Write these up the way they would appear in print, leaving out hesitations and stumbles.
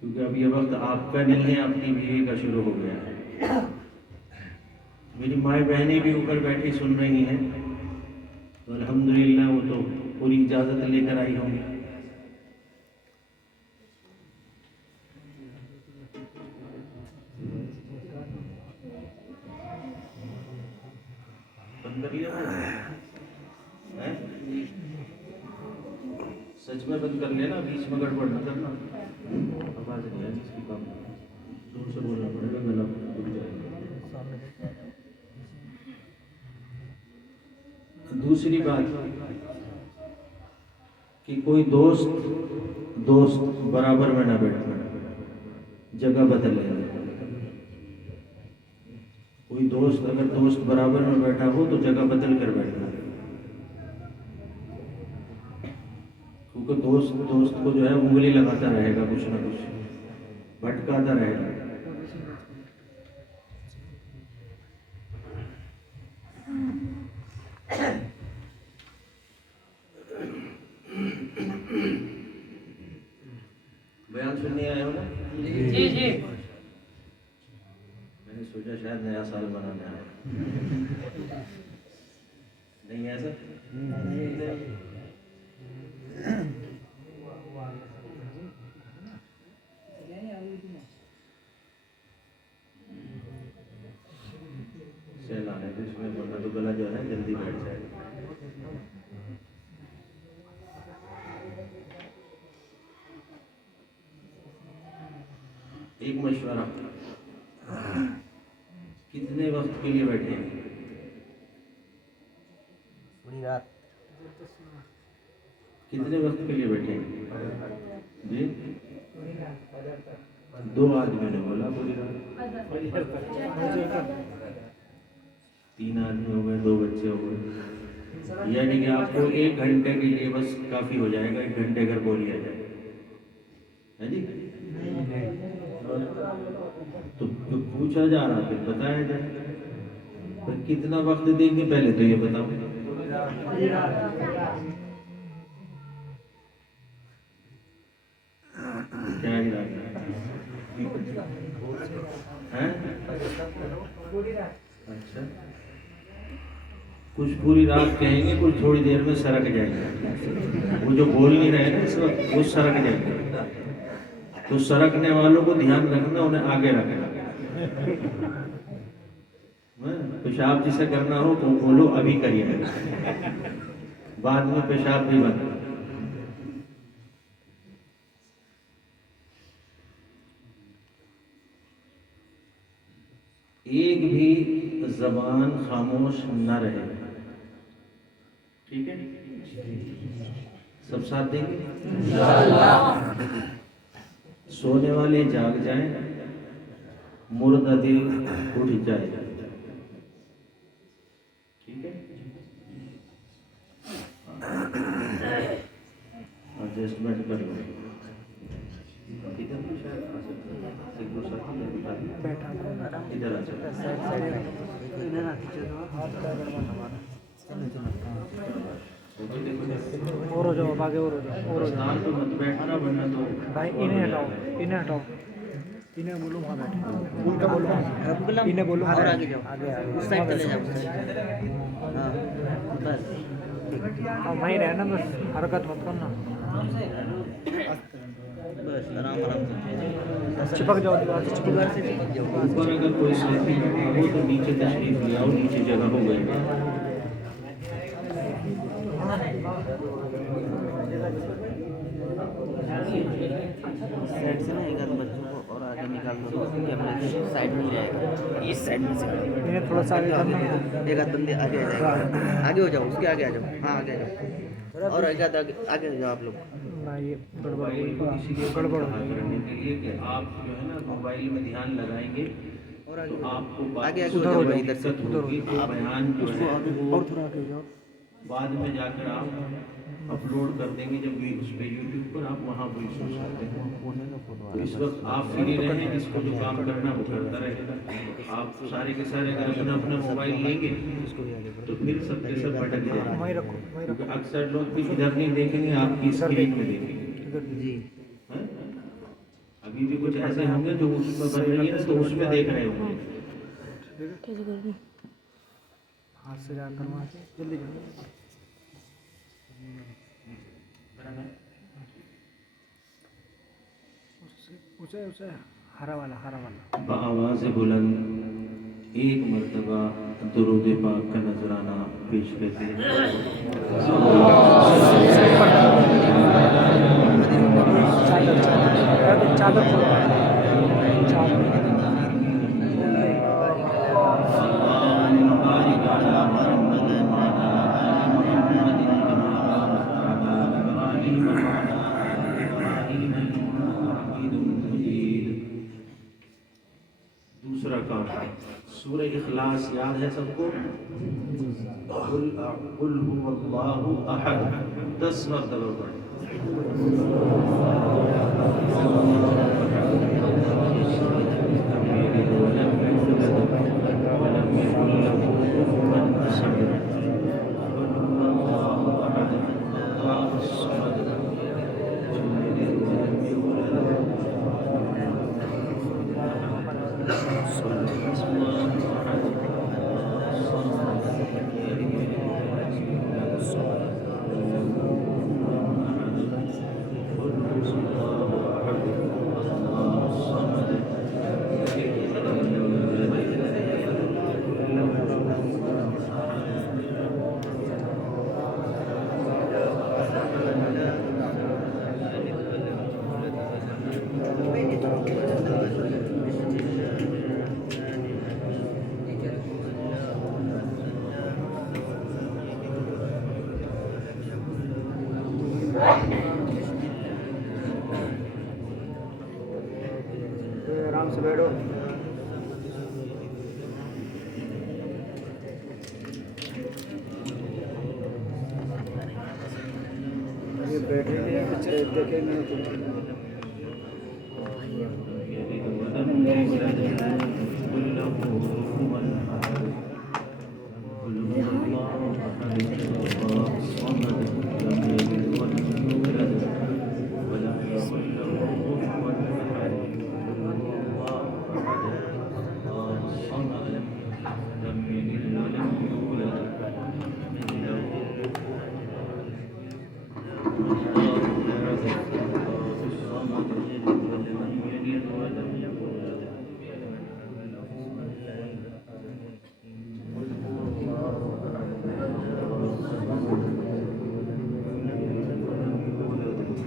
کیونکہ اب یہ وقت آپ کا نہیں ہے، اپنی بیوی کا شروع ہو گیا ہے۔ میری مائیں بہنیں بھی اوپر بیٹھی سن رہی ہیں، تو الحمدللہ وہ تو پوری اجازت لے کر آئی ہوں گی۔ بند کر لیا ہے؟ سچ میں بند کر لینا، بیچ میں گڑبڑ نہ کرنا۔ آواز نہیں ہے جس کی کام زور سے بولنا پڑے گا، گلا رک جائے گا۔ دوسری بات کہ کوئی دوست برابر میں نہ بیٹھنا، جگہ بدل لینا۔ کوئی دوست اگر دوست برابر میں بیٹھا ہو تو جگہ بدل کر بیٹھنا، کیونکہ دوست کو جو ہے انگلی لگاتا رہے گا، کچھ نہ کچھ بھٹکاتا رہے گا۔ بیان سننے آئے ہو نا؟ جی جی۔ میں نے سوچا شاید نیا سال منانے آئے، نہیں ایسا؟ سیل آنے تو اس میں ورنہ تو گلا جو ہے جلدی بیٹھ جائے گا۔ ایک مشورہ، کتنے وقت کے لیے بیٹھے ہیں؟ پوری رات۔ کتنے وقت کے لیے بیٹھے ہیں؟ جی 2 آدمی نے بولا پوری رات، 3 آدمی ہو گئے، 2 بچے ہو گئے، یعنی کہ آپ کو 1 گھنٹے کے لیے بس کافی ہو جائے گا، 1 گھنٹے اگر بول لیا جائے ہے جی۔ تو پوچھا جا رہا پھر بتایا جائے، پھر کتنا وقت دیں گے پہلے تو یہ بتاؤ۔ کیا ارادہ ہے؟ اچھا، کچھ پوری رات کہیں گے، کچھ تھوڑی دیر میں سرک جائیں گے۔ وہ جو بول نہیں رہے نا اس وقت، وہ سرک جائیں گے، تو سرکنے والوں کو دھیان رکھنا، انہیں آگے رکھنا۔ پیشاب جسے کرنا ہو تو بولو ابھی کریے، بعد میں پیشاب بھی بند۔ ایک بھی زبان خاموش نہ رہے، ٹھیک ہے؟ سب ساتھ دیں گے انشاءاللہ۔ سونے والے جاگ جائیں، مردہ دل اٹھ جائے، ٹھیک ہے؟ ایڈجسٹمنٹ کر لو۔ ادھر آ اور ہو جاؤ، آگے اور ہو جاؤ، اور ہو جاؤ تو مت بیٹھنا، ورنہ تو بھائی، انہیں ہٹاؤ، انہیں ہٹاؤ، انہیں بولو وہاں بیٹھے، ان کا بولو، انہیں بولو اور آگے جاؤ، آگے اس سائڈ چلے جاؤ۔ ہاں بس وہیں رہنا، بس حرکت مت کرنا، بس آرام آرام سے چپک جاؤ دیوار سے، دیوار سے چپک جاؤ۔ اوپر اگر کوئی ساتھی بیٹھا ہو تو نیچے تشریف لے آؤ، نیچے جگہ ہو گئی ہے۔ سائڈ سے نا ایک آدھ بچوں کو اور آگے نکال دو، کیمرے کے سائڈ میں جائے گا، اس سائڈ میں سے انہیں تھوڑا سا آگے کرنا، ایک آدھ بندے آگے آ جائے گا، آگے ہو جاؤ، اس کے آگے آ جاؤ، ہاں آگے آ جاؤ، اور ایک آدھ آگے جاؤ آپ لوگ۔ نہ یہ گڑبڑ موبائل کو اسی لیے گڑبڑ کہا کرنے کے لیے کہ آپ جو ہے نا موبائل میں دھیان لگائیں گے اور تو آپ کو آگے بات ہو جاؤ بھائی، ادھر سے دقت ہوگی، تو بیان جو ہے اور تھوڑا آگے جاؤ، بعد میں جا کر آپ اپلوڈ کر دیں گے، جب بھی اس پہ یوٹیوب پر آپ وہاں بھی سوچ سکتے ہیں۔ تو اس وقت آپ فری رہیں، اس کو جو کام کرنا وہ کرتا رہے۔ آپ سارے کے سارے اگر اپنا اپنا موبائل لیں گے تو پھر سب کے سب بھٹک جائیں گے، وہیں رکھو، وہیں رکھو، کیونکہ اکثر لوگ بھی ادھر نہیں دیکھیں گے، آپ کی اسکرین میں دیکھیں گے۔ ادھر جی ہاں؟ ابھی بھی کچھ ایسے ہوں گے جو اس میں بن رہی ہے تو اس میں دیکھ رہے ہوں گے. کیسے کروں؟ ہاتھ سے جا کروا کے جلدی جلدی. اونچا اونچا ہرا والا بآواز بلند ایک مرتبہ درود پاک کا نذرانہ پیش کرتے ہیں. چادر دوسرا کام سورہ اخلاص یاد ہے سب کو؟ قل هو اللہ احد 10 مرتبہ پڑھیں. آرام سے بیٹھو. یہ بیٹھے گے دیکھیں گے.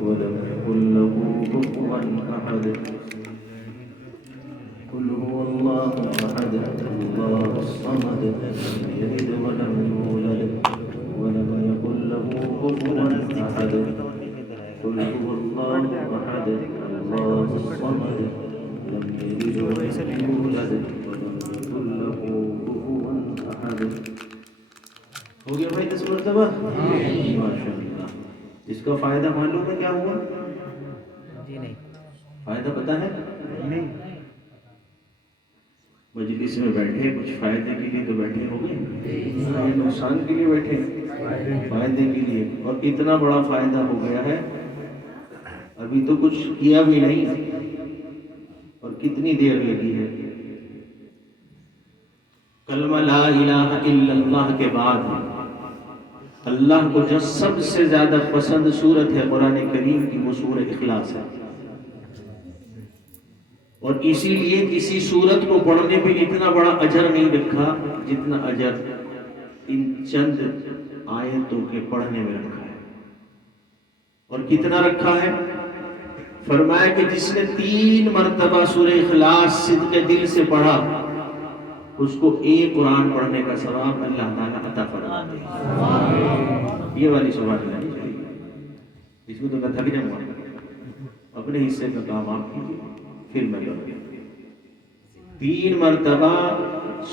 ولم يكن له كفوا أحد. قل هو الله أحد الله الصمد لم يلد ولم يولد ولم يكن له كفوا أحد. قل هو الله أحد الله الصمد لم يلد ولم يولد ولم يكن له كفوا أحد. ہو گیا بھائی 10 مرتبہ؟ ماشاء اللہ. اس کا فائدہ معلوم ہے کیا ہوا؟ جی نہیں. فائدہ پتہ ہے؟ نہیں. مجلس میں بیٹھے کچھ فائدے کے لیے تو بیٹھے ہو گئے، نقصان کے لیے بیٹھے، فائدے کے لیے. اور اتنا بڑا فائدہ ہو گیا ہے، ابھی تو کچھ کیا بھی نہیں اور کتنی دیر لگی ہے. کلمہ لا الہ الا اللہ کے بعد اللہ کو جو سب سے زیادہ پسند سورت ہے قرآن کریم کی وہ سورہ اخلاص ہے. اور اسی لیے کسی سورت کو پڑھنے پہ اتنا بڑا اجر نہیں رکھا جتنا اجر ان چند آیتوں کے پڑھنے میں رکھا ہے. اور کتنا رکھا ہے؟ فرمایا کہ جس نے 3 مرتبہ سورہ اخلاص صدق دل سے پڑھا اس کو ایک قرآن پڑھنے کا ثواب اللہ تعالیٰ عطا فرماتے ہیں. یہ والی سبحان اللہ چاہیے. اس میں تو میں تھک جاؤں گا. اپنے حصے کا کام آپ کیجیے پھر میں کروں گا. 3 مرتبہ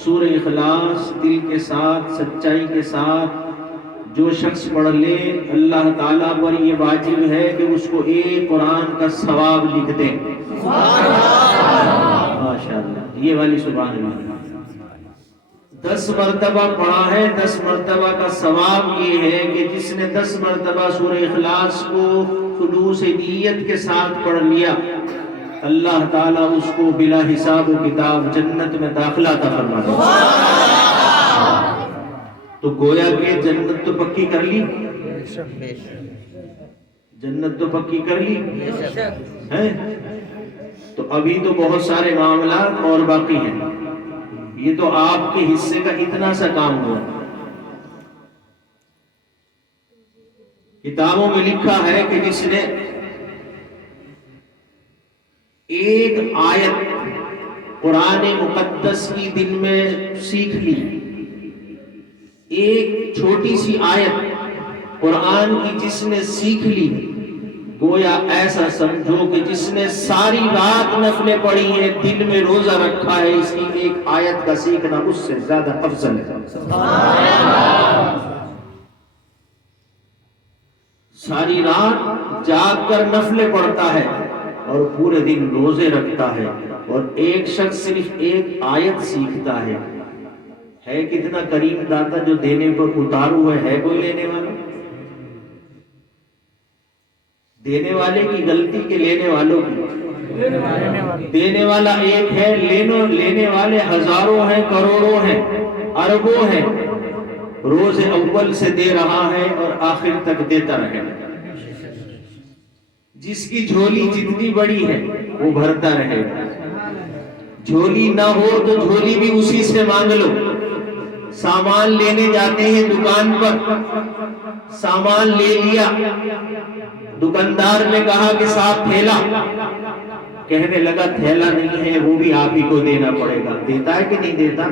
سورہ اخلاص دل کے ساتھ سچائی کے ساتھ جو شخص پڑھ لے اللہ تعالیٰ پر یہ واجب ہے کہ اس کو ایک قرآن کا ثواب لکھ دیں. ماشاءاللہ. یہ والی سبحان اللہ 10 مرتبہ پڑھا ہے. 10 مرتبہ کا ثواب یہ ہے کہ جس نے 10 مرتبہ سورہ اخلاص کو خلوص نیت کے ساتھ پڑھ لیا اللہ تعالیٰ اس کو بلا حساب و کتاب جنت میں داخلہ عطا فرما دے. تو گویا کہ جنت تو پکی کر لی, جنت تو پکی کر لی ہے. تو ابھی تو بہت سارے معاملات اور باقی ہیں. یہ تو آپ کے حصے کا اتنا سا کام ہوا. کتابوں میں لکھا ہے کہ جس نے ایک آیت قرآن مقدس کی دن میں سیکھ لی, ایک چھوٹی سی آیت قرآن کی جس نے سیکھ لی, گویا ایسا سمجھو کہ جس نے ساری رات نفلیں پڑھی ہیں, دن میں روزہ رکھا ہے, اس کی ایک آیت کا سیکھنا اس سے زیادہ افضل ہے. ساری رات جاگ کر نفلیں پڑھتا ہے اور پورے دن روزے رکھتا ہے, اور ایک شخص صرف ایک آیت سیکھتا ہے. ہے کتنا کریم داتا جو دینے پر اتارو ہے کوئی لینے والا؟ دینے والے کی غلطی کے لینے والوں کی؟ دینے والا ایک ہے, لینے والے ہزاروں ہیں, کروڑوں ہیں, اربوں ہیں. روز اول سے دے رہا ہے اور آخر تک دیتا رہے. جس کی جھولی جتنی بڑی ہے وہ بھرتا رہے. جھولی نہ ہو تو جھولی بھی اسی سے مانگ لو. سامان لینے جاتے ہیں دکان پر, سامان لے لیا, دکاندار نے کہا کہ صاحب تھیلا, کہنے لگا تھیلا نہیں ہے, وہ بھی آپ ہی کو دینا پڑے گا. دیتا ہے کہ نہیں دیتا؟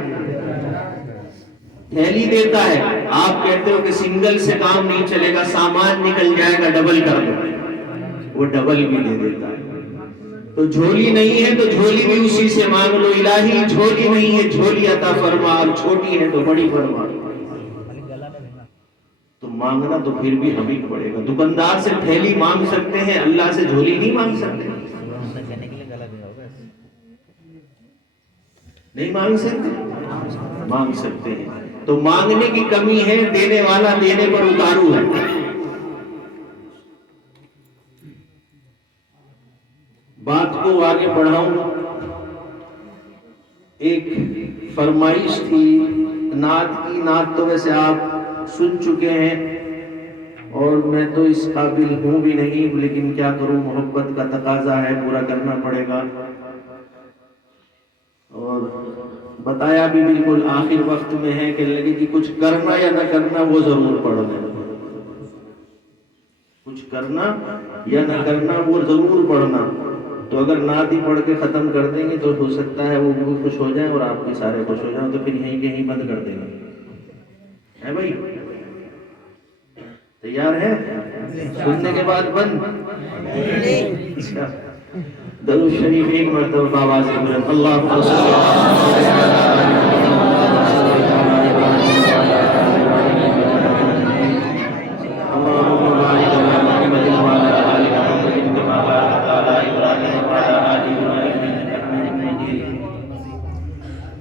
تھیلی دیتا ہے. آپ کہتے ہو کہ سنگل سے کام نہیں چلے گا, سامان نکل جائے گا, ڈبل کر دو, وہ ڈبل بھی دے دیتا ہے. تو جھولی نہیں ہے تو جھولی بھی اسی سے مانگ لو. الہی جھولی نہیں ہے, جھولی عطا فرما, اور چھوٹی ہے تو بڑی فرما. تو مانگنا تو پھر بھی ہمیں پڑے گا. دکاندار سے تھیلی مانگ سکتے ہیں, اللہ سے جھولی نہیں مانگ سکتے. نہیں مانگ سکتے؟ مانگ سکتے ہیں. تو مانگنے کی کمی ہے, دینے والا دینے پر اتارو ہے. بات کو آگے بڑھاؤں. ایک فرمائش تھی نعت کی. نعت تو ویسے آپ سن چکے ہیں اور میں تو اس قابل ہوں بھی نہیں, لیکن کیا کروں, محبت کا تقاضا ہے, پورا کرنا پڑے گا. اور بتایا بھی بالکل آخر وقت میں ہے کہ لگے کہ کچھ کرنا یا نہ کرنا وہ ضرور پڑھنا. کچھ کرنا یا نہ کرنا وہ ضرور پڑھنا. تو اگر نعت ہی پڑھ کے ختم کر دیں گے تو ہو سکتا ہے وہ بھی خوش ہو جائیں اور آپ بھی سارے خوش ہو جائیں, تو پھر یہیں کہیں بند کر دیں گے. ہے بھائی, تیار ہے؟ سننے کے بعد بند. اچھا, درود شریف ایک مرتبہ آواز سے بلند. اللہ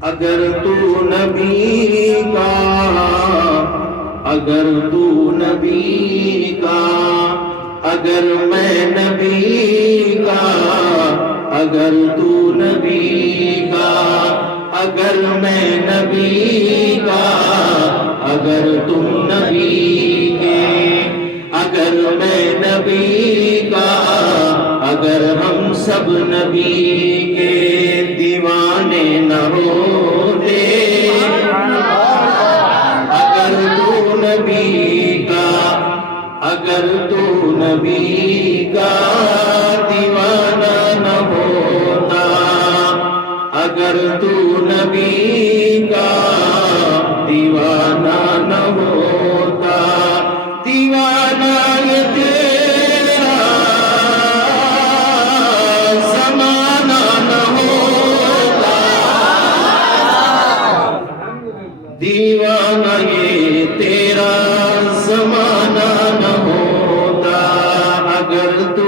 اگر تو نبی کا, اگر تو نبی کا, اگر میں نبی کا, اگر تو نبی کا, اگر میں نبی کا, اگر تم نبی کے, اگر میں نبی کا, اگر ہم سب نبی کے دیوانے نہ ہوتے, اگر تو نبی کا, اگر تو نبی کا دیوانہ نہ ہوتا, اگر تو نبی کا دیوانہ نہ ہوتا, دیوانہ یہ تیرا زمانہ نہ ہوتا, دیوانہ یہ تیرا زمانہ نہ ہوتا, اگر تو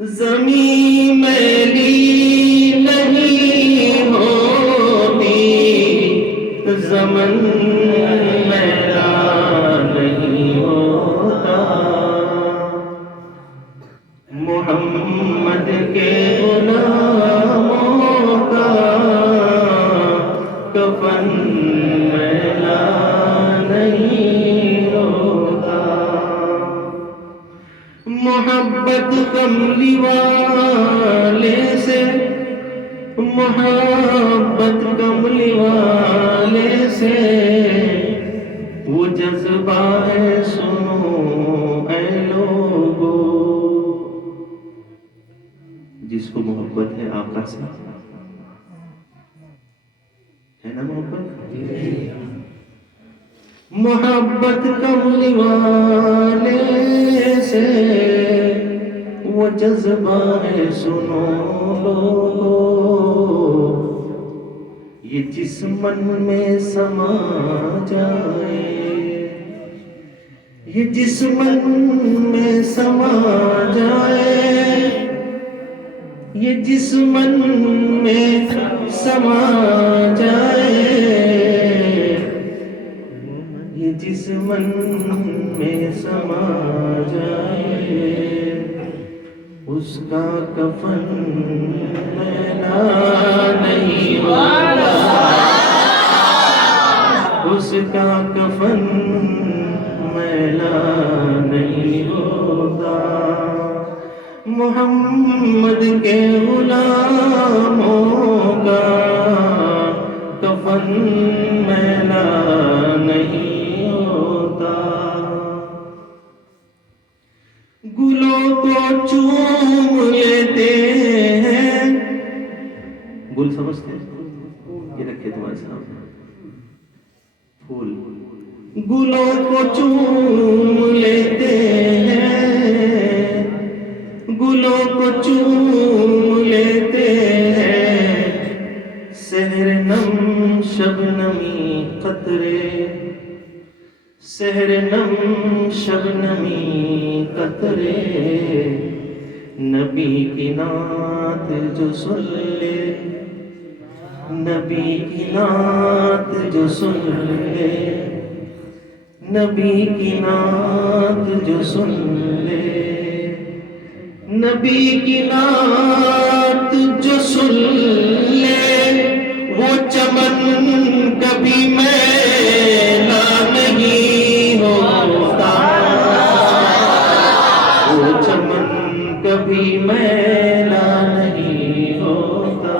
زمین میلی نہیں ہوتی، زمن میلا نہیں ہوتا، محمد کے غلاموں کا کفن میلا نہیں ہوتا، محبت کملی والے سے، محبت کملی والے سے وہ جذبہ ہے، سنو اے لوگو، جس کو محبت ہے آقا سے، ہے نا محبت؟ محبت کملی والے سے وہ جذبہ ہے، سنو لوگو، یہ جس من میں سما جائے، یہ جس من میں سما جائے، یہ جس من میں سما جائے، یہ جس من میں سما جائے، اس کا کفن میلا نہیں ہوتا، اس کا کفن میلا نہیں ہوتا، محمد کے غلاموں کا کفن میلا نہیں ہوتا، گلوں کو چوم لیتے ہیں، گل سمجھتے ہیں، یہ رکھے تمہارے سامنے پھول، گلوں کو چوم لیتے ہیں، گلوں کو چوم لیتے ہیں، سحر نم شبنمی قطرے، سحر نم شبنمی قطرے، نبی کی نعت جو سن لے، نبی کی نعت جو سن لے، نبی کی نعت جو سن لے، نبی کی نعت جو سن لے، وہ چمن کبھی میلا نہیں ہوتا، وہ چمن کبھی میلا نہیں ہوتا،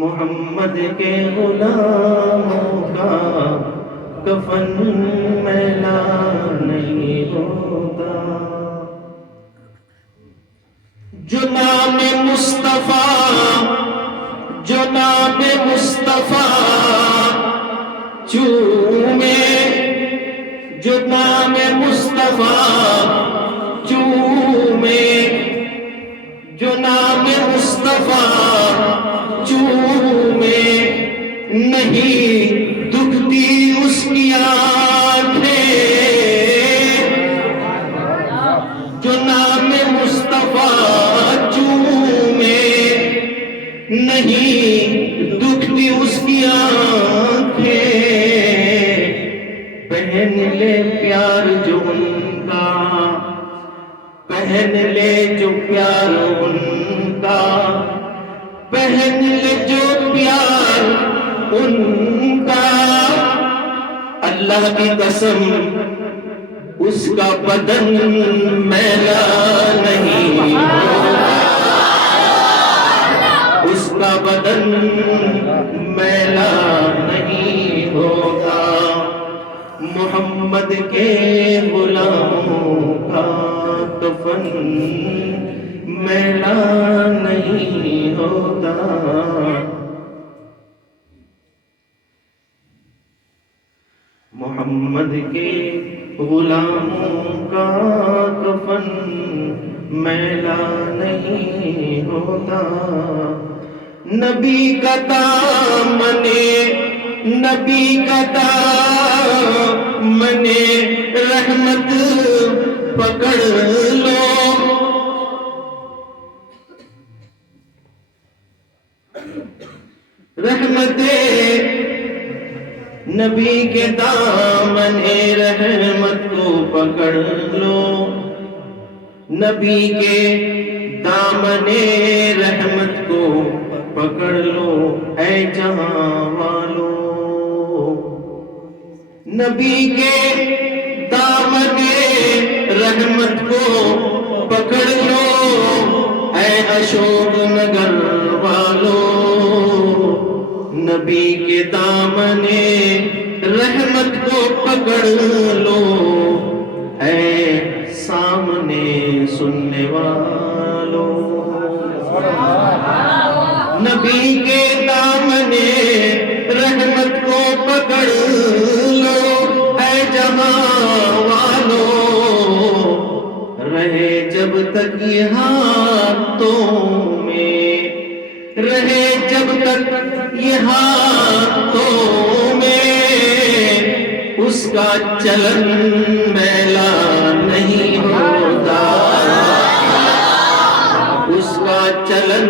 محمد کے غلاموں کا کفن میلا نہیں ہوتا، جو نام مصطفیٰ، جو نام مصطفیٰ چومے، جو نام مصطفیٰ چومے، جو نام مصطفیٰ چومے، نہیں دکھتی اس کی آنکھیں، جو نام مصطفیٰ چومے، نہیں دکھتی اس کی آنکھیں، پہن لے پیار جو ان کا، پہن لے جو پیار ان کا، پہن لے جو پیار ان کا، اللہ کی قسم اس کا بدن میلا نہیں ہوتا، اس کا بدن میلا نہیں ہوتا، محمد کے غلاموں کا کفن میلا نہیں ہوتا، محمد کے غلاموں کا کفن میلا نہیں ہوتا، نبی کا دامن، نبی کا دامن رحمت پکڑ لو، نبی کے دامن رحمت کو پکڑ لو، نبی کے دامن رحمت کو پکڑ لو اے جہاں والو، نبی کے دامن رحمت کو پکڑ لو اے اشوک نگر والو، نبی کے دامن رحمت کو پکڑ لو اے سامنے سننے والو، نبی کے دامن رحمت کو پکڑ لو اے جہاں والو، رہے جب تک یہ ہاتھوں میں، رہے جب تک یہ ہاتھوں میں، اس کا چلن میلا نہیں ہوتا، اس کا چلن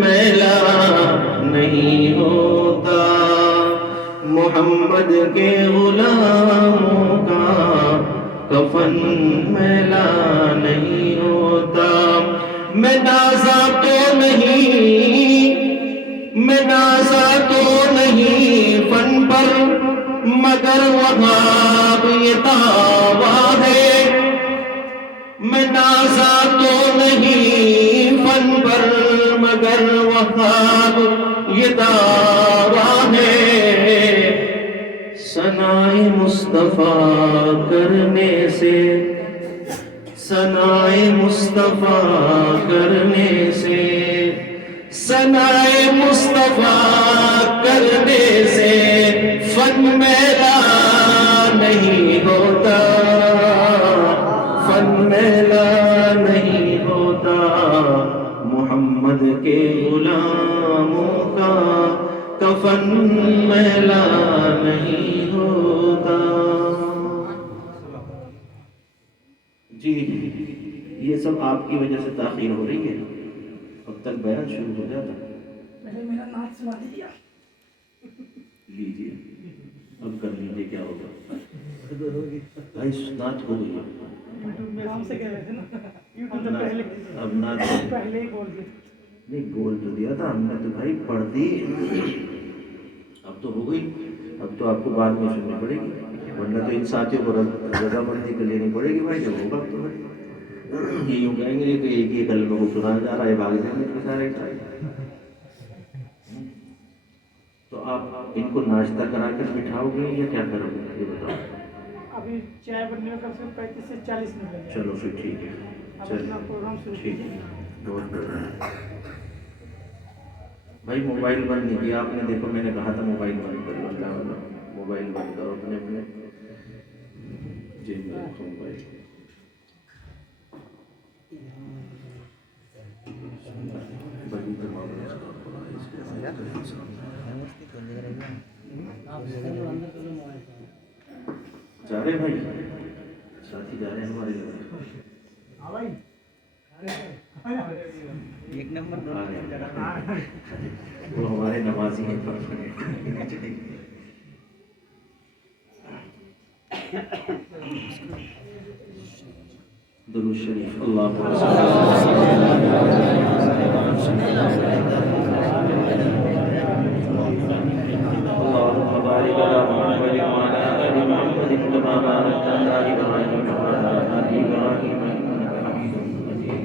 میلا نہیں ہوتا، محمد کے غلاموں کا کفن میلا نہیں ہوتا، میں نازا تو نہیں، میں نازا تو نہیں فن پر، مگر وہاب یہ دعویٰ ہے، میں نازا تو نہیں فن پر، مگر وہاب یہ دعویٰ ہے، ثنائے مصطفیٰ کرنے سے، ثنائے مصطفیٰ کرنے سے، ثنائے مصطفیٰ کرنے سے فن میلا نہیں ہوتا، فن میلا نہیں ہوتا، محمد کے غلاموں کا کفن میلا نہیں ہوتا۔ جی یہ سب آپ کی وجہ سے تاخیر ہو رہی ہے، اب تک بیان شروع ہو جاتا۔ پہلے میرا نعت سنا دیجیے، لیجیے اب کر لیجیے، کیا ہوگا بھائی نعت ہو گئی، یوٹیوب میں ہم سے کہہ رہے تھے نا، یوٹیوب سے پہلے اب نعت پہلے ہی بول دیے، نہیں گول تو دیا تھا ہم نے تو بھائی پڑھ دی، اب تو ہو گئی، اب تو آپ کو بعد میں سننی پڑے گی، ورنہ تو ان ساتھیوں کو رضامندی کے لینی پڑے گی بھائی، جب ہوگا تو بھائی یہ یوں کہیں گے کہ ایک ہی کلمے کو سنایا جا رہا ہے، بھاگ جائیں گے سارے سارے۔ تو آپ ان کو ناشتہ کرا کر بٹھاؤ گے یا کیا کرو گے یہ بتاؤ؟ ابھی چائے بننے میں کم سے کم 35 سے 40 منٹ لگے، چلو پھر ٹھیک ہے، اب چلو اپنا پروگرام شروع ٹھیک کیجیے۔ ہے، نوٹ کر رہے ہیں بھائی، موبائل بند نہیں کیا آپ نے، دیکھو میں نے کہا تھا موبائل بند کرو، اللہ اللہ موبائل بند کرو اپنے اپنے جیب میں رکھو موبائل، بڑی تمام جا رہے بھائی، ساتھی جا رہے ہیں ہمارے لوگ، ایک نمبر وہ ہمارے نمازی ہیں۔ درود شریف، اللہم صلی اللہم بارک علی محمد وعلی آل محمد کما بارکت علی ابراہیم وعلی آل ابراہیم انک حمید مجید۔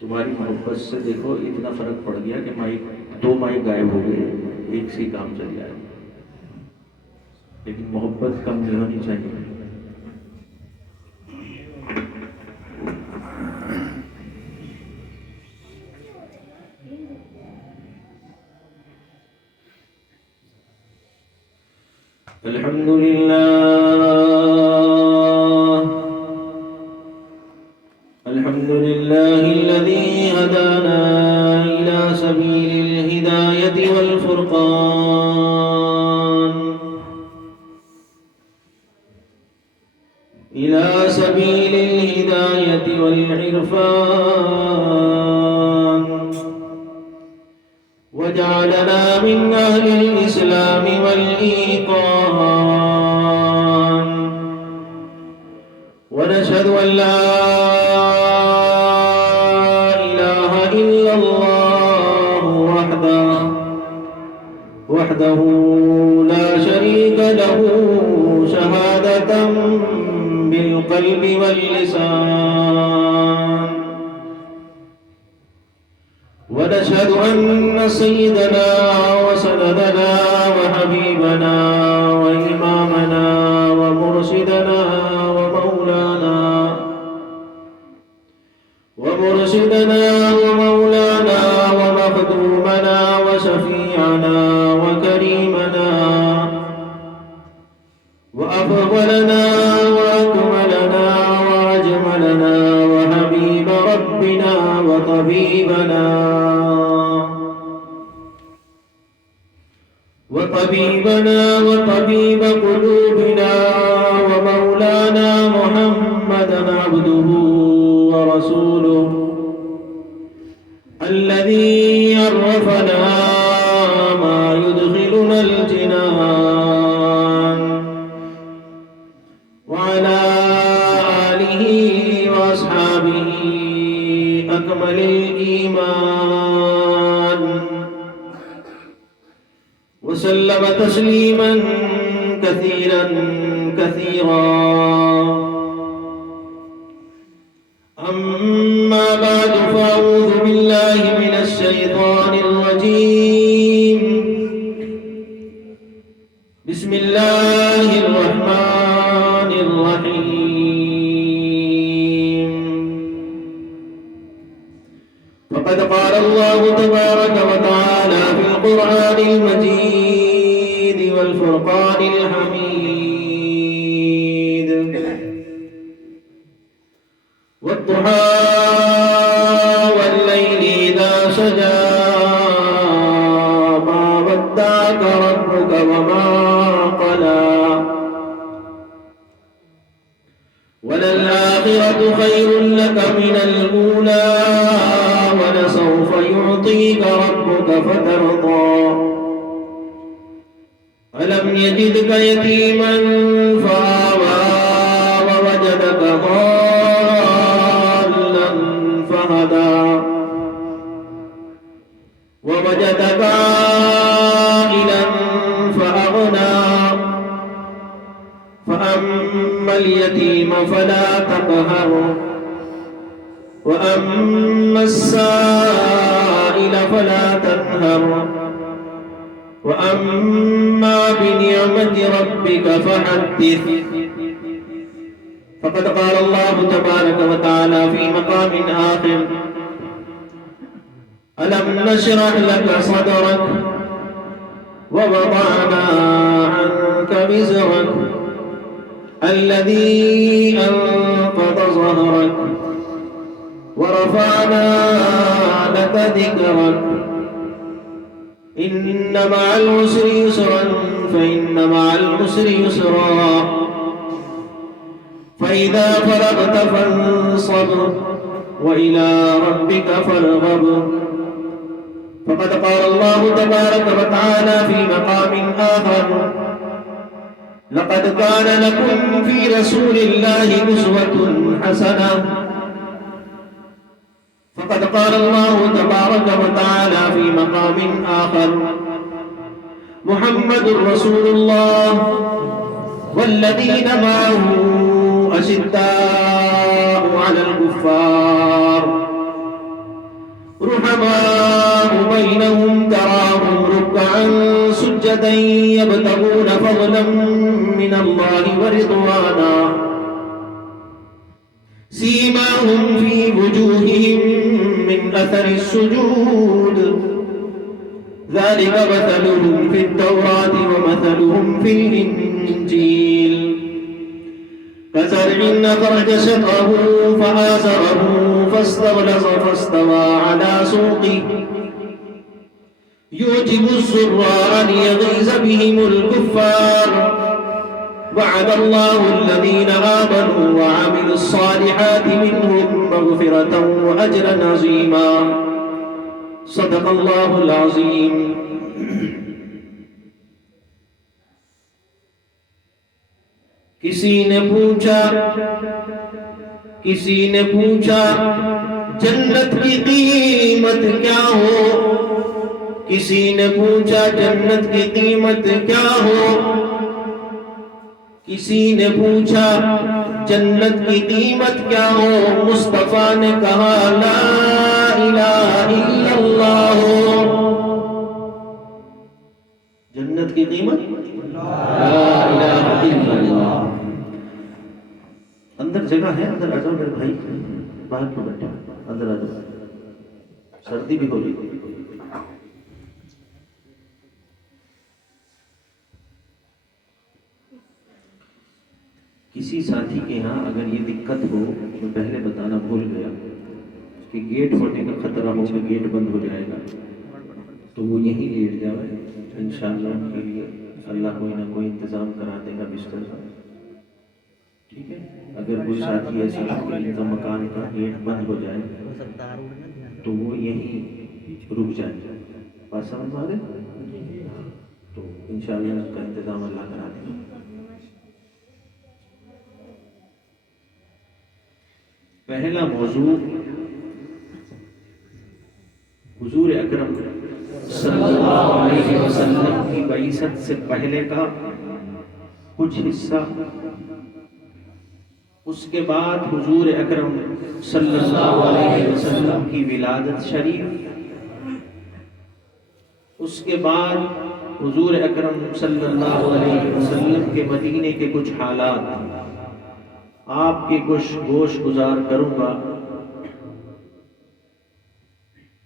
تمہاری محبت سے دیکھو اتنا فرق پڑ گیا کہ مائک، دو مائک غائب ہو گئے، ایک سے کام چل جائے، لیکن محبت کم نہیں ہونی چاہیے۔ الحمد لله الذي هدانا إلى سبيل الهداية والفرقان، إلى سبيل الهداية والعرفان وجعلنا من أهل الإسلام والإيقان ونشهد أن لا إله إلا الله وحده لا شريك له شهادة بالقلب واللسان ونشهد أن سيدنا وسندنا وحبيبنا وإمامنا ومرشدنا ومولانا ومخدومنا وشفيعنا وكريمنا وأفضلنا وأكملنا وأجملنا وحبيب ربنا وطبيب قلوبنا ومولانا محمدا عبده ورسوله الذي عرفنا ما يدخلنا الجنان وعلى آله وأصحابه أكمل الإيمان وسلم تسليما كثيرا أما بعد فأعوذ بالله من الشيطان الرجيم بسم الله الرحمن الرحيم فقد قال الله تبارك وتعالى في القرآن المجيد والفرقان الحميد والضحى والليل إذا سجى ما ودعك ربك وما قلى وللآخرة خير لك من الأولى ولسوف يعطيك ربك فترضى ألم يجدك يتيما فآوى ووجدك ضالا فهدى ووجدك عائلا فأغنى فأما اليتيم فلا تقهر وأما السائل فلا تنهر وأما بنعمة ربك فحدث فقد قال الله تبارك وتعالى في مقام آخر ألم نشرح لك صدرك ووضعنا عنك وزرك الذي أنقض ظهرك ورفعنا لك ذكرك إن مع العسر يسرا فإن مع العسر يسرا فإذا فرغت فانصب وإلى ربك فارغب فقد قال الله تبارك وتعالى في مقام آخر لقد كان لكم في رسول الله أسوة حسنة فقد قال الله تبارك وتعالى في مقام آخر محمد رسول الله والذين معه أشداء على الكفار رحماء بينهم تراهم ركعا سجدا يبتغون فضلا من الله ورضوانا سيماهم في وجوههم من أثر السجود ذلك مثلهم في التوراة ومثلهم في الإنجيل كزرع أخرج شطأه فآزره فاستغلظ فاستوى على سوقه يعجب الزراع ليغيظ بهم الكفار وعد الله الذين آمنوا وعملوا الصالحات منهم مغفرة وأجرا عظيما صدق الله العظيم. کسی نے پوچھا جنت کی قیمت کیا ہو، کسی نے پوچھا جنت کی قیمت کیا ہو، کسی نے پوچھا جنت کی قیمت کیا ہو، مصطفیٰ نے کہا لا الہ الا اللہ. جنت کی قیمت لا الہ الا اللہ. اندر جگہ ہے، اندر آ جاؤ میرے بھائی، باہر کیوں بیٹھے، اندر آ جاؤ، سردی بھی ہو رہی. کسی ساتھی کے ہاں اگر یہ دقت ہو، میں پہلے بتانا بھول گیا کہ گیٹ ہونے کا خطرہ ہو کہ گیٹ بند ہو جائے گا، تو وہ یہیں لیٹ جائے، انشاءاللہ ان کے لیے اللہ کوئی نہ کوئی انتظام کرا دے گا بستر کا. ٹھیک ہے، اگر کوئی ساتھی ایسا کا مکان کا گیٹ بند ہو جائے تو وہ یہیں رک جائے، بات سمجھ آ رہے، تو انشاءاللہ اس کا انتظام اللہ کرا دے گا. پہلا موضوع حضور اکرم صلی اللہ علیہ وسلم کی بعثت سے پہلے کا کچھ حصہ، اس کے بعد حضور اکرم صلی اللہ علیہ وسلم کی ولادت شریف، اس کے بعد حضور اکرم صلی اللہ علیہ وسلم کے مدینے کے کچھ حالات، آپ کے کچھ گوش گزار کروں گا.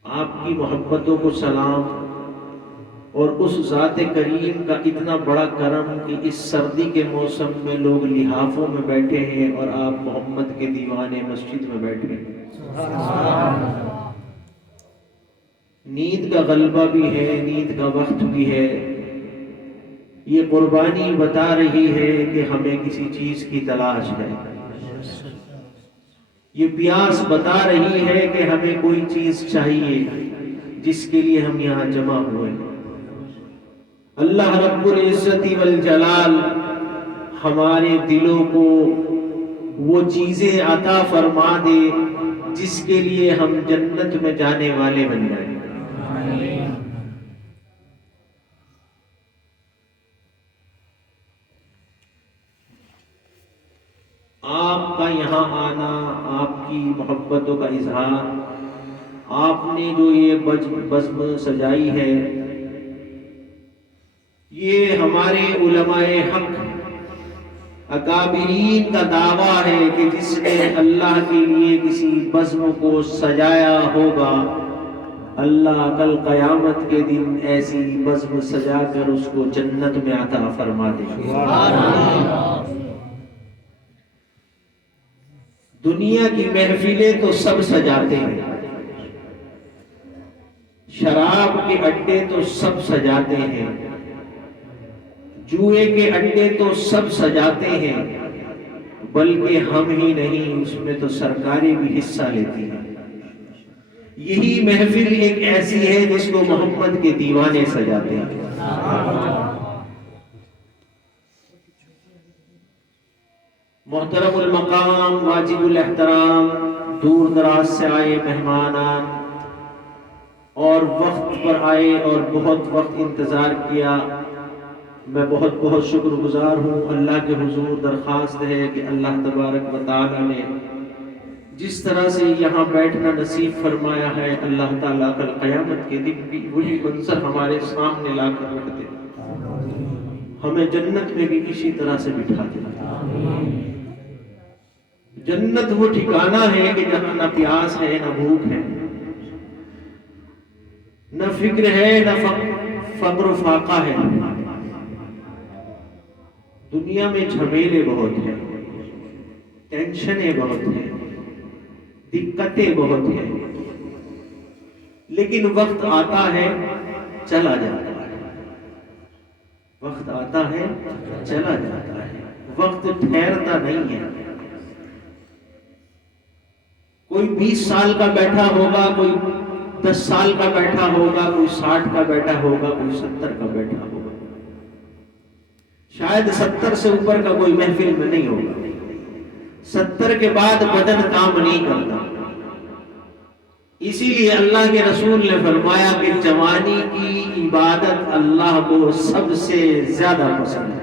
آپ کی محبتوں کو سلام، اور اس ذات کریم کا اتنا بڑا کرم کہ اس سردی کے موسم میں لوگ لحافوں میں بیٹھے ہیں اور آپ محمد کے دیوانے مسجد میں بیٹھے ہیں. نیند کا غلبہ بھی ہے، نیند کا وقت بھی ہے. یہ قربانی بتا رہی ہے کہ ہمیں کسی چیز کی تلاش ہے. یہ پیاس بتا رہی ہے کہ ہمیں کوئی چیز چاہیے جس کے لیے ہم یہاں جمع ہوئے. اللہ رب العزت والجلال ہمارے دلوں کو وہ چیزیں عطا فرما دے جس کے لیے ہم جنت میں جانے والے بن جائیں. آپ کا یہاں آنا، آپ کی محبتوں کا اظہار، آپ نے جو یہ بزم سجائی ہے، یہ ہمارے علماء حق اکابرین کا دعویٰ ہے کہ جس نے اللہ کے لیے کسی بزم کو سجایا ہوگا، اللہ کل قیامت کے دن ایسی بزم سجا کر اس کو جنت میں عطا فرما دے گا. دنیا کی محفلیں تو سب سجاتے ہیں، شراب کے اڈے تو سب سجاتے ہیں، جوئے کے اڈے تو سب سجاتے ہیں، بلکہ ہم ہی نہیں، اس میں تو سرکاریں بھی حصہ لیتی ہیں. یہی محفل ایک ایسی ہے جس کو محمد کے دیوانے سجاتے ہیں. محترم المقام، واجب الاحترام، دور دراز سے آئے مہمانان اور وقت پر آئے اور بہت وقت انتظار کیا، میں بہت بہت شکر گزار ہوں. اللہ کے حضور درخواست ہے کہ اللہ تبارک و تعالی نے جس طرح سے یہاں بیٹھنا نصیب فرمایا ہے، اللہ تعالیٰ کل قیامت کے دن بھی وہی منظر ہمارے سامنے لا کر رکھ دے، ہمیں جنت میں بھی اسی طرح سے بٹھا دے. جنت وہ ٹھکانہ ہے کہ جہاں نہ پیاس ہے، نہ بھوک ہے، نہ فکر ہے، نہ فقر و فاقہ ہے. دنیا میں جھمیلے بہت ہیں، ٹینشنیں بہت ہیں، دقتیں بہت ہیں، لیکن وقت آتا ہے چلا جاتا ہے. وقت آتا ہے چلا جاتا ہے، وقت ٹھہرتا نہیں ہے. کوئی 20 سال کا بیٹھا ہوگا، کوئی 10 سال کا بیٹھا ہوگا، کوئی 60 کا بیٹھا ہوگا، کوئی 70 کا بیٹھا ہوگا، شاید 70 سے اوپر کا کوئی محفل میں نہیں ہوگا۔ 70 کے بعد بدن کام نہیں کرتا، اسی لیے اللہ کے رسول نے فرمایا کہ جوانی کی عبادت اللہ کو سب سے زیادہ پسند ہے۔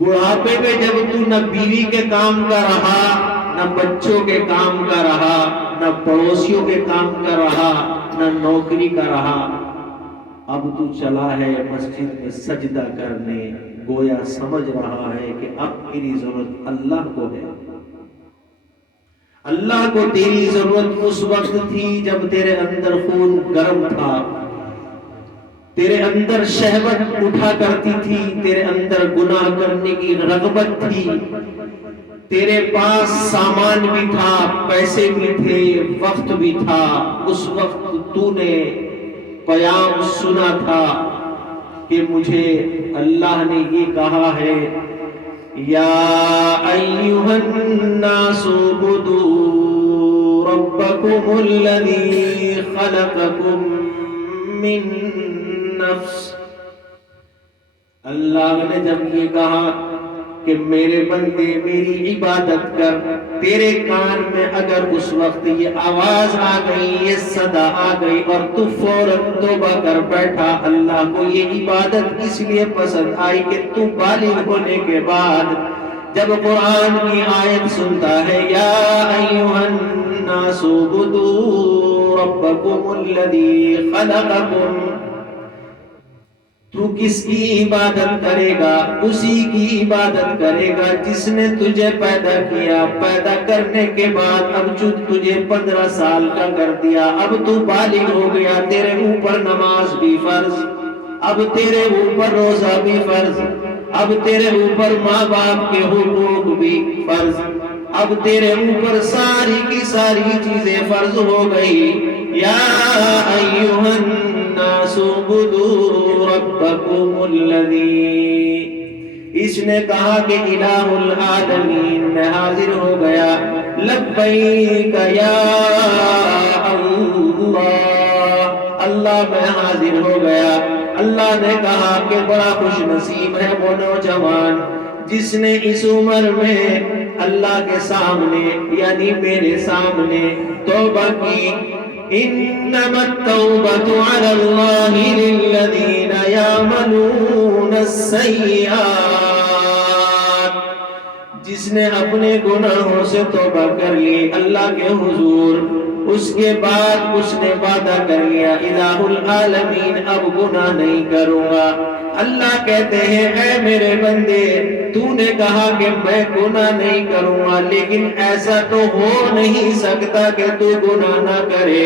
بڑھاپے میں جب تو نہ بیوی کے کام کا رہا، نہ بچوں کے کام کا رہا، نہ پڑوسیوں کے کام کا رہا، نہ نوکری کا رہا، اب تو چلا ہے مسجد میں سجدہ کرنے، گویا سمجھ رہا ہے کہ اب تیری ضرورت اللہ کو ہے۔ اللہ کو تیری ضرورت اس وقت تھی جب تیرے اندر خون گرم تھا، تیرے اندر شہوت اٹھا کرتی تھی، تیرے اندر گناہ کرنے کی رغبت تھی، تیرے پاس سامان بھی تھا، پیسے بھی تھے، وقت بھی تھا۔ اس وقت تو نے پیام سنا تھا کہ مجھے اللہ نے یہ کہا ہے، یا ایھا الناس اعبدوا ربکم الذی خلقکم من نفس۔ اللہ نے جب یہ کہا کہ میرے بندے میری عبادت کر، تیرے کان میں اگر اس وقت یہ آواز آ گئی، یہ صدا آ گئی اور تو فوراً توبہ کر بیٹھا، اللہ کو یہ عبادت اس لیے پسند آئی کہ تو بالغ ہونے کے بعد جب قرآن کی آیت سنتا ہے، یا ایھا الناس اعبدوا ربکم الذی خلقکم، تو کس کی عبادت کرے گا؟ اسی کی عبادت کرے گا جس نے تجھے پیدا کیا۔ پیدا کرنے کے بعد اب تجھے 15 سال کا کر دیا، اب تو بالغ ہو گیا، تیرے اوپر نماز بھی فرض، اب تیرے اوپر روزہ بھی فرض، اب تیرے اوپر ماں باپ کے حقوق بھی فرض، اب تیرے اوپر ساری کی ساری چیزیں فرض ہو گئی۔ یا ایھا الناس اعبدوا ربکم الذی، اس نے کہا کہ الہ العالمین میں حاضر ہو گیا، لبیک یا اللہ، اللہ میں حاضر ہو گیا۔ اللہ نے کہا کہ بڑا خوش نصیب ہے وہ نوجوان جس نے اس عمر میں اللہ کے سامنے یعنی میرے سامنے توبہ کی۔ انما التوبۃ علی اللہ للذین یعملون السیئات، جس نے اپنے گناہوں سے توبہ کر لی اللہ کے حضور، اس کے بعد اس نے وعدہ کر لیا الہ العالمین اب گناہ نہیں کروں گا۔ اللہ کہتے ہیں اے میرے بندے، تو نے کہا کہ میں گناہ نہیں کروں گا، لیکن ایسا تو ہو نہیں سکتا کہ تو گناہ نہ کرے،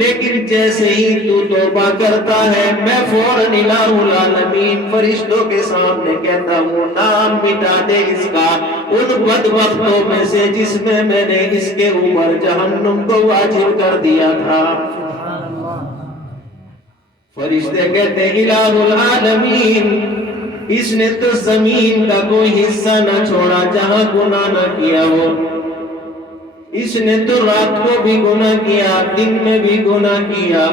لیکن جیسے ہی تو توبہ کرتا ہے میں فوراً الہ العالمین فرشتوں کے سامنے کہتا ہوں نام مٹا دے اس کا ان بدبختوں میں سے جس میں میں نے اس کے اوپر جہنم کو واجب کر دیا تھا۔ فرشتے کہتے ہیں الہ العالمین، اس نے تو زمین کا کوئی حصہ نہ چھوڑا جہاں گناہ نہ کیا ہو، اس نے تو رات کو بھی گناہ کیا، دن میں بھی گناہ کیا،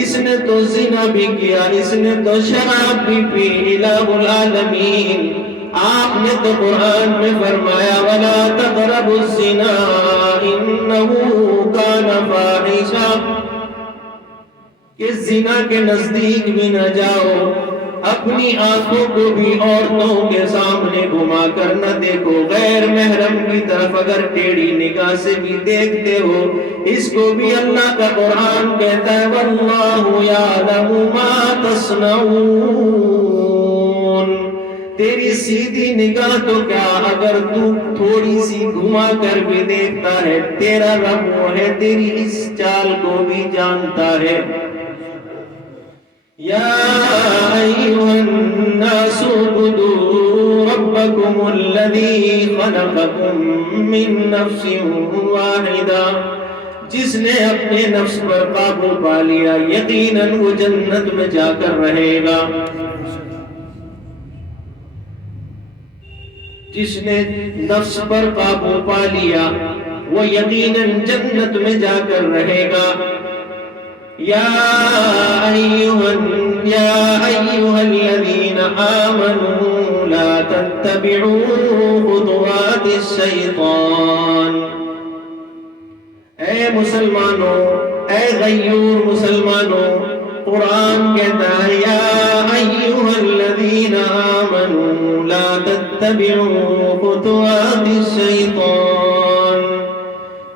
اس نے تو زنا بھی کیا، اس نے تو شراب بھی پی۔ الہ العالمین، آپ نے تو قرآن میں فرمایا وَلَا تَقْرَبُوا الزِّنَا إِنَّهُ كَانَ فَاحِشًا، کہ زنا کے نزدیک بھی نہ جاؤ، اپنی آنکھوں کو بھی عورتوں کے سامنے گھما کر نہ دیکھو، غیر محرم کی طرف اگر ٹیڑھی نگاہ سے بھی دیکھتے ہو اس کو بھی اللہ کا قرآن کہتا ہے وَاللَّهُ يَعْلَمُ مَا تَصْنَعُونَ۔ تیری سیدھی نگاہ تو کیا اگر تو تھوڑی سی گھما کر بھی دیکھتا ہے، تیرا رب وہ ہے تیری اس چال کو بھی جانتا ہے۔ یا ایھا الناس اعبدوا ربکم الذی خلقکم من نفس واحدہ، جس نے اپنے نفس پر قابو پا لیا یقیناً وہ جنت میں جا کر رہے گا۔ جس نے نفس پر قابو پا لیا وہ یقیناً جنت میں جا کر رہے گا. یا ایھا الذین آمنوا لا تتبعوا خطوات الشیطان. اے مسلمانوں، اے غیور مسلمانوں، قرآن کہتا ہے یا ایھا الذین آمنوا لا تتبعوا خطوات الشیطان.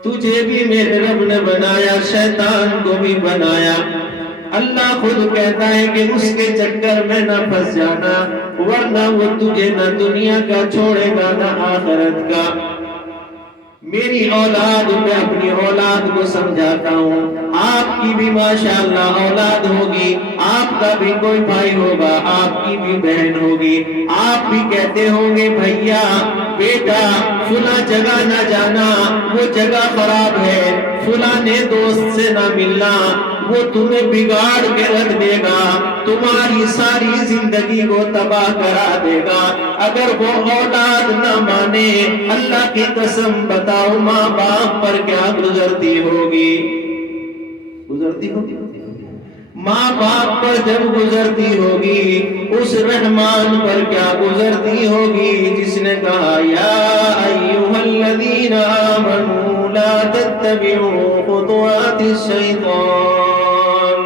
تجھے بھی میرے رب نے بنایا، شیطان کو بھی بنایا. اللہ خود کہتا ہے کہ اس کے چکر میں نہ پھنس جانا، ورنہ وہ تجھے نہ دنیا کا چھوڑے گا نہ آخرت کا. میری اولاد میں اپنی اولاد کو سمجھاتا ہوں، آپ کی بھی ماشاءاللہ اولاد ہوگی، آپ کا بھی کوئی بھائی ہوگا، آپ کی بھی بہن ہوگی. آپ بھی کہتے ہوں گے بھیا بیٹا فلاں جگہ نہ جانا، وہ جگہ خراب ہے، فلاں دوست سے نہ ملنا، وہ تمہیں بگاڑ کے رکھ دے گا، تمہاری ساری زندگی کو تباہ کرا دے گا. اگر وہ اولاد نہ مانے، اللہ کی قسم بتاؤ ماں باپ پر کیا گزرتی ہوگی؟ ماں باپ پر جب گزرتی ہوگی، اس رحمان پر کیا گزرتی ہوگی جس نے کہا یا ایھا الذین آمنوا لا تتبعوا خطوات الشیطان.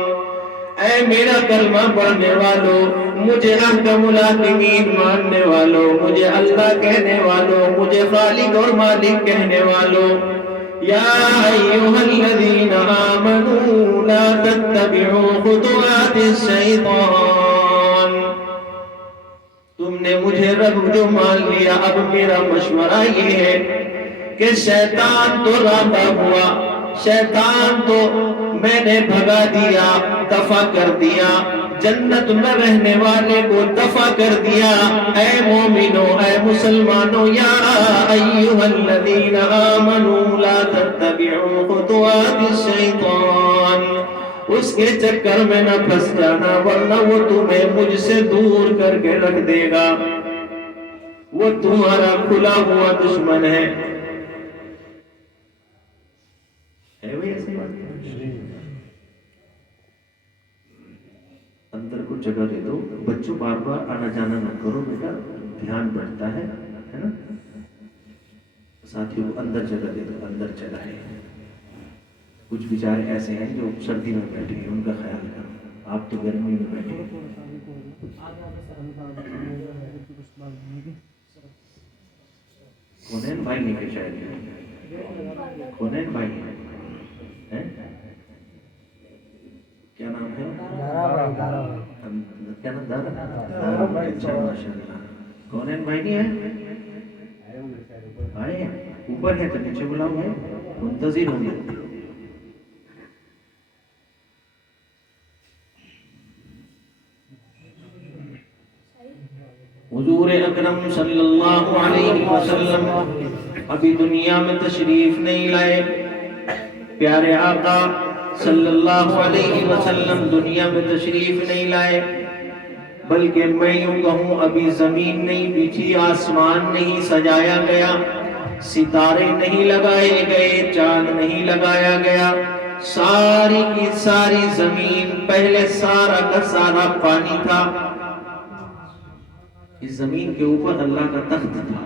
اے میرا کلمہ پڑھنے والوں، مجھے احکم الحاکمین ماننے والوں، مجھے اللہ کہنے والوں، مجھے خالق اور مالک کہنے والوں، یا ایھا الذین آمنوا لا تتبعوا خطوات الشیطان. تم نے مجھے رب جو مان لیا، اب میرا مشورہ یہ ہے کہ شیطان تو راندہ ہوا، شیطان تو میں نے بھگا دیا، دفع کر دیا، جنت میں رہنے والے کو دفع کر دیا. اے مومنوں، اے مسلمانوں، یا ایھا الذین آمنوا لا تتبعوا خطوات الشیطان. اس کے چکر میں نہ پھنس جانا، ورنہ وہ تمہیں مجھ سے دور کر کے رکھ دے گا. وہ تمہارا کھلا ہوا دشمن ہے. اندر کو جگہ دے دو. بچوں بار بار آنا جانا نہ کرو بیٹا، دھیان بڑھتا ہے نا. ساتھیوں اندر جگہ دے دو، اندر چلا ہے. کچھ بیچارے ایسے ہیں جو سردی میں بیٹھے ہیں، ان کا خیال کرو. آپ تو گرمی میں بیٹھے ہیں. کونین بھائی نہیں کہ شاید کونین بھائی ہیں؟ کیا نام ہے؟ کیا نام؟ دارا. اچھا ماشاء اللہ. کونین بھائی نہیں ہے؟ آئے ہیں اوپر ہے تو نیچے بلاؤ ہے، منتظر ہوں گے. حضور اکرم صلی اللہ علیہ وسلم ابھی دنیا میں تشریف نہیں لائے. پیارے آقا صلی اللہ علیہ وسلم دنیا میں تشریف نہیں لائے، بلکہ میں یوں کہوں ابھی زمین نہیں بچھی، آسمان نہیں سجایا گیا، ستارے نہیں لگائے گئے، چاند نہیں لگایا گیا. ساری کی ساری زمین پہلے سارا کا سارا پانی تھا. اس زمین کے اوپر اللہ کا تخت تھا.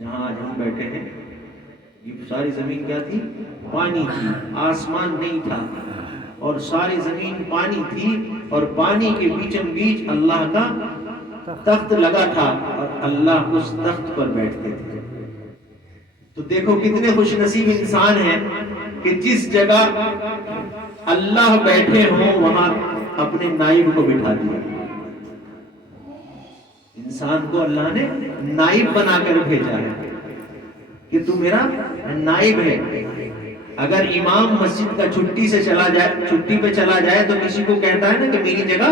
جہاں آج ہم بیٹھے ہیں یہ ساری زمین کیا تھی؟ پانی تھی. آسمان نہیں تھا اور ساری زمین پانی تھی، اور پانی کے بیچم بیچ اللہ کا تخت لگا تھا اور اللہ اس تخت پر بیٹھتے تھے. تو دیکھو کتنے خوش نصیب انسان ہیں کہ جس جگہ اللہ بیٹھے ہوں وہاں اپنے نائب کو بٹھا دیا. انسان کو اللہ نے نائب بنا کر بھیجا ہے کہ تو میرا نائب ہے. اگر امام مسجد کا چھٹی پہ چلا جائے تو کسی کو کہتا ہے نا کہ میری جگہ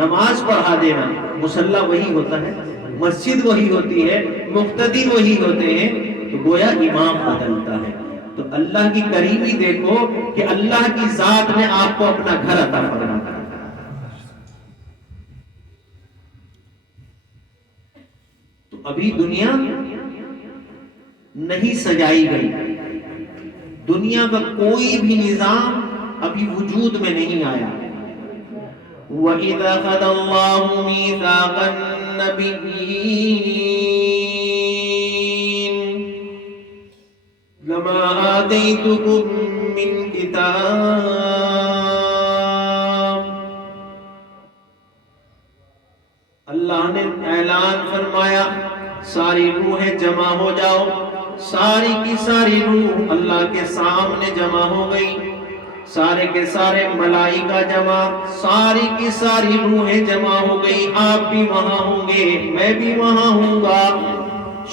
نماز پڑھا دینا. مصلی وہی ہوتا ہے، مسجد وہی ہوتی ہے، مقتدی وہی ہوتے ہیں، تو گویا امام بدلتا ہے. تو اللہ کی کریمی دیکھو کہ اللہ کی ذات نے آپ کو اپنا گھر عطا فرمایا. ابھی دنیا نہیں سجائی گئی، دنیا کا کوئی بھی نظام ابھی وجود میں نہیں آیا۔ وَإِذَا أَخَذَ اللَّهُ مِيثَاقَ النَّبِيِّينَ لَمَا آتَيْتُكُم مِّن كِتَابٍ، اللہ نے اعلان فرمایا ساری روحیں جمع ہو جاؤ، ساری کی ساری روح اللہ کے سامنے جمع ہو گئی، سارے کے سارے ملائکہ جمع، ساری کی ساری روحیں جمع ہو گئی، آپ بھی وہاں ہوں گے، میں بھی وہاں ہوں گا،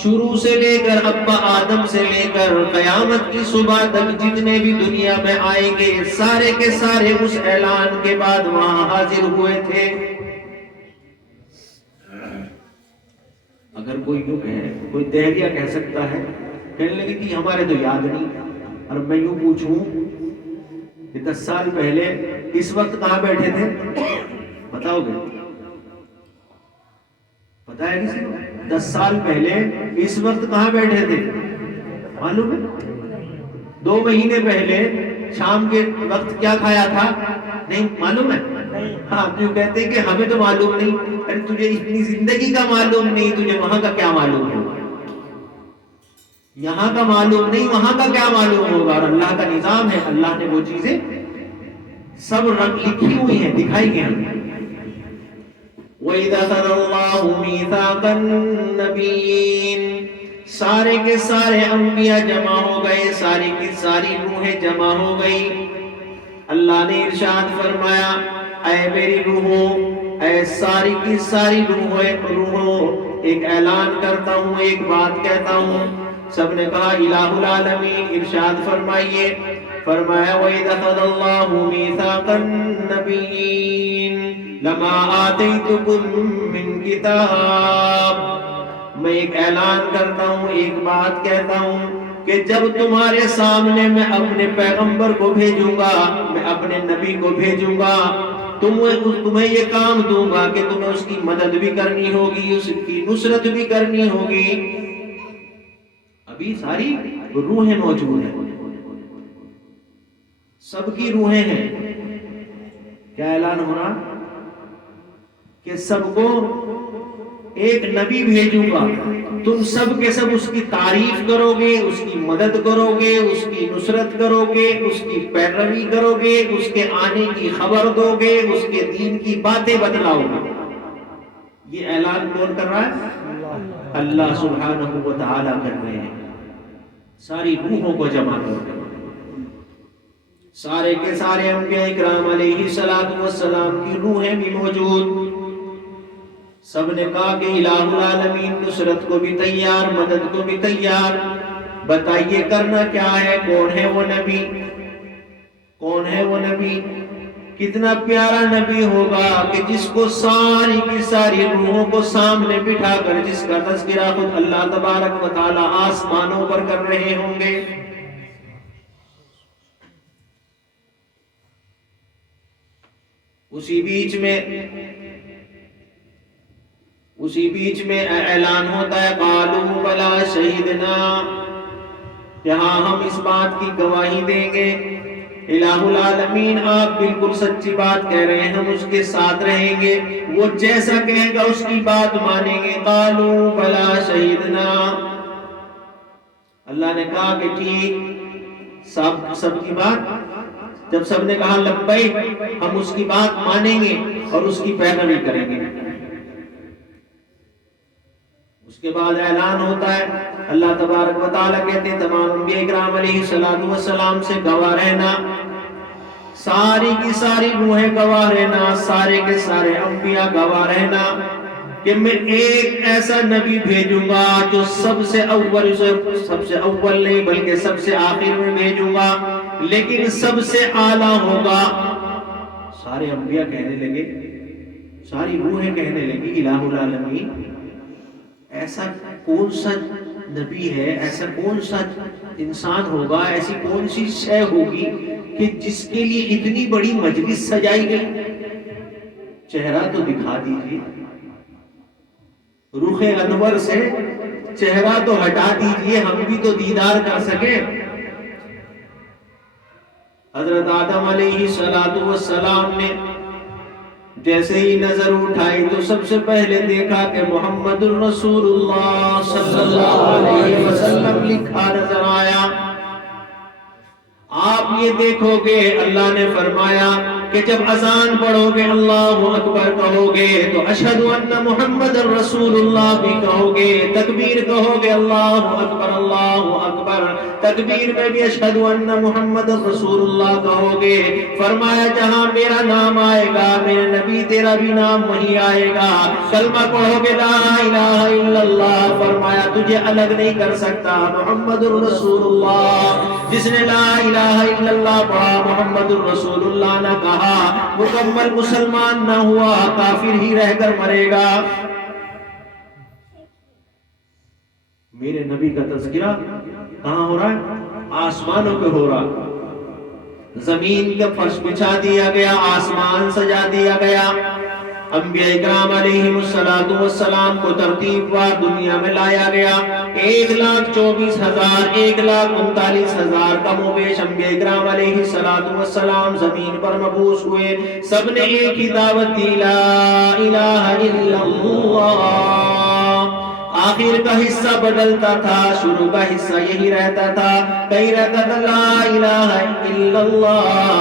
شروع سے لے کر ابا آدم سے لے کر قیامت کی صبح تک جتنے بھی دنیا میں آئیں گے سارے کے سارے اس اعلان کے بعد وہاں حاضر ہوئے تھے۔ اگر کوئی یوں کہے، کوئی دہریہ کہہ سکتا ہے، کہنے لگے کہ ہمارے تو یاد نہیں، اور میں یوں پوچھوں کہ 10 سال پہلے اس وقت کہاں بیٹھے تھے؟ بتاؤ گے؟ پتا ہے کسی کو؟ 10 سال پہلے اس وقت کہاں بیٹھے تھے؟ معلوم ہے؟ 2 مہینے پہلے شام کے وقت کیا کھایا تھا؟ نہیں معلوم ہے؟ ہاں جو کہتے ہیں کہ ہمیں تو معلوم نہیں، ارے تجھے اپنی زندگی کا معلوم نہیں، تجھے وہاں کا کیا معلوم ہوگا؟ یہاں کا معلوم نہیں، وہاں کا کیا معلوم ہوگا؟ اور اللہ کا نظام ہے، اللہ نے وہ چیزیں سب لکھی ہوئی ہیں، دکھائی گئی ہیں۔ وَإِذَا أَخَذَ اللَّهُ مِيثَاقَ النَّبِيِّينَ، سارے کے سارے انبیاء جمع ہو گئے، ساری کی ساری روحیں جمع ہو گئی۔ اللہ نے ارشاد فرمایا اے میری روحوں، اے ساری کی ساری روحوں، ایک اعلان کرتا ہوں، ایک بات کہتا ہوں۔ سب نے کہا الہ العالمین ارشاد فرمائیے۔ فرمایا وَإِذَا أَخَذَ اللَّهُ مِيثَاقَ النَّبِيِّينَ لَمَا آتَيْتُكُم مِّن كِتَابٍ، میں ایک اعلان کرتا ہوں، ایک بات کہتا ہوں کہ جب تمہارے سامنے میں اپنے پیغمبر کو بھیجوں گا، میں اپنے نبی کو بھیجوں گا، تمہیں یہ کام دوں گا کہ تمہیں اس کی مدد بھی کرنی ہوگی، اس کی نصرت بھی کرنی ہوگی۔ ابھی ساری روحیں موجود ہیں، سب کی روحیں ہیں۔ کیا اعلان ہو رہا؟ کہ سب کو ایک نبی بھیجوں گا، تم سب کے سب اس کی تعریف کرو گے، اس کی مدد کرو گے، اس کی نصرت کرو گے، اس کی پیروی کرو گے، اس کے آنے کی خبر دو گے، اس کے دین کی باتیں بتلاؤ گے۔ یہ اعلان کون کر رہا ہے؟ اللہ سبحانہ و تعالی کر رہے ہیں، ساری روحوں کو جمع کر کے۔ سارے کے سارے انبیاء اکرام علیہ السلام کی روحیں بھی موجود۔ سب نے کہا کہ الہ العالمین نصرت کو بھی تیار، مدد کو بھی تیار، بتائیے کرنا کیا ہے؟ کون ہے وہ نبی؟ کون ہے وہ نبی؟ کتنا پیارا نبی ہوگا کہ جس کو ساری کی ساری روحوں کو سامنے بٹھا کر جس کا تذکرہ خود اللہ تبارک و تعالی آسمانوں پر کر رہے ہوں گے۔ اسی بیچ میں اعلان ہوتا ہے قالوا بلا شہدنا، کہ ہاں ہم اس بات کی گواہی دیں گے، الہ العالمین آپ بالکل سچی بات کہہ رہے ہیں، ہم اس کے ساتھ رہیں گے، وہ جیسا کہے گا اس کی بات مانیں گے۔ قالوا بلا شہدنا، اللہ نے کہا کہ ٹھیک، سب کی بات، جب سب نے کہا لبیک، ہم اس کی بات مانیں گے اور اس کی پیروی کریں گے۔ اس کے بعد اعلان ہوتا ہے، اللہ تبارک و تعالیٰ کہتے ہیں تمام انبیاء اکرام علیہ السلام سے گواہ رہنا، ساری کی ساری روحیں گواہ رہنا، سارے کے سارے انبیاء گواہ رہنا کہ میں ایک ایسا نبی بھیجوں گا جو سب سے اول نہیں بلکہ سب سے آخر میں بھیجوں گا، لیکن سب سے اعلیٰ ہوگا۔ سارے انبیاء کہنے لگے، ساری روحیں کہنے لگی الہ العالمین ایسا کون سا نبی ہے، ایسا کون سا انسان ہوگا، ایسی کون سی شے ہوگی کہ جس کے لیے اتنی بڑی مجلس سجائی گئی؟ چہرہ تو دکھا دیجیے، رخ انور سے چہرہ تو ہٹا دیجئے، ہم بھی تو دیدار کر سکیں۔ حضرت آدم علیہ السلام نے جیسے ہی نظر اٹھائی تو سب سے پہلے دیکھا کہ محمد الرسول اللہ صلی اللہ علیہ وسلم لکھا نظر آیا۔ آپ یہ دیکھو گے اللہ نے فرمایا کہ جب اذان پڑھو گے اللہ اکبر کہو گے تو اشہد ان محمد الرسول اللہ بھی کہو گے، تکبیر کہو گے اللہ اکبر، تکبیر میں بھی اشہد ان محمد الرسول اللہ کہو گے۔ فرمایا جہاں میرا نام آئے گا میرے نبی تیرا بھی نام وہی آئے گا۔ کلمہ پڑھو گے لا الہ الا اللہ، فرمایا تجھے الگ نہیں کر سکتا محمد الرسول اللہ۔ جس نے لا الہ الا اللہ پڑھا محمد الرسول اللہ نہ کہا مکمل مسلمان نہ ہوا، کافر ہی رہ کر مرے گا۔ میرے نبی کا تذکرہ کہاں ہو رہا ہے؟ آسمانوں پہ ہو رہا۔ زمین کا فرش بچھا دیا گیا، آسمان سجا دیا گیا، انبیاء اکرام علیہ السلام کو ترتیب وار دنیا میں لایا گیا۔ 1,24,000 1,39,000 کم و بیش انبیاء اکرام علیہ السلام زمین پر مبعوث ہوئے۔ سب نے ایک ہی دعوت دی لا الہ الا اللہ۔ آخر کا حصہ بدلتا تھا، شروع کا حصہ یہی رہتا تھا، کہیں رہتا تھا لا الہ الا اللہ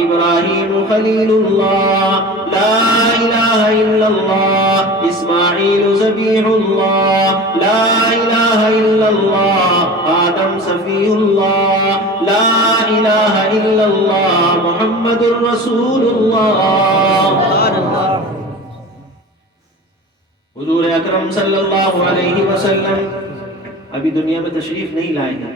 ابراہیم خلیل اللہ، لا الہ الا اللہ اسماعیل ذبیح اللہ، لا الہ الا اللہ آدم صفی اللہ، لا الہ الا اللہ محمد الرسول اللہ۔ حضور اکرم صلی اللہ علیہ وسلم ابھی دنیا میں تشریف نہیں لائے ہیں۔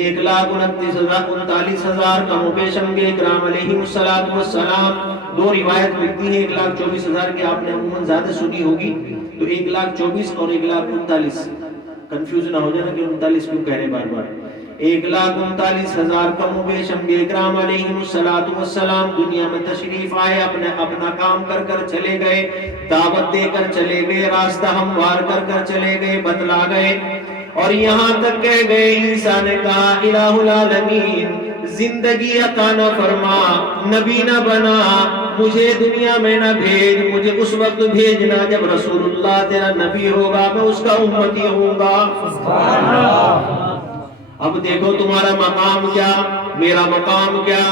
1,29,000 کم و بیش انبیاء اکرام علیہ السلام، دو روایت ملتی ہے 1,24,000 کی آپ نے عموماً زیادہ سنی ہوگی، تو 1,24,000 اور 1,39,000 کنفیوز نہ ہو جانا کہ 39 کیوں کہہ رہے بار بار۔ 1,39,000 کم و بیش انبیاء اکرام علیہ السلام دنیا میں تشریف آئے، اپنا کام کر کر چلے گئے، دعوت دے کر چلے گئے، راستہ ہموار کر کر چلے گئے، بتلا گئے، اور یہاں تک کہہ گئے عیسیٰ نے کہا الہ العالمین زندگی عطا نہ فرما، نبی نہ بنا، مجھے دنیا میں نہ بھیج، مجھے اس وقت بھیجنا جب رسول اللہ تیرا نبی ہوگا، میں اس کا امتی ہوں گا۔ سبحان اللہ۔ اب دیکھو تمہارا مقام کیا، میرا مقام کیا،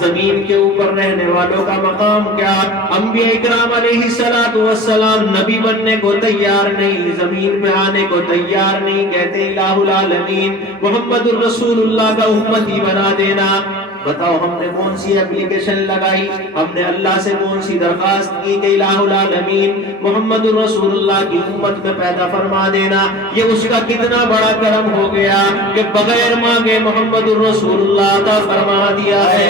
زمین کے اوپر رہنے والوں کا مقام کیا۔ انبیاء اکرام علیہ السلام نبی بننے کو تیار نہیں، زمین پہ آنے کو تیار نہیں، کہتے الہ العالمین محمد الرسول اللہ کا امتی بنا دینا۔ بتاؤ ہم نے کون سی اپلیکیشن لگائی، ہم نے اللہ سے کون سی درخواست کی کہ الہ العالمین محمد الرسول اللہ کی امت میں پیدا فرما دینا۔ یہ اس کا کتنا بڑا کرم ہو گیا کہ بغیر مانگے محمد الرسول اللہ عطا فرما دیا ہے۔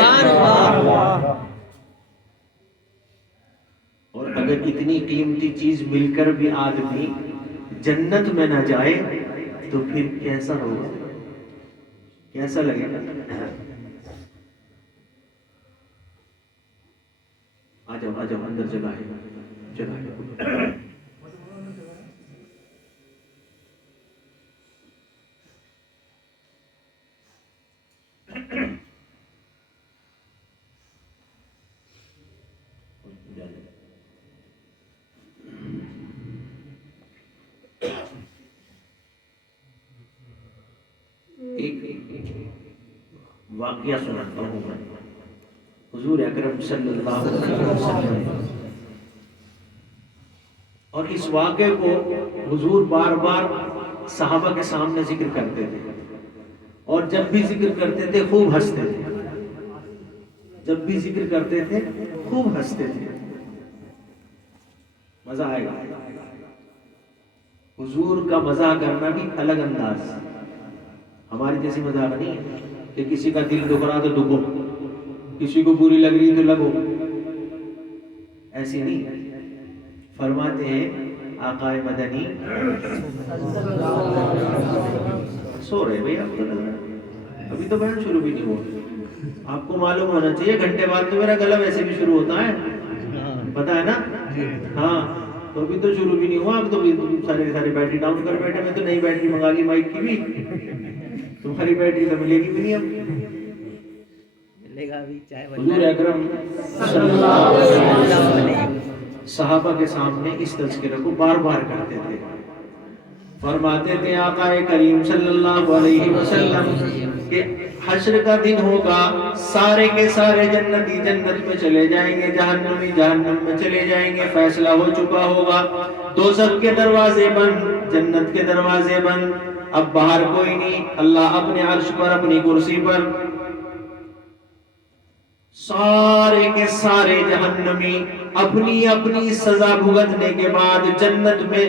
اور اگر اتنی قیمتی چیز مل کر بھی آدمی جنت میں نہ جائے تو پھر کیسا ہوگا، کیسا لگے گا؟ آجاؤ اندر جگہ ہے۔ ایک واقعہ سناتا ہوں میں، حضور اکرم صلی اللہ علیہ وسلم، اور اس واقعے کو حضور بار بار صحابہ کے سامنے ذکر کرتے تھے، اور جب بھی ذکر کرتے تھے خوب ہنستے تھے، جب بھی ذکر کرتے تھے خوب ہنستے تھے، مزہ آئے گا۔ حضور کا مزاح کرنا بھی الگ انداز، ہماری جیسی مزاح نہیں ہے کہ کسی کا دل دکھ رہا تو دکھو، کسی کو بری لگ رہی تو لگو، ایسی نہیں۔ فرماتے ہیں آقا مدنی سو رہے بھئی، آپ کو لگ رہا ابھی تو بیان شروع بھی نہیں ہوا، آپ کو معلوم ہونا چاہیے گھنٹے بعد تو میرا گلا ویسے بھی شروع ہوتا ہے، پتہ ہے نا؟ ہاں تو ابھی تو شروع بھی نہیں ہوا, اب تو سارے بیٹری ڈاؤن کر بیٹھے. میں تو نئی بیٹری منگا لی مائک کی بھی, تمہاری بیٹری تو ملے گی بھی نہیں. اب ملے گا ابھی چائے حضور اکرم صلی اللہ علیہ وسلم صحابہ کے سامنے اس تذکرہ کو بار بار کرتے تھے. فرماتے تھے آقا کریم صلی اللہ علیہ وسلم کہ حشر کا دن ہوگا, سارے کے سارے جنتی جنت میں چلے جائیں گے, جہنمی جہنم میں چلے جائیں گے. فیصلہ ہو چکا ہوگا, دوزخ کے دروازے بند, جنت کے دروازے بند. اب باہر کوئی نہیں. اللہ اپنے عرش پر, اپنی کرسی پر, سارے کے سارے جہنمی اپنی اپنی سزا بھگتنے کے بعد جنت میں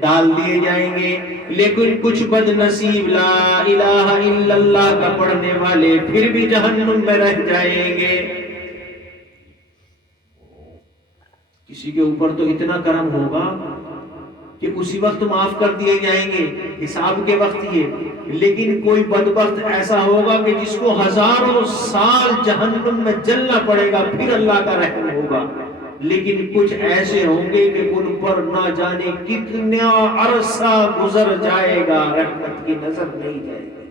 ڈال دیے جائیں گے. لیکن کچھ بد نصیب لا الہ الا اللہ کا پڑھنے والے پھر بھی جہنم میں رہ جائیں گے. کسی کے اوپر تو اتنا کرم ہوگا کہ اسی وقت معاف کر دیے جائیں گے, حساب کے وقت یہ. لیکن کوئی بدبخت ایسا ہوگا کہ جس کو ہزاروں سال جہنم میں جلنا پڑے گا, پھر اللہ کا رحم ہوگا. لیکن کچھ ایسے ہوں گے کہ ان پر نہ جانے کتنا عرصہ گزر جائے گا, رحمت کی نظر نہیں جائے گی,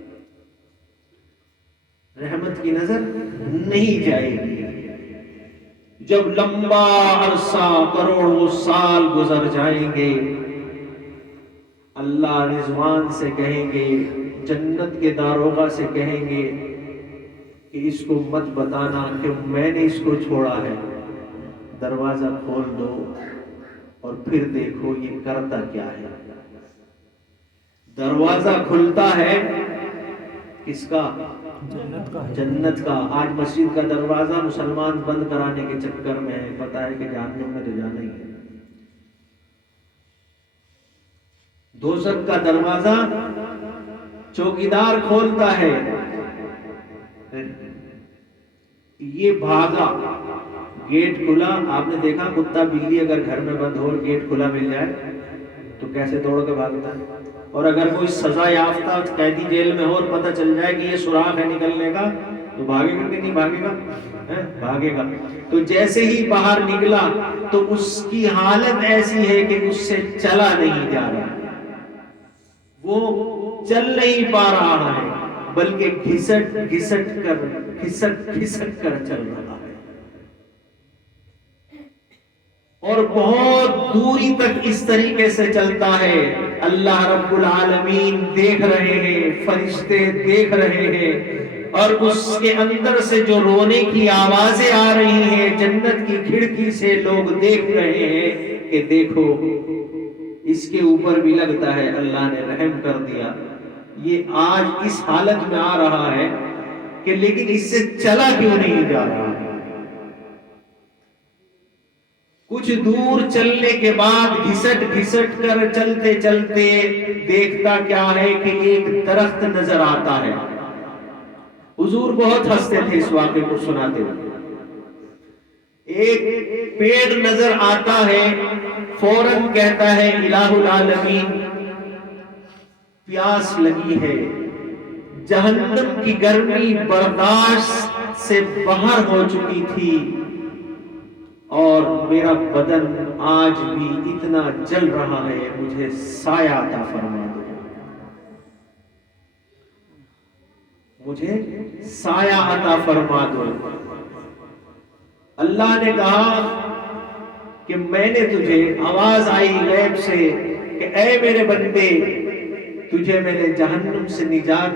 رحمت کی نظر نہیں جائے گی. جب لمبا عرصہ کروڑوں سال گزر جائیں گے, اللہ رضوان سے کہیں گے, جنت کے داروغہ سے کہیں گے کہ اس کو مت بتانا کہ میں نے اس کو چھوڑا ہے, دروازہ کھول دو اور پھر دیکھو یہ کرتا کیا ہے. دروازہ کھلتا ہے کس کا؟ جنت کا. آج مسجد کا دروازہ مسلمان بند کرانے کے چکر میں ہے, پتہ ہے کہ جہنم میں تو جانا ہی ہے. دوزخ کا دروازہ چوکیدار کھولتا ہے, یہ بھاگا, گیٹ کھلا. آپ نے دیکھا کتا بلی اگر گھر میں بند ہو اور گیٹ کھلا مل جائے تو کیسے دوڑ کے بھاگتا ہے. اور اگر کوئی سزا یافتہ قیدی جیل میں ہو اور پتہ چل جائے کہ یہ سوراخ ہے نکلنے کا, تو بھاگے گا کہ نہیں بھاگے گا؟ بھاگے گا. تو جیسے ہی باہر نکلا تو اس کی حالت ایسی ہے کہ اس سے چلا نہیں جا رہا, وہ چل نہیں پا رہا ہے, بلکہ گھسٹ گھسٹ کر کھسک کھسک کر چل رہا ہے. اور بہت دوری تک اس طریقے سے چلتا ہے. اللہ رب العالمین دیکھ رہے ہیں, فرشتے دیکھ رہے ہیں, اور اس کے اندر سے جو رونے کی آوازیں آ رہی ہیں, جنت کی کھڑکی سے لوگ دیکھ رہے ہیں کہ دیکھو اس کے اوپر بھی لگتا ہے اللہ نے رحم کر دیا. یہ آج اس حالت میں آ رہا ہے کہ لیکن اس سے چلا کیوں نہیں جا رہا. کچھ دور چلنے کے بعد گھسٹ گھسٹ کر چلتے چلتے دیکھتا کیا ہے کہ ایک درخت نظر آتا ہے. حضور بہت ہنستے تھے اس واقعے کو سناتے ہوئے. ایک پیڑ نظر آتا ہے, فوراً کہتا ہے الہ العالمین پیاس لگی ہے, جہنم کی گرمی برداشت سے باہر ہو چکی تھی, اور میرا بدن آج بھی اتنا جل رہا ہے, مجھے سایہ عطا فرما دو, مجھے سایہ عطا فرما دو. اللہ نے کہا کہ میں نے تجھے, آواز آئی غیب سے کہ اے میرے بندے, تجھے میں نے جہنم سے نجات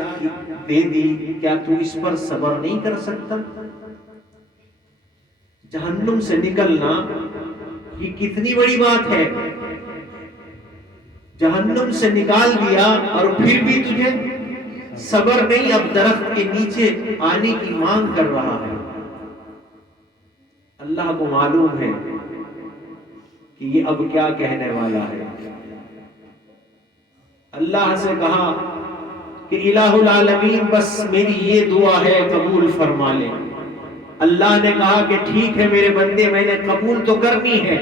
دے دی, کیا تو اس پر صبر نہیں کر سکتا؟ جہنم سے نکلنا یہ کتنی بڑی بات ہے. جہنم سے نکال دیا اور پھر بھی تجھے صبر نہیں, اب درخت کے نیچے آنے کی مانگ کر رہا ہے. اللہ کو معلوم ہے کہ یہ اب کیا کہنے والا ہے. اللہ سے کہا کہ الہ العالمین بس میری یہ دعا ہے, قبول فرما لے. اللہ نے کہا کہ ٹھیک ہے میرے بندے, میں نے قبول تو کرنی ہے,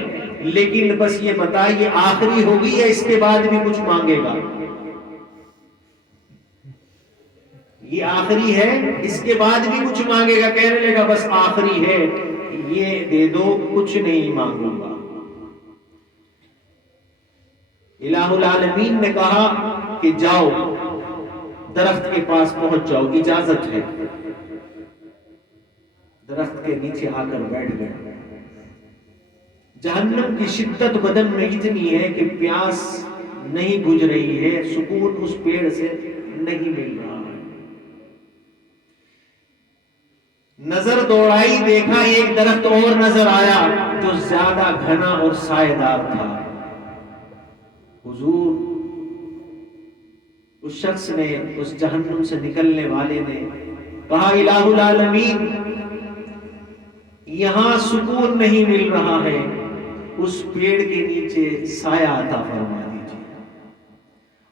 لیکن بس یہ بتا یہ آخری ہوگی یا اس کے بعد بھی کچھ مانگے گا؟ یہ آخری ہے, اس کے بعد بھی کچھ مانگے گا؟ کہنے لگا بس آخری ہے, یہ دے دو, کچھ نہیں مانگوں گا. الہ العالمین نے کہا کہ جاؤ درخت کے پاس پہنچ جاؤ، اجازت ہے۔ درخت کے نیچے آ کر بیٹھ گئے۔ جہنم کی شدت بدن میں اتنی ہے کہ پیاس نہیں بجھ رہی ہے، سکون اس پیڑ سے نہیں مل رہا ہے۔ نظر دوڑائی، دیکھا ایک درخت اور نظر آیا جو زیادہ گھنا اور سایہ دار تھا۔ حضور اس شخص نے، اس جہنم سے نکلنے والے نے کہا الہ العالمین یہاں سکون نہیں مل رہا ہے، اس پیڑ کے نیچے سایہ عطا فرما دیجیے۔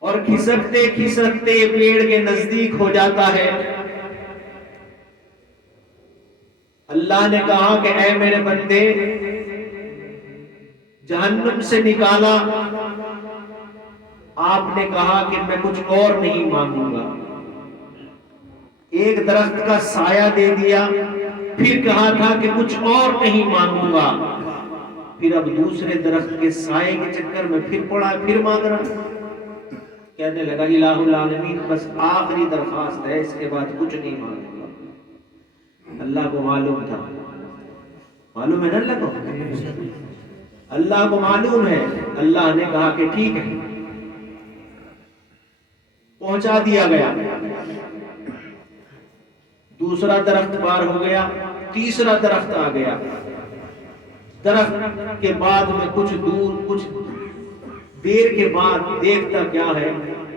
اور کھسکتے کھسکتے پیڑ کے نزدیک ہو جاتا ہے۔ اللہ نے کہا کہ اے میرے بندے، جہنم سے نکالا، آپ نے کہا کہ میں کچھ اور نہیں مانگوں گا۔ ایک درخت کا سایہ دے دیا، پھر کہا تھا کہ کچھ اور نہیں مانگوں گا، پھر اب دوسرے درخت کے سائے کے چکر میں پھر پڑا، پھر مانگ رہا۔ کہنے لگا الہ العالمین بس آخری درخواست ہے، اس کے بعد کچھ نہیں مانگوں گا۔ اللہ کو معلوم تھا، معلوم ہے نا اللہ کو، اللہ کو معلوم ہے۔ اللہ نے کہا کہ ٹھیک ہے، پہنچا دیا گیا۔ دوسرا درخت پار ہو گیا، تیسرا درخت آ گیا۔ درخت کے بعد میں کچھ دور، کچھ دیر کے بعد دیکھتا کیا ہے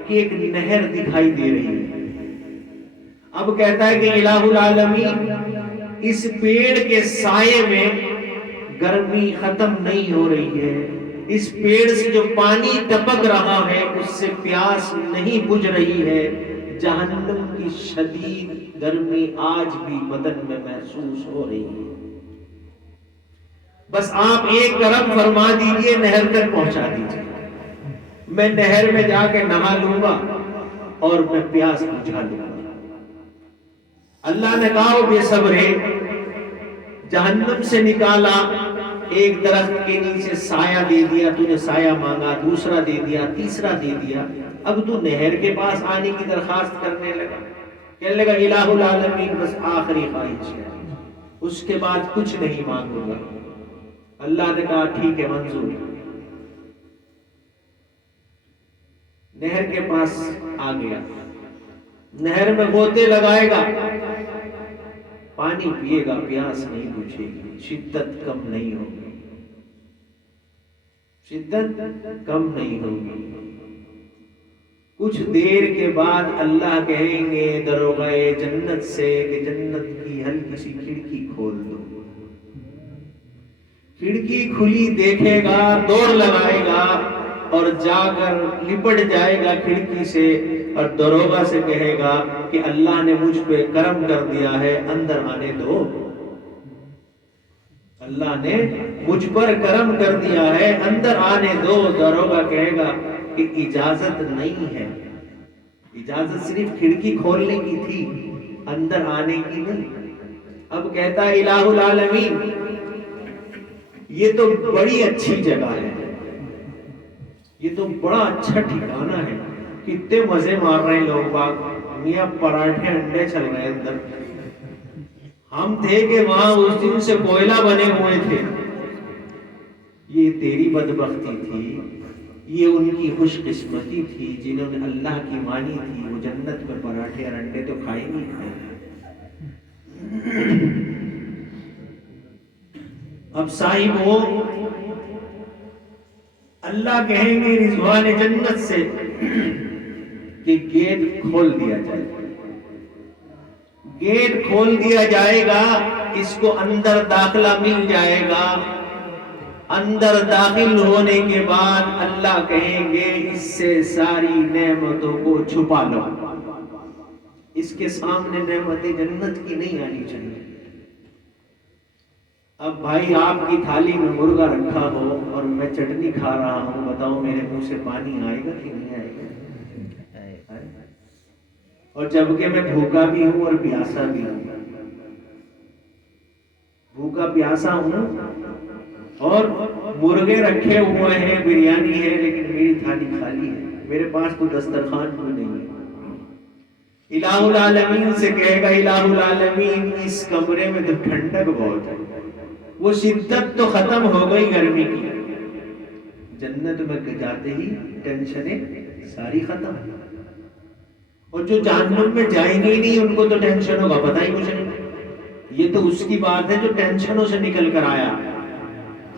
کہ ایک نہر دکھائی دے رہی ہے۔ اب کہتا ہے کہ الہ العالمین اس پیڑ کے سائے میں گرمی ختم نہیں ہو رہی ہے، اس پیڑ سے جو پانی ٹپک رہا ہے اس سے پیاس نہیں بجھ رہی ہے، جہنم کی شدید گرمی آج بھی بدن میں محسوس ہو رہی ہے۔ بس آپ ایک کرم فرما دیجئے، نہر تک پہنچا دیجئے، میں نہر میں جا کے نہا لوں گا اور میں پیاس بجھا لوں گا۔ اللہ نے کہا وہ بے صبر ہے، جہنم سے نکالا، ایک درخت کے نیچے سایہ دے دیا، تو نے سایہ مانگا، دوسرا دے دیا، تیسرا دے دیا، اب تو نہر کے پاس آنے کی درخواست کرنے لگا۔ کہنے لگا الہ العالمین بس آخری خواہش ہے، اس کے بعد کچھ نہیں مانگوں گا۔ اللہ نے کہا ٹھیک ہے، منظور۔ نہر کے پاس آ گیا، نہر میں غوطے لگائے گا، پانی پیے گا، پیاس نہیں بجھے گی، شدت کم نہیں ہوگی، شدت کم نہیں ہوگی۔ کچھ دیر کے بعد اللہ کہیں گے دروغہ جنت سے کہ جنت کی ہلکی سی کھڑکی کھول دو۔ کھڑکی کھلی دیکھے گا، دوڑ لگائے گا اور جا کر لپٹ جائے گا کھڑکی سے اور دروغہ سے کہے گا کہ اللہ نے مجھ پہ کرم کر دیا ہے، اندر آنے دو۔ اللہ نے مجھ پر کرم کر دیا ہے، اندر آنے دو۔ دروغہ کہے گا کہ اجازت نہیں ہے، اجازت صرف کھڑکی کھولنے کی تھی، اندر آنے کی نہیں۔ اب کہتا ہے الہ العالمین یہ تو بڑی اچھی جگہ ہے، یہ تو بڑا اچھا ٹھکانہ ہے، کتنے مزے مار رہے ہیں لوگ باغ، میاں پراٹھے انڈے چل رہے ہیں اندر، ہم تھے کہ وہاں اس دن سے کوئلہ بنے ہوئے تھے۔ یہ تیری بدبختی تھی، یہ ان کی خوش قسمتی تھی جنہوں نے اللہ کی مانی تھی، وہ جنت میں پراٹھے اور انڈے تو کھائے نہیں کھائے۔ اب صاحب ہو اللہ کہیں گے رضوان جنت سے کہ گیٹ کھول دیا جائے، گیٹ کھول دیا جائے گا، اس کو اندر داخلہ مل جائے گا۔ اندر داخل ہونے کے بعد اللہ کہیں گے اس سے ساری نعمتوں کو چھپا لو، اس کے سامنے نعمت جنت کی نہیں آنی چاہیے۔ اب بھائی آپ کی تھالی میں مرغا رکھا ہو اور میں چٹنی کھا رہا ہوں، بتاؤ میرے منہ سے پانی آئے گا کہ نہیں آئے گا؟ اور جبکہ میں بھوکا بھی ہوں اور پیاسا بھی ہوں، بھوکا پیاسا ہوں اور مرغے رکھے ہوئے ہیں، بریانی ہے، لیکن میری تھالی خالی ہے، میرے پاس کوئی دسترخوان بھی نہیں ہے۔ الہ العالمین سے کہے گا الہ العالمین اس کمرے میں تو ٹھنڈک بہت ہے، وہ شدت تو ختم ہو گئی گرمی کی، جنت میں جاتے ہی ٹینشنیں ساری ختم، اور جو جہنم میں جائیں گے ہی نہیں ان کو تو ٹینشن ہوگا پتہ ہی کچھ نہیں۔ یہ تو اس کی بات ہے جو ٹینشنوں سے نکل کر آیا۔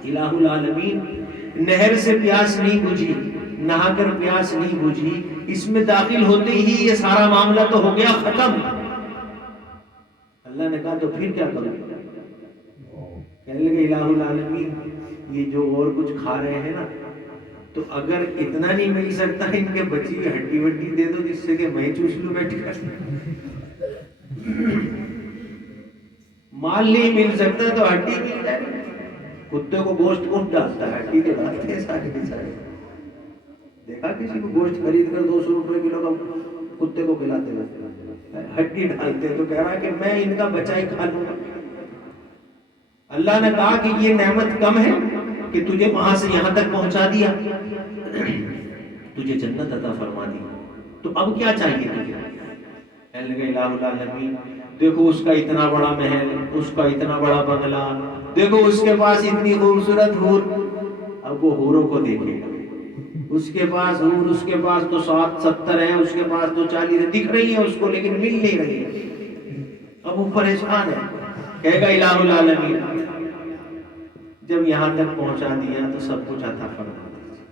الہ العالمین نہر سے پیاس نہیں بجھی، نہا کر پیاس نہیں بجھی، اس میں داخل ہوتے ہی یہ سارا معاملہ تو ہو گیا ختم۔ اللہ نے کہا تو پھر کیا کروں؟ کہنے لگے الہ العالمین یہ جو اور کچھ کھا رہے ہیں نا، تو اگر اتنا نہیں مل سکتا ان کے بچی کی ہڈی وڈی دے دو جس سے کہ میں چوس لوں بیٹھ کر، مال نہیں مل سکتا تو ہڈی مل جائے۔ کتے کو گوشت کون ڈالتا ہے؟ ہڈی تو ڈالتے ہیں سارے کے سارے۔ دیکھا کسی کو گوشت خرید کر 200 روپے کلو کا کتے کو کھلاتے ہوئے؟ ہڈی ڈالتے تو کہہ رہا کہ میں ان کا بچہ ہی کھا لوں گا۔ اللہ نے کہا کہ یہ نعمت کم ہے کہ تجھے وہاں سے یہاں تک پہنچا دیا، تجھے جنت عطا فرما دی، تو اب کیا چاہیے تجھے؟ کہنے لگے الہ العالمین دیکھو اس کا اتنا بڑا محل، اس کا اتنا بڑا بنگلہ، دیکھو اس کے پاس اتنی خوبصورت حور، اب وہ حوروں کو دیکھے گا، اس کے پاس حور، اس کے پاس تو 70 ہیں، اس کے پاس تو 40 دکھ رہی ہیں اس کو لیکن مل نہیں رہی ہے، اب وہ پریشان ہے، کہے گا الہ العالمین جب یہاں تک پہنچا دیا تو سب کچھ عطا فرما دیجیے۔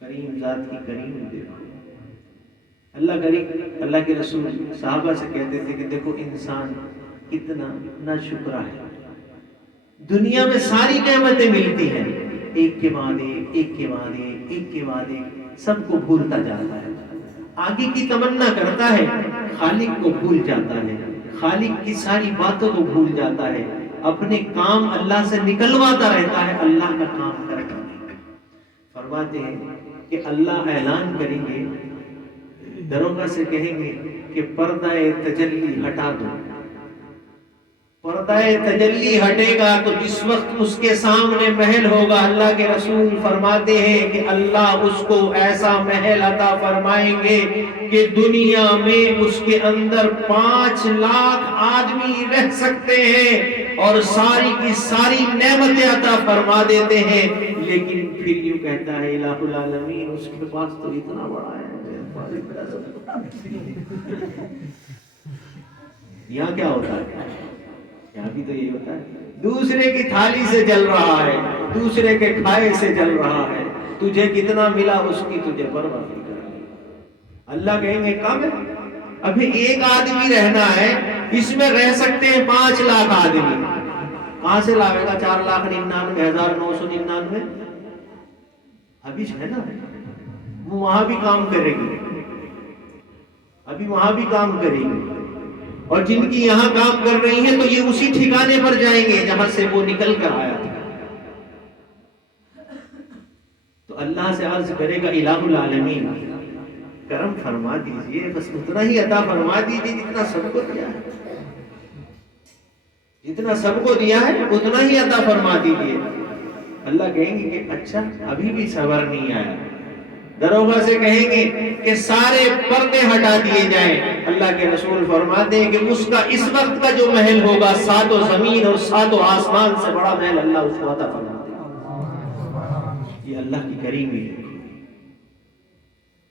کریم ذات کی کریم دیکھو، اللہ کے رسول صحابہ سے کہتے تھے کہ دیکھو انسان کتنا ناشکرا ہے، دنیا میں ساری نعمتیں ملتی ہیں، ایک کے بعد ایک، ایک کے بعد ایک، ایک کے بعد ایک، سب کو بھولتا جاتا ہے، آگے کی تمنا کرتا ہے، خالق کو بھول جاتا ہے، خالق کی ساری باتوں کو بھول جاتا ہے، اپنے کام اللہ سے نکلواتا رہتا ہے، اللہ کا کام کرتا ہے۔ فرماتے ہیں کہ اللہ اعلان کریں گے، دروگا سے کہیں گے کہ پردہ تجلی ہٹا دو، پردہ تجلی ہٹے گا تو جس وقت اس کے سامنے محل ہوگا، اللہ کے رسول فرماتے ہیں کہ اللہ اس کو ایسا محل عطا فرمائیں گے کہ دنیا میں اس کے اندر 5 لاکھ آدمی رہ سکتے ہیں اور ساری کی ساری نعمتیں عطا فرما دیتے ہیں، لیکن پھر یوں کہتا ہے الہ العالمین اس کے پاس تو اتنا بڑا ہے، یہاں کیا ہوتا ہے؟ یہاں بھی تو یہی ہوتا ہے، دوسرے کی تھالی سے جل رہا ہے، دوسرے کے کھائے سے جل رہا ہے، تجھے کتنا ملا اس کی تجھے پرواہ نہیں کرنی۔ اللہ کہیں گے کم ہے، ابھی ایک آدمی رہنا ہے، اس میں رہ سکتے ہیں 5 لاکھ آدمی، کہاں سے لاوے گا 4,99,999؟ ابھی ہے نا، وہ وہاں بھی کام کرے گی، ابھی وہاں بھی کام کرے گی، اور جن کی یہاں کام کر رہی ہیں تو یہ اسی ٹھکانے پر جائیں گے جہاں سے وہ نکل کر آیا تھا۔ تو اللہ سے عرض کرے گا الہ العالمین کرم فرما دیجئے، بس اتنا ہی عطا فرما دیجئے جتنا سب کو دیا ہے، جتنا سب کو دیا ہے اتنا ہی عطا فرما دیجئے۔ اللہ کہیں گے کہ اچھا ابھی بھی صبر نہیں آیا، دروگا سے کہیں گے کہ سارے پردے ہٹا دیے جائیں، اللہ کے رسول فرماتے ہیں کہ اس کا اس وقت کا جو محل ہوگا 7 زمین اور 7 آسمان سے بڑا محل اللہ اس کو عطا فرما دے گا۔ یہ اللہ کی کریمی ہے،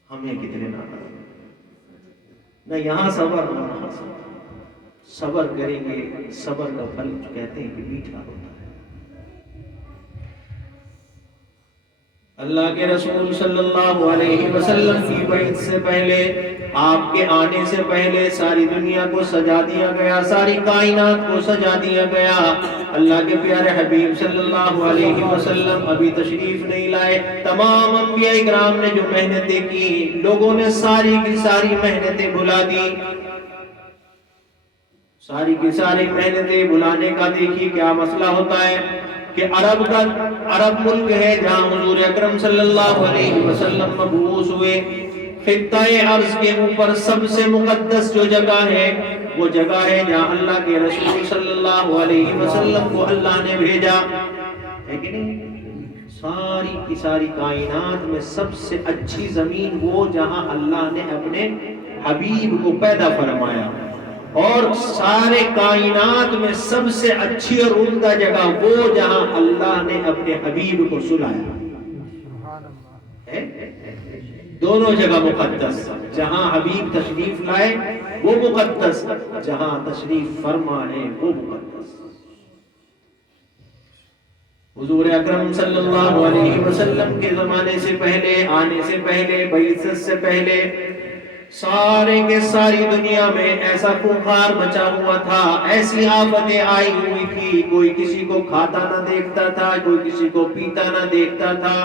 ہمیں کتنے نہ یہاں صبر نہ وہاں صبر کریں گے، صبر کا پھل کہتے ہیں کہ میٹھا ہوتا ہے۔ اللہ کے رسول صلی اللہ علیہ وسلم کی بیعت سے پہلے، آپ کے آنے سے پہلے ساری دنیا کو سجا دیا گیا، ساری کائنات کو سجا دیا گیا۔ اللہ کے پیارے حبیب صلی اللہ علیہ وسلم ابھی تشریف نہیں لائے، تمام انبیاء اکرام نے جو محنتیں کی، لوگوں نے ساری کی ساری محنتیں بھلا دی، ساری کی ساری محنتیں بھلانے کا دیکھیے کیا مسئلہ ہوتا ہے کہ عرب ملک ہے جہاں حضور اکرم صلی اللہ علیہ وسلم مبعوث ہوئے، خطہ ارض کے اوپر سب سے مقدس جو جگہ ہے وہ جگہ ہے جہاں اللہ کے رسول صلی اللہ علیہ وسلم کو اللہ نے بھیجا۔ ہے کہ نہیں؟ ساری کی ساری کائنات میں سب سے اچھی زمین وہ جہاں اللہ نے اپنے حبیب کو پیدا فرمایا، اور سارے کائنات میں سب سے اچھی اور عمدہ جگہ وہ جہاں اللہ نے اپنے حبیب کو سلایا ہے۔ دونوں جگہ مقدس، جہاں حبیب تشریف لائے وہ مقدس، جہاں تشریف فرما ہے وہ مقدس۔ حضور اکرم صلی اللہ علیہ وسلم کے زمانے سے پہلے، آنے سے پہلے، بعثت سے پہلے سارے کے ساری دنیا میں ایسا خونخوار مچا ہوا تھا، ایسی آفتیں آئی ہوئی تھی، کوئی کسی کو کھاتا نہ دیکھتا تھا، کوئی کسی کو پیتا نہ دیکھتا تھا۔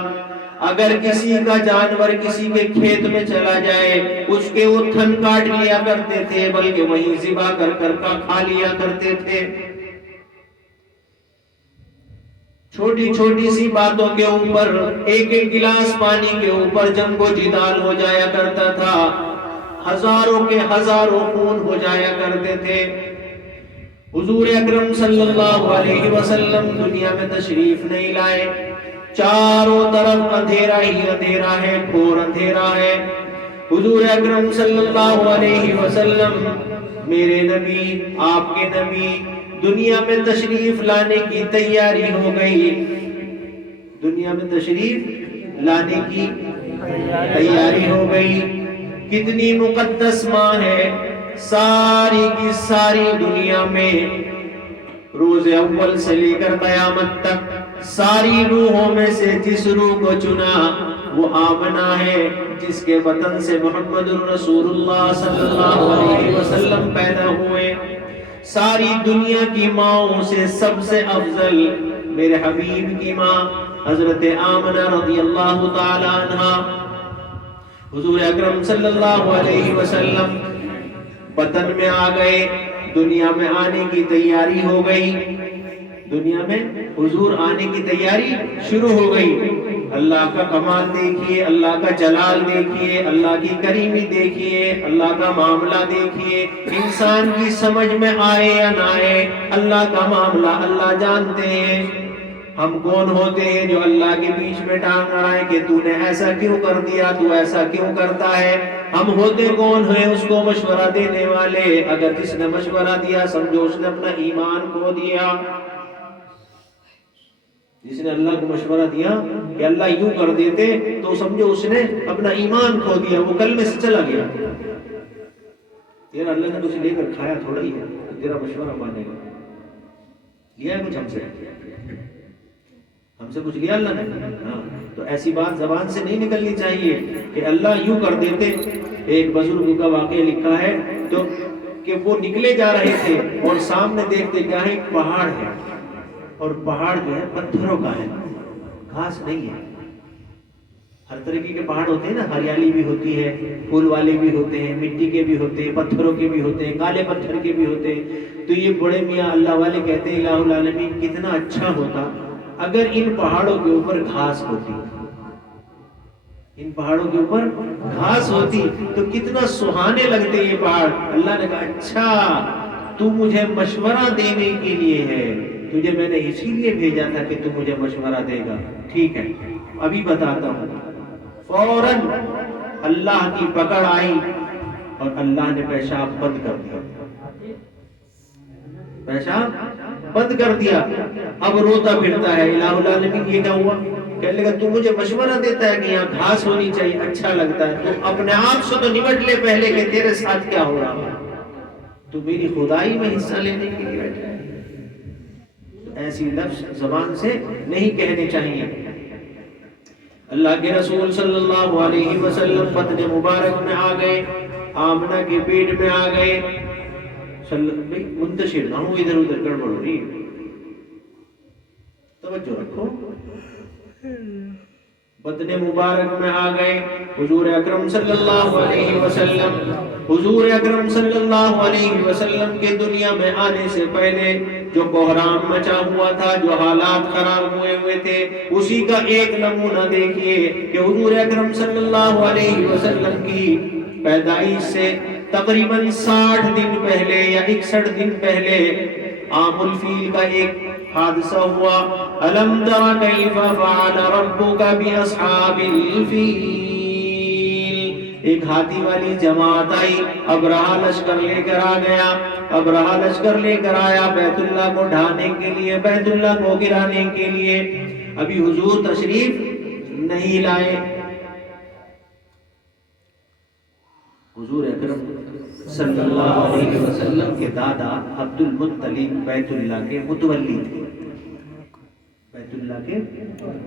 اگر کسی کا جانور کسی کے کھیت میں چلا جائے اس کے وہ تھن کاٹ لیا کرتے تھے، بلکہ وہیں ذبح کر کر کا کھا لیا کرتے تھے۔ چھوٹی چھوٹی سی باتوں کے اوپر، ایک ایک گلاس پانی کے اوپر جنگ و جدال ہو جایا کرتا تھا، ہزاروں کے ہزاروں خون ہو جایا کرتے تھے۔ حضور اکرم صلی اللہ علیہ وسلم دنیا میں تشریف نہیں لائے، چاروں طرف اندھیرا ہی اندھیرا ہے، گھور اندھیرا ہے۔ حضور اکرم صلی اللہ علیہ وسلم میرے نبی، آپ کے نبی، دنیا میں تشریف لانے کی تیاری ہو گئی، دنیا میں تشریف لانے کی تیاری ہو گئی۔ کتنی مقدس ماں ہے، ساری کی ساری دنیا میں روز اول سے لے کر قیامت تک ساری روحوں میں سے جس روح کو چنا وہ آمنہ ہے، جس کے وطن سے محمد الرسول اللہ صلی اللہ علیہ وسلم پیدا ہوئے۔ ساری دنیا کی ماؤں سے سب سے افضل میرے حبیب کی ماں حضرت آمنہ رضی اللہ تعالی عنہ۔ حضور اکرم صلی اللہ علیہ وسلم وطن میں آ گئے، دنیا میں آنے کی تیاری ہو گئی، دنیا میں حضور آنے کی تیاری شروع ہو گئی۔ اللہ کا کمال دیکھیے، اللہ کا جلال دیکھیے، اللہ کی کریمی دیکھیے، اللہ کا معاملہ دیکھیے۔ انسان کی سمجھ میں آئے یا نہ آئے، اللہ کا معاملہ اللہ جانتے ہیں۔ ہم کون ہوتے ہیں جو اللہ کے بیچ میں ٹانگ اڑائیں کہ تو نے ایسا کیوں کر دیا، تو ایسا کیوں کرتا ہے؟ ہم ہوتے کون ہیں اس کو مشورہ دینے والے؟ اگر جس نے مشورہ دیا سمجھو اس نے اپنا ایمان کھو دیا۔ جس نے اللہ کو مشورہ دیا کہ اللہ یوں کر دیتے تو سمجھو اس نے اپنا ایمان کھو دیا، وہ کلمے سے چلا گیا۔ تیرا اللہ نے کچھ لے کر کھایا تھوڑا ہی ہے تیرا مشورہ مانے گا؟ لیا ہے کچھ ہم سے کچھ لیا اللہ نے؟ ہاں، تو ایسی بات زبان سے نہیں نکلنی چاہیے کہ اللہ یوں کر دیتے۔ ایک بزرگ کا واقعہ لکھا ہے تو کہ وہ نکلے جا رہے تھے اور سامنے دیکھتے کیا ہے، ایک پہاڑ ہے، اور پہاڑ جو ہے پتھروں کا ہے، گھاس نہیں ہے۔ ہر طریقے کے پہاڑ ہوتے ہیں نا، ہریالی بھی ہوتی ہے، پھول والے بھی ہوتے ہیں، مٹی کے بھی ہوتے ہیں، پتھروں کے بھی ہوتے ہیں، کالے پتھر کے بھی ہوتے ہیں۔ تو یہ بڑے میاں اللہ والے کہتے ہیں الہ العالمین کتنا اچھا ہوتا اگر ان پہاڑوں کے اوپر گھاس ہوتی، ان پہاڑوں کے اوپر گھاس ہوتی تو کتنا سہانے لگتے یہ پہاڑ۔ اللہ نے کہا اچھا تو مجھے مشورہ دینے کے لیے ہے، تجھے میں نے اسی لیے بھیجا تھا کہ تو مجھے مشورہ دے گا، ٹھیک ہے ابھی بتاتا ہوں۔ فوراً اللہ کی پکڑ آئی اور اللہ نے پیشاب بند کر دیا، پیشاب بند کر دیا۔ اب روتا پھرتا ہے الہ العالمین یہ کیا ہوا؟ کہنے لگا تو مجھے مشورہ دیتا ہے کہ یہاں گھاس ہونی چاہیے، اچھا لگتا ہے، تو اپنے آپ سے تو نمٹ لے پہلے کہ تیرے ساتھ کیا ہو رہا ہے، تو میری خدائی میں حصہ لینے کے لیے بیٹھا ہے۔ ایسی لفظ زبان سے نہیں کہنے چاہیے۔ اللہ کے رسول صلی اللہ علیہ وسلم بطن مبارک میں آ گئے، آمنہ کے پیٹ میں آ گئے۔ منتشر نہ ہو، ادھر ادھر گڑبڑ ہو رہی ہے، توجہ رکھو۔ بطن مبارک میں آ گئے حضور اکرم صلی اللہ علیہ وسلم۔ حضور اکرم صلی اللہ علیہ وسلم کے دنیا میں آنے سے پہلے جو بحران مچا ہوا تھا، جو حالات خراب ہوئے تھے، اسی کا ایک نمونہ دیکھیے کہ حضور اکرم صلی اللہ علیہ وسلم کی پیدائش سے تقریباً 60 دن پہلے یا 61 دن پہلے عام الفیل کا ایک حادثہ ہوا۔ الم تر کیف فعل ربک باصحاب الفیل. ایک ہاتھی والی جماعت آئی، ابرہہ لشکر لے کر آ گیا. ابرہہ لشکر لے کر آیا بیت اللہ کو ڈھانے کے لیے، بیت اللہ کو گرانے کے لیے. ابھی حضور تشریف نہیں لائے. حضور اکرم صلی اللہ علیہ وسلم کے دادا عبد المطلب بیت اللہ کے متولی تھے. بیت اللہ کے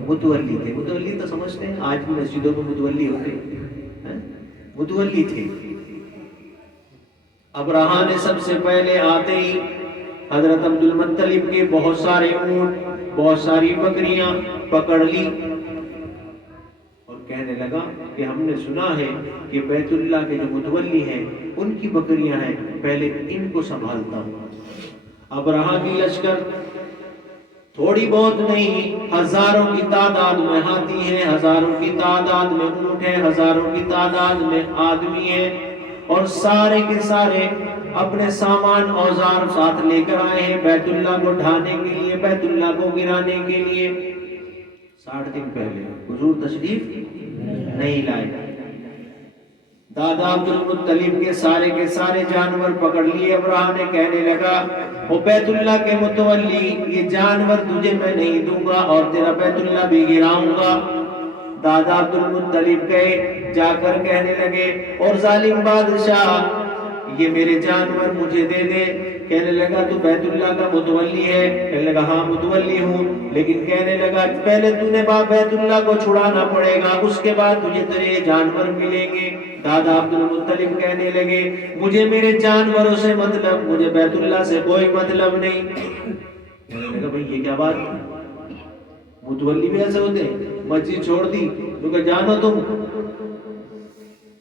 متولی تھے. متولی تو سمجھتے ہیں، آج بھی مسجدوں میں متولی ہوتے ہیں، متولی تھے. ابرہہ نے سب سے پہلے آتے ہی حضرت عبد المطلب کے بہت سارے اونٹ، بہت ساری بکریاں پکڑ لی اور کہنے لگا کہ ہم نے سنا ہے کہ بیت اللہ کے جو متولی ہیں ان کی بکریاں ہیں، پہلے ان کو سنبھالتا ہوں. ابرہہ کی لشکر تھوڑی بہت نہیں، ہزاروں کی تعداد میں ہاتھی ہیں، ہزاروں کی تعداد میں اونٹ ہیں، ہزاروں کی تعداد میں آدمی ہیں، اور سارے کے سارے اپنے سامان اوزار ساتھ لے کر آئے ہیں بیت اللہ کو ڈھانے کے لیے، بیت اللہ کو گرانے کے لیے. 60 دن پہلے حضور تشریف نہیں لائے. دادا عبد المطلب کے سارے جانور پکڑ لیے. ابرہہ نے کہنے لگا وہ بیت اللہ کے متولی، یہ جانور تجھے میں نہیں دوں گا اور تیرا بیت اللہ بھی گراؤں گا. دادا عبد المطلب گئے، جا کر کہنے لگے اور ظالم بادشاہ یہ میرے جانور مجھے دے دے. کہنے لگا تو بیت اللہ کا متولی ہے؟ کہنے لگا ہاں متولی ہوں، لیکن کہنے لگا پہلے تو نے بیت اللہ کو چھڑانا پڑے گا، اس کے بعد تجھے تیرے جانور ملیں گے. دادا عبد المطلب کہنے لگے مجھے میرے جانوروں سے مطلب، مجھے بیت اللہ سے کوئی مطلب نہیں. کہنے لگا بھئی یہ کیا بات، متولی بھی ایسے ہوتے ہیں؟ مسجد چھوڑ دی تو کہ جانو تم.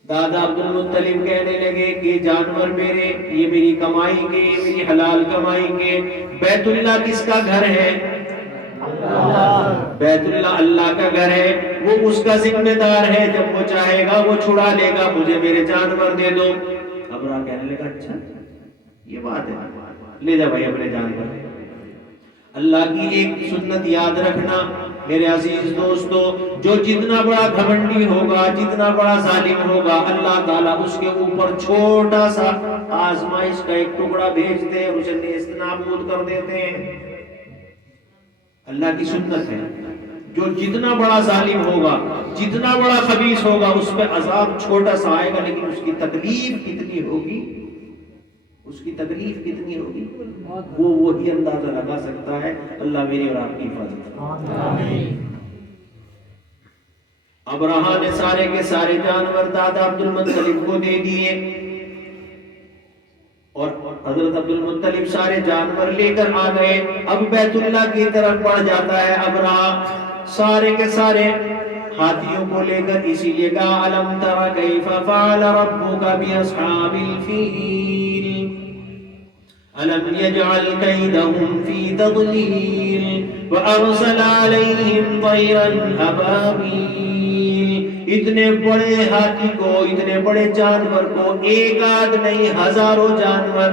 دادا عبد المطلب کہنے لگے کہ جانور میرے، یہ میری کمائی کے، یہ میری حلال کمائی کے. بیت اللہ کس کا گھر ہے؟ بیت اللہ اللہ کا گھر ہے، وہ اس کا ذمہ دار ہے، جب وہ چاہے گا وہ چھڑا لے گا، مجھے میرے جانور دے دو. ابرہہ کہنے لگا اچھا یہ بات ہے، لے جا بھائی اپنے جانور. اللہ کی ایک سنت یاد رکھنا میرے عزیز دوستو، جو جتنا بڑا گھمنڈی ہوگا، جتنا بڑا ظالم ہوگا، اللہ تعالیٰ اس کے اوپر چھوٹا سا آزمائش کا ایک ٹکڑا بھیجتے ہیں اور اسے نیست نابود کر دیتے ہیں. اللہ کی سنت ہے، جو جتنا بڑا ظالم ہوگا، جتنا بڑا خبیث ہوگا، اس پہ عذاب چھوٹا سا آئے گا، لیکن اس کی تکلیف کتنی ہوگی، اس کی تکلیف کتنی ہوگی وہ وہی اندازہ لگا سکتا ہے. اللہ میری اور آپ کی حفاظت. ابرہہ نے سارے کے سارے جانور دادا عبد المطلب کو دے دیے اور حضرت عبد المطلب سارے جانور لے کر آ گئے. اب بیت اللہ کی طرف بڑھ جاتا ہے ابرہہ سارے کے سارے ہاتھیوں کو لے کر. اسی لیے کہا الم تر کیف فعل ربک باصحاب الفیل الم یجعل کیدہم فی تضلیل وارسل علیہم طیرا ابابیل. اتنے بڑے ہاتھی کو، اتنے بڑے جانور کو ایک آدھ نہیں، ہزاروں جانور،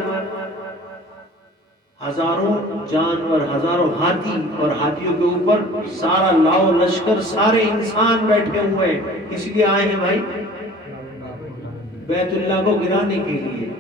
ہزاروں ہاتھی، اور ہاتھیوں کے اوپر سارا لاؤ لشکر، سارے انسان بیٹھے ہوئے. کس لیے آئے ہیں بھائی؟ بیت اللہ کو گرانے کے لیے.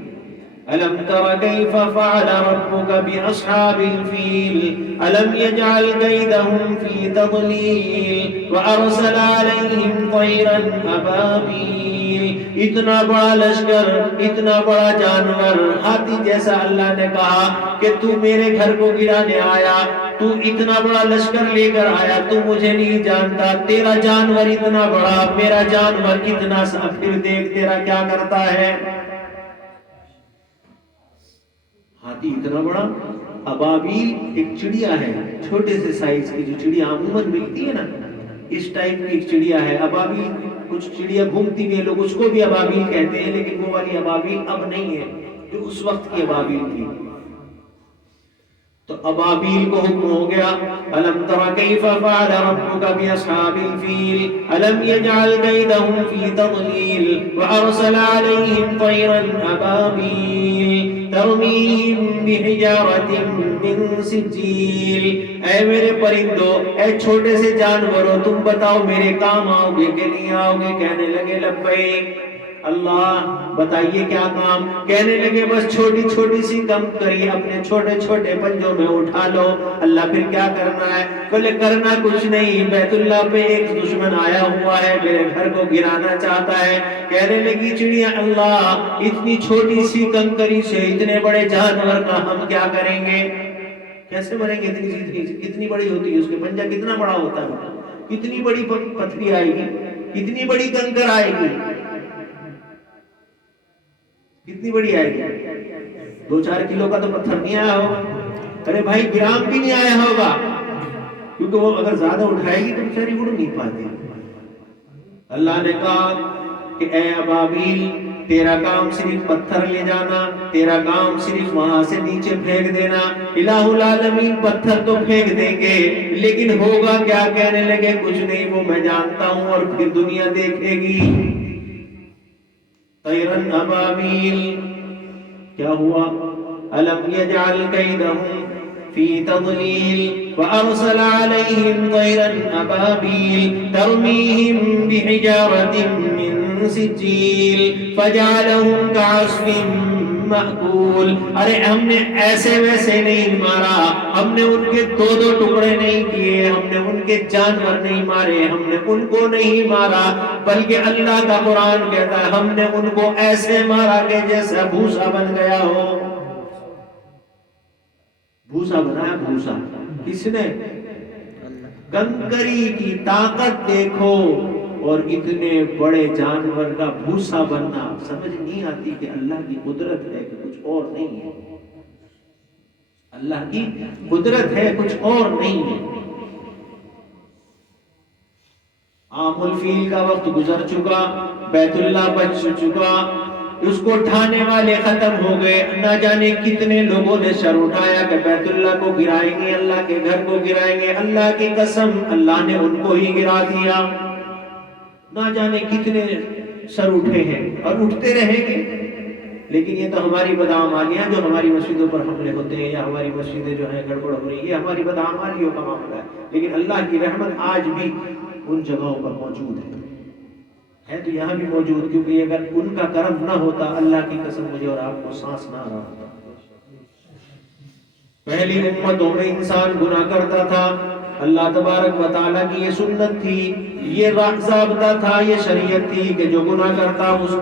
الم تر کیف فعل ربک باصحاب الفیل الم یجعل کیدہم فی تضلیل وارسل علیہم طیرا ابابیل. اتنا بڑا لشکر، اتنا بڑا جانور، ہاتھی جیسا اللہ نے کہا کہ تو میرے گھر کو گرانے آیا، تو اتنا بڑا لشکر لے کر آیا، تو مجھے نہیں جانتا، تیرا جانور اتنا بڑا، میرا جانور اتنا سا، پھر دیکھ تیرا کیا کرتا ہے. ہاتھی اتنا بڑا. ابابیل ایک چڑیا ہے، چھوٹے سے سائز کی، جو چڑیا عموماً ملتی ہے نا، اس ٹائپ کی ایک چڑیا ہے ابابیل. کچھ چڑیا گھومتی بھی ہے، لوگ اس کو بھی ابابیل کہتے ہیں، لیکن وہ والی ابابیل اب نہیں ہے جو اس وقت کی ابابیل تھی. تو ابابیل کو حکم ہو گیا الم تر کیف فعل ربک باصحاب الفیل الم یجعل کیدہم فی تضلیل وارسل علیہم طیرا ابابیل ترمیہم بحجارۃ من سجیل. اے میرے پرندوں، اے چھوٹے سے جانوروں، تم بتاؤ میرے کام آؤ گے کہ نہیں آؤ گے؟ کہنے لگے لبیک اللہ، بتائیے کیا کام؟ کہنے لگے بس چھوٹی چھوٹی سی کم کری اپنے چھوٹے چھوٹے پنجوں میں اٹھا لو۔ اللہ پھر کیا کرنا ہے؟ بولے کرنا کچھ نہیں، بیت اللہ پہ ایک دشمن آیا ہوا ہے، میرے گھر کو گرانا چاہتا ہے۔ کہنے لگی چڑیا اللہ، اتنی چھوٹی سی کنکری سے اتنے بڑے جانور کا ہم کیا کریں گے؟ کیسے مریں گے؟ کتنی بڑی ہوتی ہے اس کے پنجہ، کتنا بڑا ہوتا ہے، کتنی بڑی پتھری آئے گی، کتنی بڑی کنکر آئے گی، کتنی بڑی آئے گی؟ 2-4 کلو کا تو پتھر نہیں آیا ہوگا، ارے بھائی گرام بھی نہیں آیا ہوگا، کیونکہ وہ اگر زیادہ اٹھائے گی تو بیچاری اڑ نہیں پاتی۔ اللہ نے کہا کہ اے ابابیل، تیرا کام صرف پتھر لے جانا، تیرا کام صرف وہاں سے نیچے پھینک دینا۔ الہ العالمین پتھر تو پھینک دیں گے، لیکن ہوگا کیا؟ کہنے لگے کچھ نہیں، وہ میں جانتا ہوں، اور پھر دنیا دیکھے گی۔ طیرن ابابیل، کیا ہوا؟ الم یجعل کیدہم فی تضلیل وارسل علیہم طیرن ابابیل ترمیہم بحجارۃ من سجیل فجعلہم کعصف مأکول۔ ارے ہم نے ایسے ویسے نہیں مارا، ہم نے ان کے 2 ٹکڑے نہیں کیے، ہم نے ان کے جانور نہیں مارے، ہم نے ان کو نہیں مارا، بلکہ اللہ کا قرآن کہتا ہے ہم نے ان کو ایسے مارا کہ جیسا بھوسا بن گیا ہو۔ بھوسا بنایا، بھوسا کس نے؟ کنکری کی طاقت دیکھو، اور اتنے بڑے جانور کا بھوسا بننا، سمجھ نہیں آتی کہ اللہ کی قدرت ہے کہ کچھ اور نہیں ہے۔ اللہ کی قدرت ہے، کچھ اور نہیں ہے۔ عام الفیل کا وقت گزر چکا، بیت اللہ بچ چکا، اس کو اٹھانے والے ختم ہو گئے۔ نہ جانے کتنے لوگوں نے سر اٹھایا کہ بیت اللہ کو گرائیں گے، اللہ کے گھر کو گرائیں گے۔ اللہ کی قسم، اللہ نے ان کو ہی گرا دیا۔ نہ جانے کتنے سر اٹھے ہیں اور اٹھتے رہیں گے۔ لیکن یہ تو ہماری بدعمالیاں جو ہماری مسجدوں پر حملے ہوتے ہیں، یا ہماری مسجدیں جو ہیں گڑبڑ ہو رہی ہے، یہ ہماری بدعمالیوں کا معاملہ ہے۔ لیکن اللہ کی رحمت آج بھی ان جگہوں پر موجود ہے تو یہاں بھی موجود، کیونکہ اگر ان کا کرم نہ ہوتا، اللہ کی قسم مجھے اور آپ کو سانس نہ رہا ہوتا۔ پہلی امتوں میں انسان گناہ کرتا تھا، اللہ تبارک و تعالیٰ کی یہ سنت تھی، یہ ضابطہ تھا، یہ شریعت تھی کہ جو گناہ کرتا اس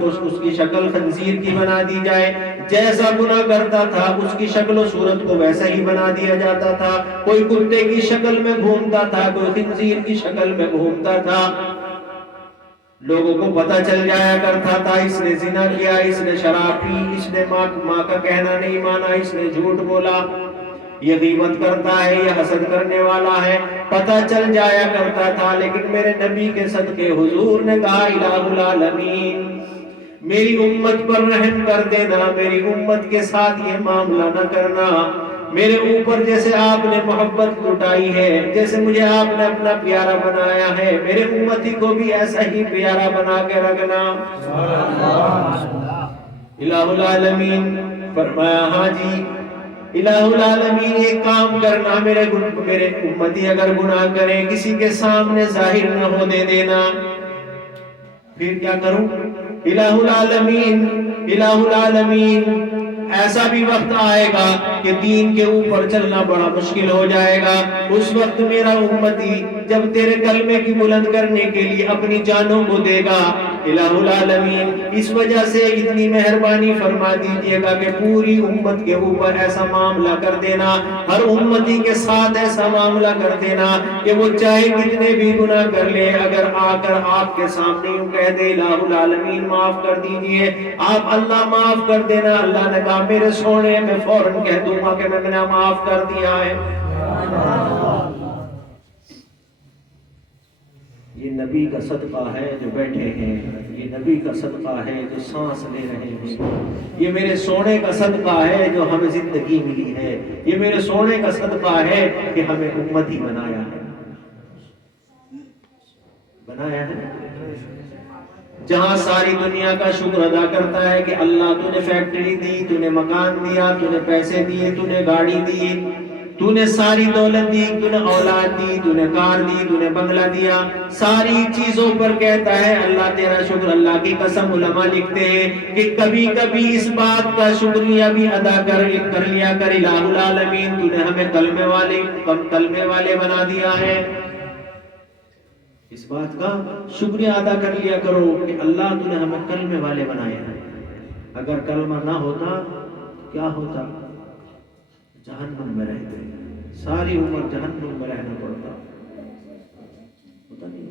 کی شکل خنزیر کی بنا دی جائے۔ جیسا گناہ کرتا تھا اس کی شکل و صورت کو ویسا ہی بنا دیا جاتا تھا۔ کوئی کتے کی شکل میں گھومتا تھا، کوئی خنزیر کی شکل میں گھومتا تھا۔ لوگوں کو پتہ چل جایا کرتا تھا اس نے زنا کیا، اس نے شراب پی، اس نے ماں کا کہنا نہیں مانا، اس نے جھوٹ بولا، یہ غیبت کرتا ہے، یہ حسد کرنے والا ہے، پتہ چل جایا کرتا تھا۔ لیکن میرے نبی کے صدقے حضور نے کہا الہ العالمین میری امت پر رحم کر دینا، میری امت کے ساتھ یہ معاملہ نہ کرنا، میرے اوپر جیسے آپ نے محبت لٹائی ہے، جیسے مجھے آپ نے اپنا پیارا بنایا ہے، میرے امتی کو بھی ایسا ہی پیارا بنا کے رکھنا۔ الہ العالمین فرمایا ہاں جی الہ العالمین ایک کام کرنا، میرے امتی اگر گناہ کریں کسی کے سامنے ظاہر نہ ہونے دینا۔ پھر کیا کروں؟ الہ العالمین ایسا بھی وقت آئے گا کہ دین کے اوپر چلنا بڑا مشکل ہو جائے گا۔ اس وقت میرا امتی جب تیرے کلمے کی بلند کرنے کے لیے اپنی جانوں کو دے گا، الہ العالمین اس وجہ سے اتنی مہربانی فرما دیجئے گا کہ پوری امت کے اوپر ایسا معاملہ کر دینا، ہر امتی کے ساتھ ایسا معاملہ کر دینا کہ وہ چاہے کتنے بھی گناہ کر لے، اگر آ کر آپ کے سامنے یوں کہہ دے الہ العالمین معاف کر دیجئے، آپ اللہ معاف کر دینا، اللہ نے کہا میرے سونے میں فوراً کہہ دوں گا کہ میں نے معاف کر دیا ہے۔ یہ نبی کا صدقہ ہے جو بیٹھے ہیں، یہ نبی کا صدقہ ہے جو سانس لے رہے ہیں، یہ میرے سونے کا صدقہ ہے جو ہمیں زندگی ملی ہے، یہ میرے سونے کا صدقہ ہے کہ ہمیں امتی بنایا ہے، بنایا ہے۔ جہاں ساری دنیا کا شکر ادا کرتا ہے کہ اللہ تو نے فیکٹری دی، تو نے مکان دیا، تو نے پیسے دیے، تو نے گاڑی دی، تو نے ساری دولت دی، تو نے اولاد دی، تو نے کار دی، تو نے بنگلہ دیا، ساری چیزوں پر کہتا ہے اللہ تیرا شکر۔ اللہ کی قسم علماء لکھتے ہیں کہ کبھی کبھی اس بات کا شکریہ بھی ادا کر لیا کر الہ العالمین تو نے ہمیں کلمے والے بنا دیا ہے، اس بات کا شکریہ ادا کر لیا کرو کہ اللہ تو نے ہمیں کلمے والے بنائے ہیں۔ اگر کلمہ نہ ہوتا کیا ہوتا؟ جہنم میں رہتے، ساری عمر جہنم میں رہنا پڑتا، ہوتا نہیں۔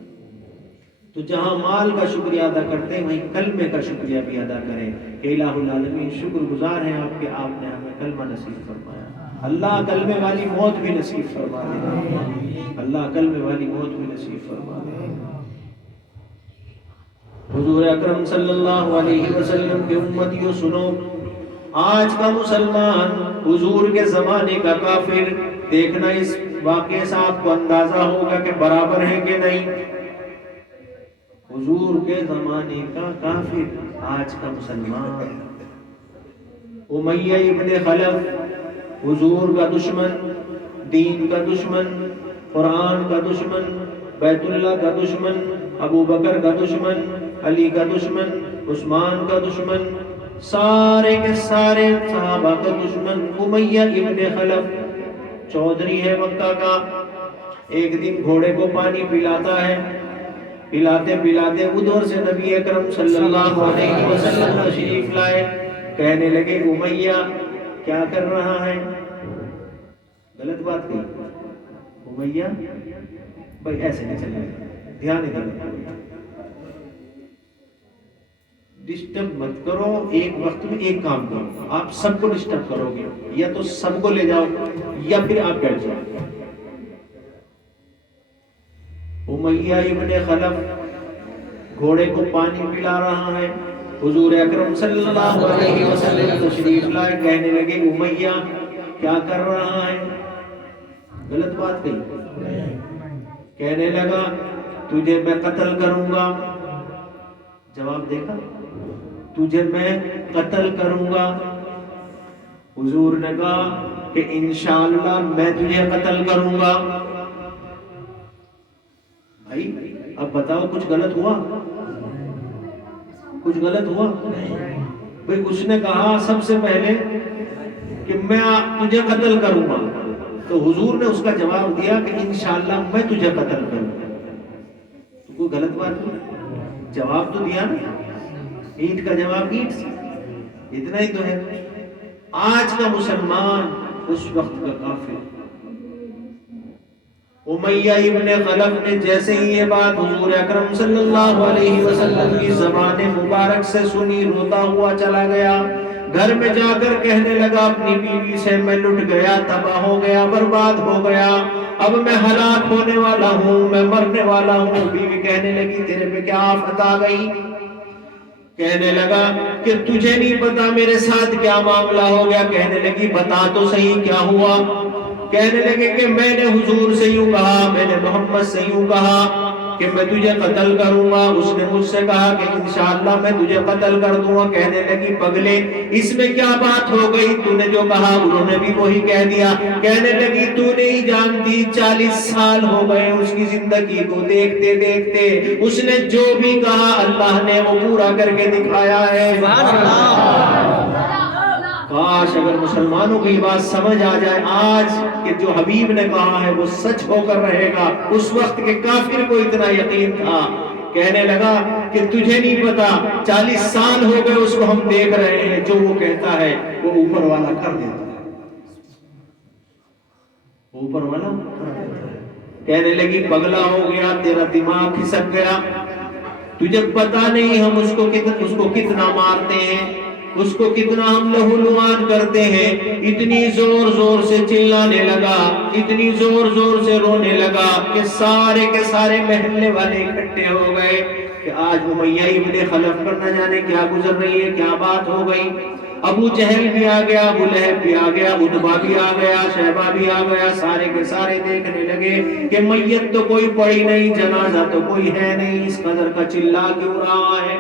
تو جہاں مال کا شکریہ ادا کرتے ہیں وہیں کلمے کا شکریہ بھی ادا کریں کہ الہ العالمین شکر گزار ہیں آپ کے، آپ نے ہمیں کلمہ نصیب فرمایا۔ اللہ کلمے والی موت بھی نصیب فرما دے، اللہ کلمے والی موت بھی نصیب فرما دے۔ حضور اکرم صلی اللہ علیہ وسلم کے امتیوں سنو، آج کا مسلمان حضور کے زمانے کا کافر، دیکھنا اس واقعے سے آپ کو اندازہ ہوگا کہ برابر ہے کہ نہیں۔ حضور کے زمانے کا کافر، آج کا مسلمان۔ امیہ ابن خلف حضور کا دشمن، دین کا دشمن، قرآن کا دشمن، بیت اللہ کا دشمن، ابو بکر کا دشمن، علی کا دشمن، عثمان کا دشمن، سارے کے سارے صحابہ کا دشمن امیہ ابن خلف چودھری ہے مکہ کا۔ ایک دن گھوڑے کو پانی پلاتا ہے، پلاتے پلاتے ادھر سے نبی اکرم صلی اللہ علیہ وسلم تشریف لائے، کہنے لگے امیہ کیا کر رہا ہے؟ غلط بات کہی امیہ بھائی ایسے نہیں چلے گا، دھیان ادھر، ڈسٹرب مت کرو، ایک وقت میں ایک کام کرو، آپ سب کو ڈسٹرب کرو گے، یا تو سب کو لے جاؤ یا پھر آپ بیٹھ جاؤ۔ امیہ ابن خلف گھوڑے کو پانی پلا رہا ہے، حضور اکرم صلی اللہ علیہ وسلم تشریف لائے، کہنے لگے امیہ کیا کر رہا ہے؟ غلط بات کہی، کہنے لگا تجھے میں قتل کروں گا۔ جواب دیکھا، تجھے میں قتل کروں گا۔ حضور نے کہا کہ انشاءاللہ میں تجھے قتل کروں گا۔ بھائی اب بتاؤ کچھ غلط ہوا؟ کچھ غلط ہوا؟ بھائی اس نے کہا سب سے پہلے کہ میں تجھے قتل کروں گا، تو حضور نے اس کا جواب دیا کہ انشاءاللہ میں تجھے قتل کروں گا۔ تو کوئی غلط بات نہیں، جواب تو دیا نا، اینٹ کا جواب اینٹ سے، اتنا ہی تو ہے۔ آج کا مسلمان اس وقت کا کافر۔ امیہ ابن خلف نے جیسے ہی یہ بات حضور اکرم صلی اللہ علیہ وسلم کی زبان مبارک سے سنی، روتا ہوا چلا گیا، گھر میں جا کر کہنے لگا اپنی بیوی سے میں لٹ گیا، تباہ ہو گیا، برباد ہو گیا، اب میں ہلاک ہونے والا ہوں، میں مرنے والا ہوں۔ بیوی کہنے لگی تیرے پہ کیا آفت آ گئی؟ کہنے لگا کہ تجھے نہیں پتا میرے ساتھ کیا معاملہ ہو گیا۔ کہنے لگی بتا تو صحیح کیا ہوا؟ کہنے لگے کہ میں نے حضور سے یوں کہا، میں نے محمد سے یوں کہا کہ میں تجھے قتل کروں گا، اس نے مجھ سے کہا کہ انشاءاللہ میں تجھے قتل کر دوں گا۔ کہنے لگی پگلے اس میں کیا بات ہو گئی؟ تو نے جو کہا انہوں نے بھی وہی کہہ دیا۔ کہنے لگی تو نہیں جانتی 40 سال ہو گئے اس کی زندگی کو دیکھتے دیکھتے، اس نے جو بھی کہا اللہ نے وہ پورا کر کے دکھایا ہے۔ کاش اگر مسلمانوں کو یہ بات سمجھ آ جائے آج کہ جو حبیب نے کہا ہے وہ سچ ہو کر رہے گا۔ اس وقت کے کافر کو اتنا یقین تھا، کہنے لگا کہ تجھے نہیں پتا 40 سال ہو گئے اس کو ہم دیکھ رہے ہیں، جو وہ کہتا ہے وہ اوپر والا کر دیتا ہے، اوپر والا کر دیتا ہے۔ کہنے لگی پگلا ہو گیا، تیرا دماغ کھسک گیا، تجھے پتا نہیں ہم اس کو کتنا مارتے ہیں، اس کو کتنا ہم لہو لعان کرتے ہیں۔ اتنی زور زور سے چلانے لگا، اتنی زور زور سے رونے لگا کہ سارے کے سارے محلے والے اکٹھے ہو گئے کہ آج امیہ ابن خلف پر نہ جانے کیا گزر رہی ہے، کیا بات ہو گئی۔ ابو جہل بھی آ گیا، ابو لہب بھی آ گیا، عتبہ بھی آ گیا، شیبہ بھی آ گیا، سارے کے سارے دیکھنے لگے کہ میت تو کوئی پڑی نہیں، جنازہ تو کوئی ہے نہیں، اس قدر کا چلا کیوں رہا ہے؟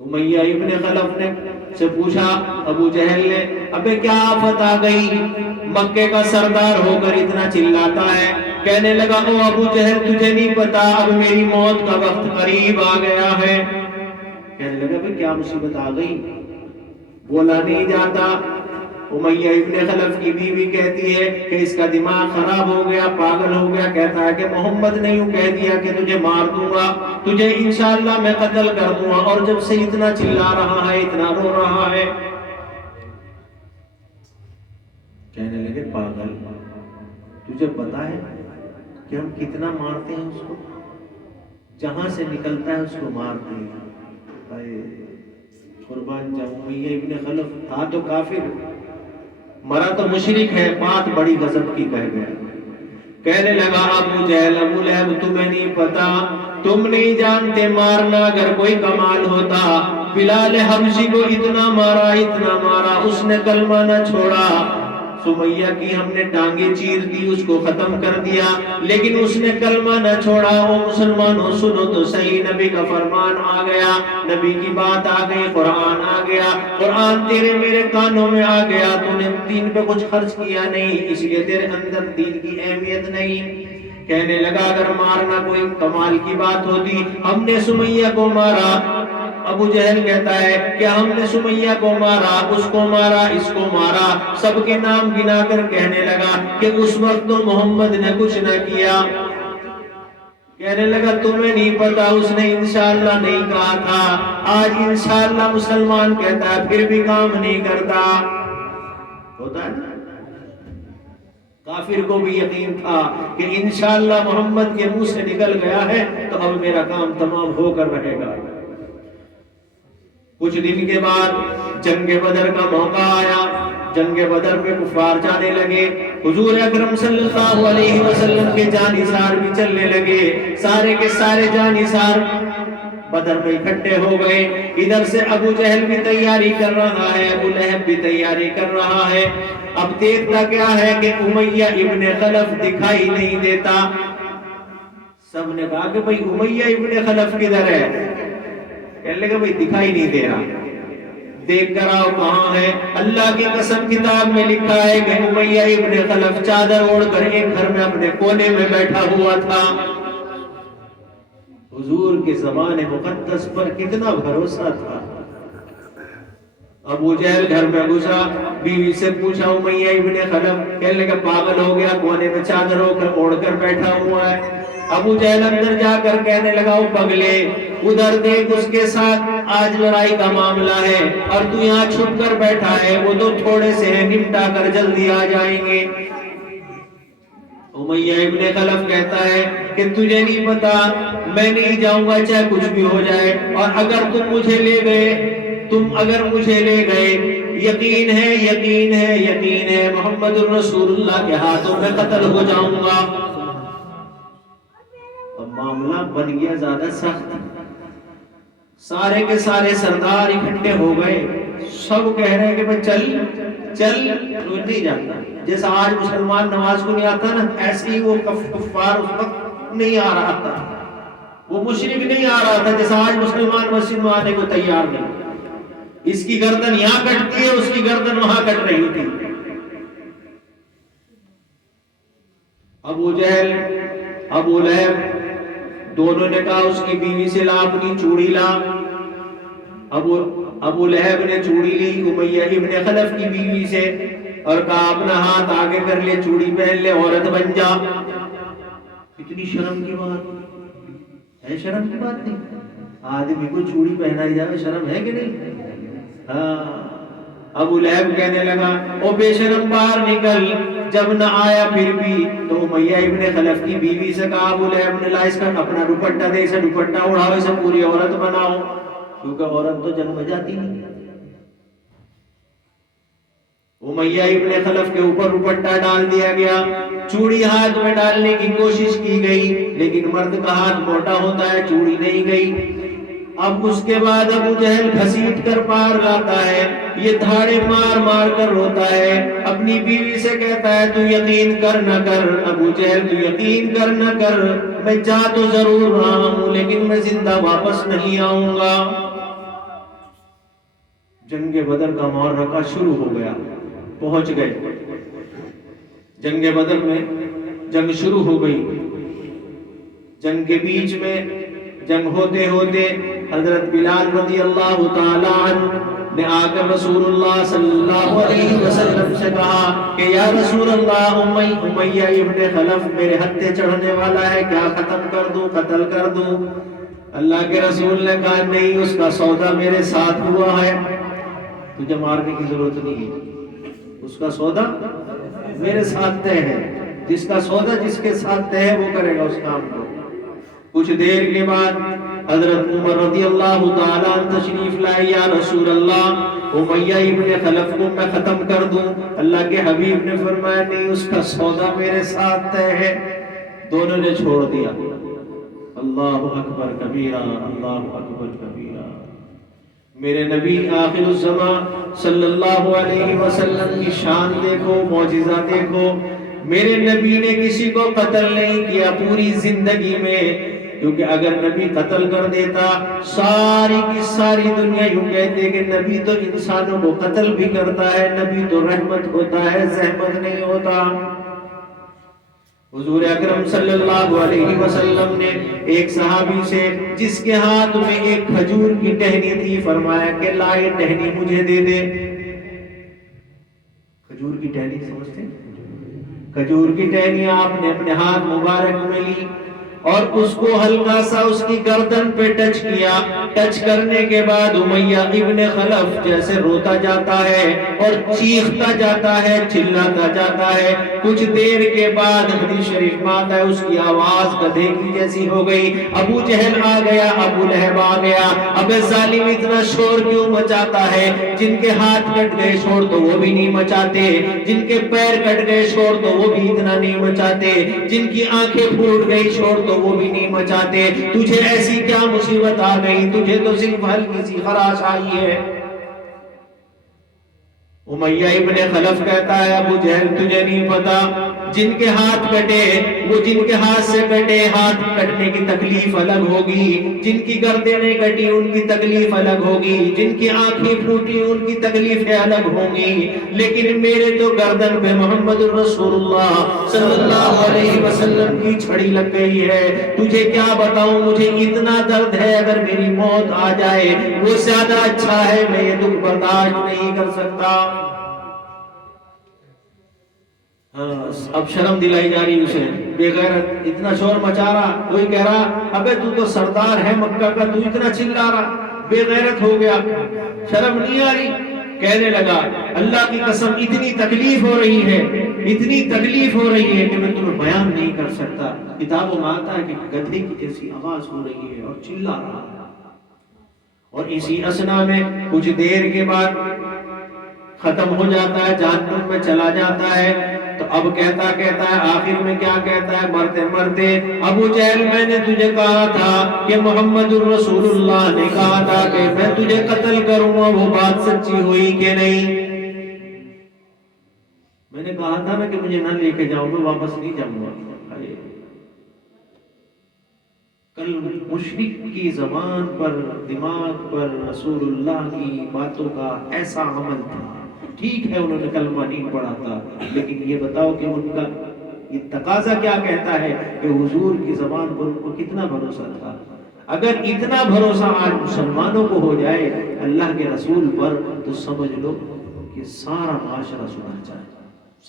امیہ ابن خلف نے سے پوچھا ابو جہل نے، ابے کیا آفت آ گئی، مکے کا سردار ہو کر اتنا چلاتا ہے؟ کہنے لگا او ابو جہل تجھے نہیں پتا اب میری موت کا وقت قریب آ گیا ہے۔ کہنے لگا بھئی کیا مصیبت آ گئی؟ بولا نہیں جاتا۔ امیہ ابن خلف کی بیوی کہتی ہے کہ اس کا دماغ خراب ہو گیا، پاگل ہو گیا، کہتا ہے کہ محمد نے یوں کہہ دیا کہ تجھے مار دوں گا، تجھے انشاءاللہ میں قتل کر دوں گا، اور جب سے اتنا چلا رہا ہے، اتنا رو رہا ہے۔ کہنے لگے پاگل، تجھے پتا ہے کہ ہم کتنا مارتے ہیں اس کو، جہاں سے نکلتا ہے اس کو مارتے ہیں۔ قربان جاؤں، امیہ ابن خلف تھا تو کافر، مرا تو مشرک ہے، بات بڑی غضب کی کہہ گیا۔ کہنے لگا ابو جہل ابو لہب تمہیں نہیں پتا، تم نہیں جانتے مارنا اگر کوئی کمال ہوتا، بلال حبشی کو اتنا مارا اس نے کلمہ نہ چھوڑا، سمیہ کی ہم نے ٹانگیں چیر دی، اس کو ختم کر دیا، لیکن اس نے کلمہ نہ چھوڑا۔ او مسلمانوں سنو تو صحیح، نبی کا فرمان آ گیا، نبی کی بات آ گئی، قرآن آ گیا، قرآن تیرے میرے کانوں میں آ گیا، تو نے دین پہ کچھ خرچ کیا نہیں، اس لیے تیرے اندر دین کی اہمیت نہیں۔ کہنے لگا اگر مارنا کوئی کمال کی بات ہوتی، ہم نے سمیہ کو مارا۔ ابو جہل کہتا ہے کہ ہم نے سمیہ کو مارا، اس کو مارا، اس کو مارا، سب کے نام گنا کر کہنے لگا کہ اس وقت تو محمد نے کچھ نہ کیا۔ کہنے لگا تمہیں نہیں پتا اس نے انشاءاللہ نہیں کہا تھا، آج انشاءاللہ مسلمان کہتا ہے پھر بھی کام نہیں کرتا۔ ہوتا ہے کافر کو بھی یقین تھا کہ انشاءاللہ محمد کے منہ سے نکل گیا ہے تو اب میرا کام تمام ہو کر رہے گا۔ کچھ دن کے بعد جنگ بدر کا موقع آیا، جنگ بدر پہ کفار جانے لگے، حضور اکرم صلی اللہ علیہ وسلم کے جانثار بھی چلنے لگے، سارے کے سارے جانثار بدر میں اکٹھے ہو گئے۔ ادھر سے ابو جہل بھی تیاری کر رہا ہے، ابو لہب بھی تیاری کر رہا ہے۔ اب دیکھتا کیا ہے کہ امیہ ابن خلف دکھائی نہیں دیتا۔ سب نے کہا کہ بھئی امیہ ابن خلف کدھر ہے؟ کہنے لگا بھئی دکھائی نہیں دے رہا، دیکھ کر آؤ کہاں ہے۔ اللہ کی قسم کتاب میں لکھا ہے کہ امیہ ابن خلف چادر اوڑھ کر ایک گھر میں اپنے کونے میں بیٹھا ہوا تھا۔ حضور کے زبان مقدس پر کتنا بھروسہ تھا۔ ابو جہل گھر میں گھسا، بیوی سے پوچھا امیہ ابن خلف، کہنے لگا پاگل ہو گیا، کونے میں چادر اوڑھ کر بیٹھا ہوا ہے۔ ابو جہل اندر جا کر کہنے لگا او پگلے ادھر دیکھ، اس کے ساتھ آج لڑائی کا معاملہ ہے اور تو یہاں چھپ کر بیٹھا ہے، وہ تو تھوڑے سے ہیں، نمٹا کر جلدی آ جائیں گے۔ امیہ ابن خلف کہتا ہے کہ تجھے نہیں پتا، میں نہیں جاؤں گا چاہے کچھ بھی ہو جائے، اور اگر تم مجھے لے گئے، یقین ہے محمد الرسول اللہ کے ہاتھوں میں قتل ہو جاؤں گا۔ اب معاملہ بن گیا زیادہ سخت، سارے کے سارے سردار اکٹھے ہو گئے، سب کہہ رہے ہیں کہ بھئی چل تو نہیں جاتا۔ جیسا آج مسلمان نماز کو نہیں آتا نا، ایسے ہی وہ کفار اس وقت نہیں آ رہا تھا، وہ مشرک نہیں آ رہا تھا، جیسا آج مسلمان مسجد میں آنے کو تیار نہیں۔ اس کی گردن یہاں کٹتی ہے، اس کی گردن وہاں کٹ رہی تھی۔ ابو جہل ابو لہب دونوں نے کہا اس کی بیوی سے لا اپنی چوڑی لا۔ ابو لہب نے چوڑی لی امیہ ابن خلف کی بیوی سے اور کہا اپنا ہاتھ آگے کر لے، چوڑی پہن لے، عورت بن جا۔ اتنی شرم کی بات ہے؟ شرم کی بات نہیں، آدمی کو چوڑی پہنائی جائے شرم ہے کہ نہیں؟ ہاں۔ ابو لہب کہنے لگا او بے شرم باہر نکل، جب نہ آیا پھر بھی تو امیہ ابن خلف کی بیوی سے کہا ابو لہب نے لا اس کا اپنا دوپٹہ دے، اسے دوپٹہ اڑاؤ، اسے پوری عورت بناؤ، کیونکہ عورت تو جنم جاتی نہیں۔ امیہ ابن خلف کے اوپر دوپٹہ ڈال دیا گیا، چوڑی ہاتھ میں ڈالنے کی کوشش کی گئی، لیکن مرد کا ہاتھ موٹا ہوتا ہے، چوڑی نہیں گئی۔ اب اس کے بعد ابو جہل گھسیٹ کر پار لاتا ہے، یہ دھاڑے مار مار کر روتا ہے، اپنی بیوی سے کہتا ہے تو یقین کر نہ کر ابو جہل، تو یقین کر نہ کر، میں جا تو ضرور رہا ہوں لیکن میں زندہ واپس نہیں آؤں گا۔ جنگ بدر کا معرکہ شروع ہو گیا، پہنچ گئے جنگ بدر میں، جنگ شروع ہو گئی۔ جنگ کے بیچ میں جنگ ہوتے ہوتے حضرت بلال رضی اللہ تعالی عنہ نے آ کر رسول اللہ صلی اللہ علیہ وسلم سے کہا کہ یا رسول اللہ امیہ ابن خلف میرے ہتھے چڑھنے والا ہے، کیا ختم کر دوں، قتل کر دوں؟ اللہ کے رسول نے کہا نہیں، اس کا سودا میرے ساتھ ہوا ہے، تجھے مارنے کی ضرورت نہیں ہے، اس کا سودا میرے ساتھ طے ہے، جس کا سودا جس کے ساتھ طے ہے وہ کرے گا اس کام کو۔ کچھ دیر کے بعد حضرت عمر رضی اللہ تعالیٰ عنہ تشریف لائے، یا رسول اللہ امیہ ابن خلف کو میں ختم کر دوں؟ اللہ کے حبیب نے فرمایا نہیں، اس کا سودا میرے ساتھ طے ہے۔ دونوں نے چھوڑ دیا۔ اللہ اکبر کبیرہ، اللہ اکبر کبیرہ۔ میرے نبی آخر الزمان صلی اللہ علیہ وسلم کی شان دیکھو، معجزہ دیکھو۔ میرے نبی نے کسی کو قتل نہیں کیا پوری زندگی میں، کیونکہ اگر نبی قتل کر دیتا ساری کی ساری دنیا یوں کہتے کہ نبی تو انسانوں کو قتل بھی کرتا ہے، نبی تو رحمت ہوتا ہے، زحمت نہیں ہوتا۔ حضور اکرم صلی اللہ علیہ وسلم نے ایک صحابی سے جس کے ہاتھ میں ایک کھجور کی ٹہنی تھی فرمایا کہ لا یہ ٹہنی مجھے دے دے۔ کھجور کی ٹہنی سمجھتے ہیں؟ کھجور کی ٹہنی آپ نے اپنے ہاتھ مبارک میں لی اور اس کو ہلکا سا اس کی گردن پہ ٹچ کیا۔ ٹچ کرنے کے بعد امیہ ابن خلف جیسے روتا جاتا ہے اور چیختا جاتا ہے، چلاتا جاتا ہے۔ کچھ دیر کے بعد حدیث شریف میں آتا ہے اس کی آواز گدھے کی جیسی ہو گئی۔ ابو جہل آ گیا، ابو لہب آ گیا، اب ظالم اتنا شور کیوں مچاتا ہے؟ جن کے ہاتھ کٹ گئے شور تو وہ بھی نہیں مچاتے، جن کے پیر کٹ گئے شور تو وہ بھی اتنا نہیں مچاتے، جن کی آنکھیں پھوٹ گئی شور تو وہ بھی نہیں مچاتے۔ تجھے ایسی کیا مصیبت آ گئی؟ تجھے تو صرف ہلکی سی خراش آئی ہے۔ امیہ ابن خلف کہتا ہے ابو جہل تجھے نہیں پتا، جن کے ہاتھ کٹے وہ جن کے ہاتھ سے کٹے ہاتھ کٹنے کی تکلیف الگ ہوگی، جن کی گردنیں کٹی ان کی تکلیف الگ ہوگی، جن کی آنکھیں پھوٹی ان کی تکلیفیں الگ ہوں گی، لیکن میرے تو گردن پہ محمد رسول اللہ صلی اللہ علیہ وسلم کی چھڑی لگ گئی ہے۔ تجھے کیا بتاؤں، مجھے اتنا درد ہے، اگر میری موت آ جائے وہ زیادہ اچھا ہے، میں یہ دکھ برداشت نہیں کر سکتا۔ اب شرم دلائی جا رہی اسے، بے غیرت اتنا شور مچا رہا، کوئی کہہ رہا ابے تو سردار ہے مکہ کا، تو اتنا چلا رہا، بے غیرت ہو گیا، شرم نہیں آ رہی؟ کہنے لگا اللہ کی قسم اتنی تکلیف ہو رہی ہے، اتنی تکلیف ہو رہی ہے کہ میں تمہیں بیان نہیں کر سکتا۔ کتابوں میں آتا ہے کہ گدھے کی جیسی آواز ہو رہی ہے اور چلا رہا ہے، اور اسی اسنا میں کچھ دیر کے بعد ختم ہو جاتا ہے، جہنم میں چلا جاتا ہے۔ تو اب کہتا ہے آخر میں کیا کہتا ہے مرتے مرتے، ابو جہل میں نے تجھے کہا تھا کہ محمد الرسول اللہ نے کہا تھا کہ میں تجھے قتل کروں گا، وہ بات سچی ہوئی کہ نہیں؟ میں نے کہا تھا نا کہ مجھے نہ لے کے جاؤ، میں واپس نہیں جاؤں گا۔ کل مشرک کی زبان پر دماغ پر رسول اللہ کی باتوں کا ایسا عمل تھا۔ ٹھیک ہے انہوں نے کلمہ نہیں پڑھا تھا، لیکن یہ بتاؤ کہ ان کا یہ تقاضا کیا کہتا ہے کہ حضور کی زبان پر ان کو کتنا بھروسہ تھا۔ اگر اتنا بھروسہ آج مسلمانوں کو ہو جائے اللہ کے رسول پر، تو سمجھ لو کہ سارا معاشرہ سدھر جائے،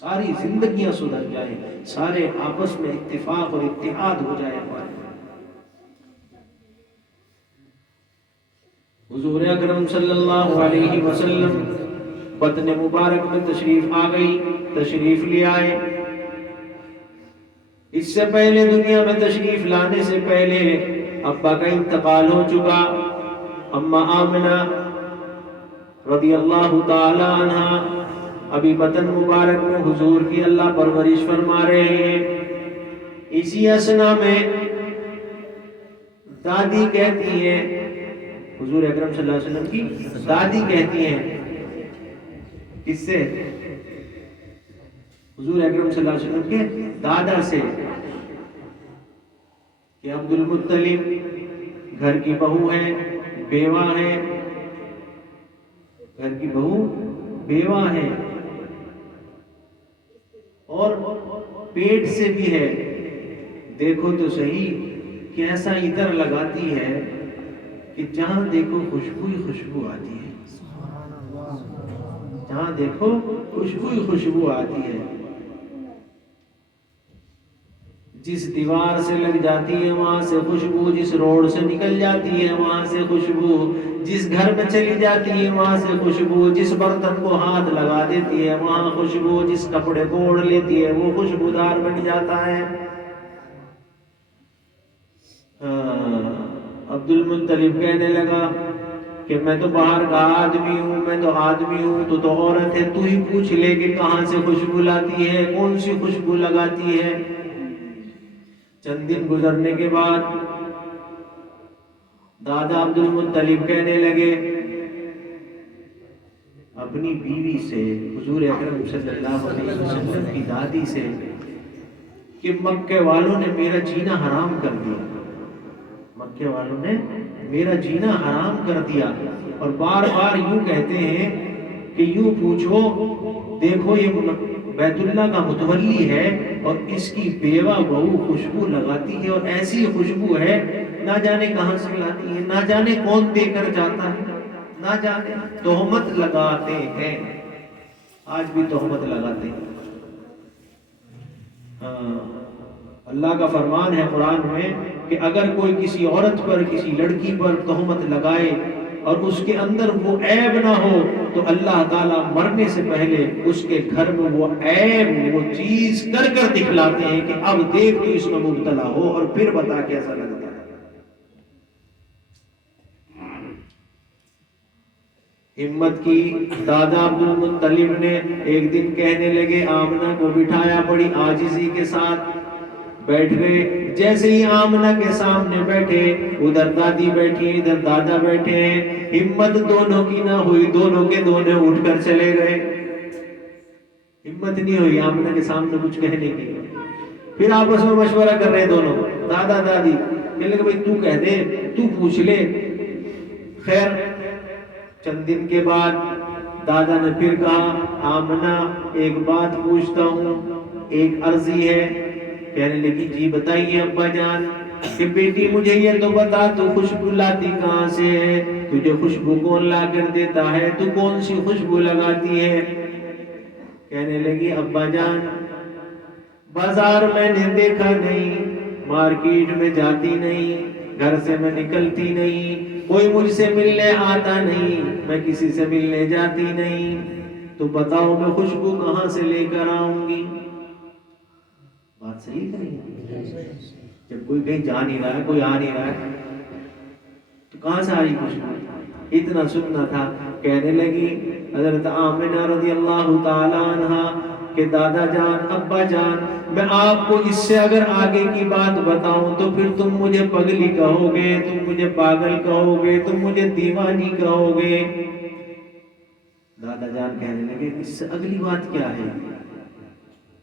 ساری زندگیاں سدھر جائیں، سارے آپس میں اتفاق اور اتحاد ہو جائے ہمارے۔ حضور اکرم صلی اللہ علیہ وسلم بطن مبارک میں تشریف آ گئی، تشریف لے آئے۔ اس سے پہلے دنیا میں تشریف لانے سے پہلے ابا کا انتقال ہو چکا۔ اماں آمنہ رضی اللہ تعالی عنہ ابھی بطن مبارک میں حضور کی اللہ پرورش فرما رہے ہیں۔ اسی اسنا میں دادی کہتی ہیں، حضور اکرم صلی اللہ علیہ وسلم کی دادی کہتی ہیں، کس سے؟ حضور اکرم صلی اللہ علیہ وسلم کے دادا سے، کہ عبد المطلب گھر کی بہو ہے، بیوہ ہے، گھر کی بہو بیوہ ہے اور پیٹ سے بھی ہے، دیکھو تو صحیح کیسا عطر لگاتی ہے کہ جہاں دیکھو خوشبو ہی خوشبو آتی ہے، جہاں دیکھو خوشبو ہی خوشبو آتی ہے، جس دیوار سے لگ جاتی ہے وہاں سے خوشبو، جس روڈ سے نکل جاتی ہے وہاں سے خوشبو، جس گھر میں چلی جاتی ہے وہاں سے خوشبو، جس برتن کو ہاتھ لگا دیتی ہے وہاں خوشبو، جس کپڑے کو اوڑھ لیتی ہے وہ خوشبودار بن جاتا ہے۔ عبد المطلب کہنے لگا کہ میں تو باہر کا آدمی ہوں، میں تو آدمی ہوں، تو عورت ہے، تو ہی پوچھ لے کہ کہاں سے خوشبو لاتی ہے، کون سی خوشبو لگاتی ہے۔ چند دن گزرنے کے بعد دادا عبد المطلب کہنے لگے اپنی بیوی سے، حضور اکرم صلی اللہ علیہ وسلم کی دادی سے، کہ مکے والوں نے میرا جینا حرام کر دیا، مکے والوں نے میرا جینا حرام کر دیا، اور بار بار یوں کہتے ہیں کہ یوں پوچھو، دیکھو یہ بیت اللہ کا متولی ہے اور اس کی بیوہ بہو خوشبو لگاتی ہے، اور ایسی خوشبو ہے نہ جانے کہاں سے لاتی ہے، نہ جانے کون دے کر جاتا ہے، نہ جانے، تہمت لگاتے ہیں، آج بھی تہمت لگاتے ہیں۔ اللہ کا فرمان ہے قرآن میں کہ اگر کوئی کسی عورت پر، کسی لڑکی پر تہمت لگائے اور اس کے اندر وہ عیب نہ ہو تو اللہ تعالیٰ مرنے سے پہلے اس کے گھر میں وہ عیب، وہ چیز کر کر دکھلاتے ہیں کہ اب دیکھ تو اس میں مبتلا ہو اور پھر بتا کیسا لگتا ہے۔ ہمت کی دادا عبد المطلب نے ایک دن کہنے لگے، آمنہ کو بٹھایا، بڑی عاجزی کے ساتھ بیٹھ گئے۔ جیسے ہی آمنہ کے سامنے بیٹھے، ادھر دادی بیٹھی ہیں، ادھر دادا بیٹھے ہیں، ہمت دونوں کی نہ ہوئی، دونوں کے دونوں اٹھ کر چلے گئے، ہمت نہیں ہوئی آمنہ کے سامنے کچھ کہنے کی۔ پھر آپس میں مشورہ کر رہے دونوں، دادا دادی، کہنے لگے بھائی تو کہہ دے، تو پوچھ لے۔ خیر چند دن کے بعد دادا نے پھر کہا، آمنہ ایک بات پوچھتا ہوں، ایک عرضی ہے۔ کہنے لگی جی بتائیے ابا جان، کہ بیٹی مجھے یہ تو بتا تو خوشبو لاتی کہاں سے ہے، تجھے خوشبو کون لا کر دیتا ہے، تو کون سی خوشبو لگاتی ہے؟ کہنے لگی ابا جان بازار میں نے دیکھا نہیں، مارکیٹ میں جاتی نہیں، گھر سے میں نکلتی نہیں، کوئی مجھ سے ملنے آتا نہیں، میں کسی سے ملنے جاتی نہیں، تو بتاؤ میں خوشبو کہاں سے لے کر آؤں گی؟ بات صحیح کریں، جب کوئی کہیں جا نہیں رہا ہے، کوئی آ نہیں رہا ہے، تو کہاں سے آ رہی خوشبو؟ اتنا سننا تھا۔ کہنے لگی حضرت آمنہ رضی اللہ تعالی عنہ کہ دادا جان، ابا جان، میں آپ کو اس سے اگر آگے کی بات بتاؤں تو پھر تم مجھے پگلی کہو گے، تم مجھے پاگل کہو گے، تم مجھے دیوانی کہو گے۔ دادا جان کہنے لگے اس سے اگلی بات کیا ہے؟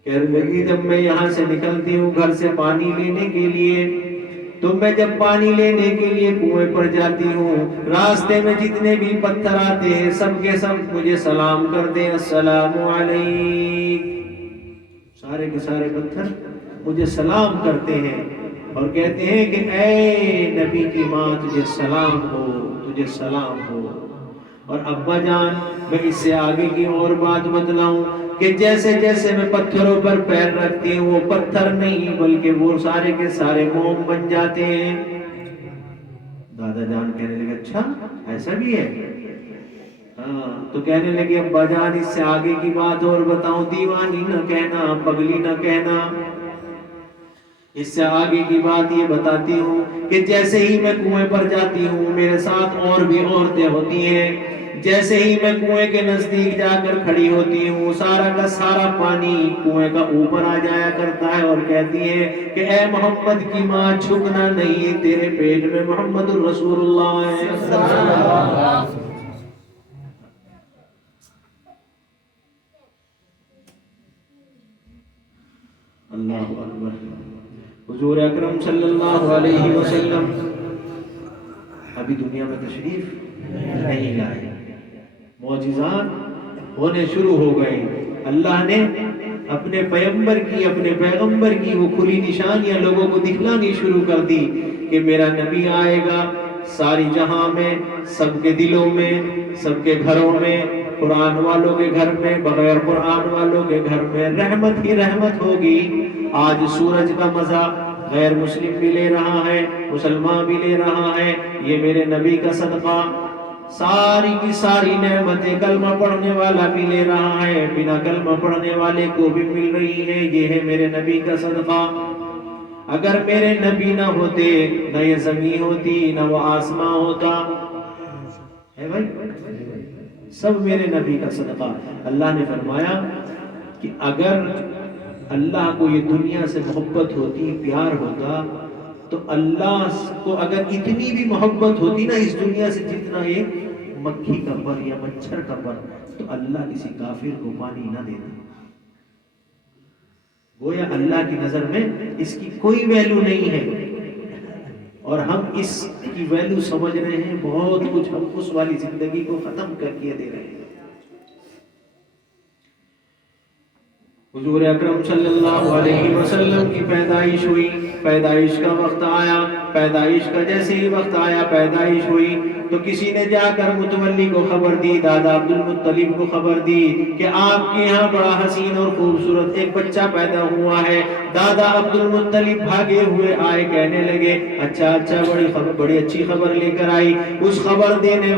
کہنے لگی جب میں یہاں سے نکلتی ہوں گھر سے پانی لینے کے لیے، تو میں جب پانی لینے کے لیے کنویں پر جاتی ہوں، راستے میں جتنے بھی پتھر آتے ہیں سب کے سب مجھے سلام کرتے ہیں، السلام علیک، سارے کے سارے پتھر مجھے سلام کرتے ہیں اور کہتے ہیں کہ اے نبی کی ماں تجھے سلام ہو، تجھے سلام ہو۔ اور ابا جان میں اس سے آگے کی اور بات بتلاؤں کہ جیسے جیسے میں پتھروں پر پیر رکھتی ہوں وہ پتھر نہیں بلکہ وہ سارے کے سارے موم بن جاتے ہیں۔ دادا جان کہنے لگے اچھا ایسا بھی ہے؟ ہاں، تو کہنے لگے ابا جان اس سے آگے کی بات اور بتاؤں، دیوانی نہ کہنا، پگلی نہ کہنا، اس سے آگے کی بات یہ بتاتی ہوں کہ جیسے ہی میں کنویں پر جاتی ہوں میرے ساتھ اور بھی عورتیں ہوتی ہیں، جیسے ہی میں کنویں کے نزدیک جا کر کھڑی ہوتی ہوں سارا کا سارا پانی کنویں کا اوپر آ جایا کرتا ہے اور کہتی ہے کہ اے محمد کی ماں جھکنا نہیں، تیرے پیٹ میں محمد الرسول اللہ ہے۔ اللہ اکبر۔ حضور اکرم صلی اللہ علیہ وسلم ابھی دنیا میں تشریف نہیں لائے، معجزات ہونے شروع ہو گئے. اللہ نے اپنے پیغمبر کی وہ کھلی نشانیاں لوگوں کو دکھلانی شروع کر دی کہ میرا نبی آئے گا، ساری جہاں میں، سب کے دلوں میں، سب کے گھروں میں، قرآن والوں کے گھر میں، بغیر قرآن والوں کے گھر میں رحمت ہی رحمت ہوگی. آج سورج کا مزہ غیر مسلم بھی لے رہا ہے، مسلمان بھی لے رہا ہے. یہ میرے نبی کا صدقہ. ساری کی ساری نعمتیں کلمہ پڑھنے والا بھی لے رہا ہے، بنا کلمہ پڑھنے والے کو بھی مل رہی ہے. یہ ہے میرے نبی کا صدقہ. اگر میرے نبی نہ ہوتے، نہ یہ زمین ہوتی، نہ وہ آسمان ہوتا. ہے بھائی، سب میرے نبی کا صدقہ. اللہ نے فرمایا کہ اگر اللہ کو یہ دنیا سے محبت ہوتی، پیار ہوتا، تو اللہ کو اگر اتنی بھی محبت ہوتی نا اس دنیا سے جتنا ایک مکھی کا پر یا مچھر کا پر، تو اللہ کسی کافر کو پانی نہ دیتا. گویا اللہ کی نظر میں اس کی کوئی ویلیو نہیں ہے، اور ہم اس کی ویلیو سمجھ رہے ہیں. بہت کچھ ہم اس والی زندگی کو ختم کر کے دے رہے ہیں. حضور اکرم صلی اللہ علیہ وسلم کی پیدائش ہوئی، پیدائش کا وقت آیا. پیدائش کا جیسے ہی وقت آیا، پیدائش ہوئی، تو کسی نے جا کر متولی کو خبر دی، دادا عبد المطلب کو خبر دی کہ آپ کے یہاں بڑا حسین اور خوبصورت ایک بچہ پیدا ہوا ہے. دادا عبد المطلب بھاگے ہوئے آئے، کہنے لگے اچھا بڑی اچھی خبر لے کر آئی. اس خبر دینے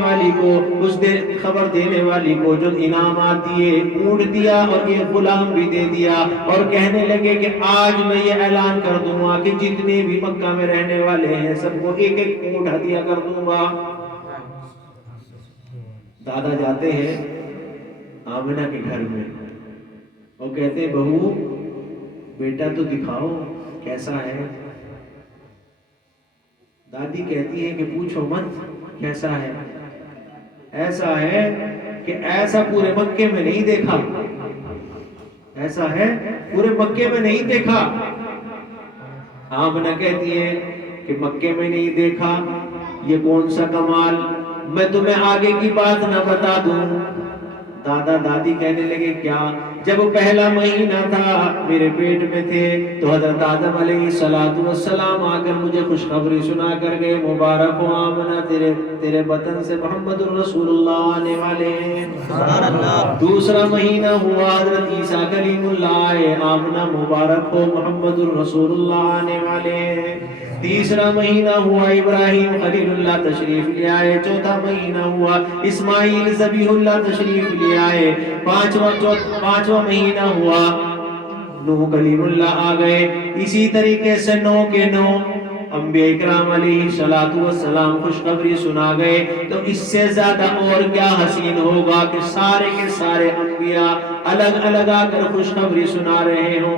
والی کو جو انعامات دیے، اونٹ دیا اور یہ غلام بھی دے دیا، اور کہنے لگے کہ آج میں یہ اعلان کر دوں گا کہ جتنے بھی مکہ میں رہنے والے ہیں سب کو ایک ایک اونٹ ہدیہ کر دوں گا. دادا جاتے ہیں آمنہ کے گھر میں اور کہتے ہیں بہو بیٹا تو دکھاؤ کیسا ہے. دادی کہتی ہے کہ پوچھو مت کیسا ہے. ایسا ہے کہ ایسا پورے مکے میں نہیں دیکھا. ایسا ہے پورے مکے میں نہیں دیکھا. آمنہ کہتی ہے کہ مکے میں نہیں دیکھا، یہ کون سا کمال، میں تمہیں آگے کی بات نہ بتا دوں. دادا دادی کہنے لگے کیا. جب پہلا مہینہ تھا میرے پیٹ میں تھے تو حضرت آدم علیہ السلام آ کر مجھے خوشخبری سنا کر گئے، مبارک ہو آمنہ، تیرے بطن سے محمد الرسول اللہ آنے والے ہیں. دوسرا مہینہ ہوا حضرت عیسیٰ کلیم اللہ آئے، آمنہ مبارک ہو محمد الرسول اللہ آنے والے ہیں. تیسرا مہینہ ہوا ابراہیم خلیل اللہ تشریف لے آئے. چوتھا مہینہ ہوا اسماعیل ذبیح اللہ تشریف لے آئے. پانچواں مہینہ ہوا نوح کلیم اللہ آ گئے. اسی طریقے سے 9 کے 9 انبیاء اکرام علیہ السلام خوشخبری سنا گئے. تو اس سے زیادہ اور کیا حسین ہوگا کہ سارے کے سارے انبیاء الگ الگ آ کر خوشخبری سنا رہے ہوں.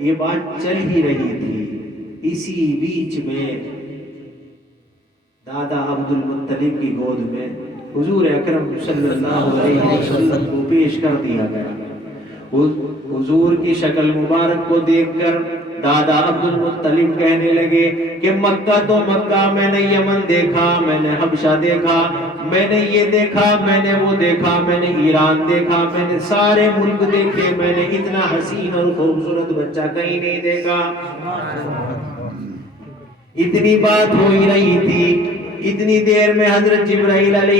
یہ بات چل ہی رہی تھی. اسی بیچ میں دادا عبد المطلب کی گود میں حضور اکرم صلی اللہ علیہ وسلم کو پیش کر دیا گیا. حضور کی شکل مبارک کو دیکھ کر دادا عبد المطلب کہنے لگے کہ مکہ تو مکہ، میں نے یمن دیکھا، میں نے حبشہ دیکھا، میں نے یہ دیکھا، میں نے وہ دیکھا، میں نے ایران دیکھا، میں نے سارے ملک دیکھے، میں نے اتنا حسین اور خوبصورت بچہ کہیں نہیں دیکھا. اتنی بات ہو ہی رہی تھی. اتنی دیر میں حضرت جبرائیل علیہ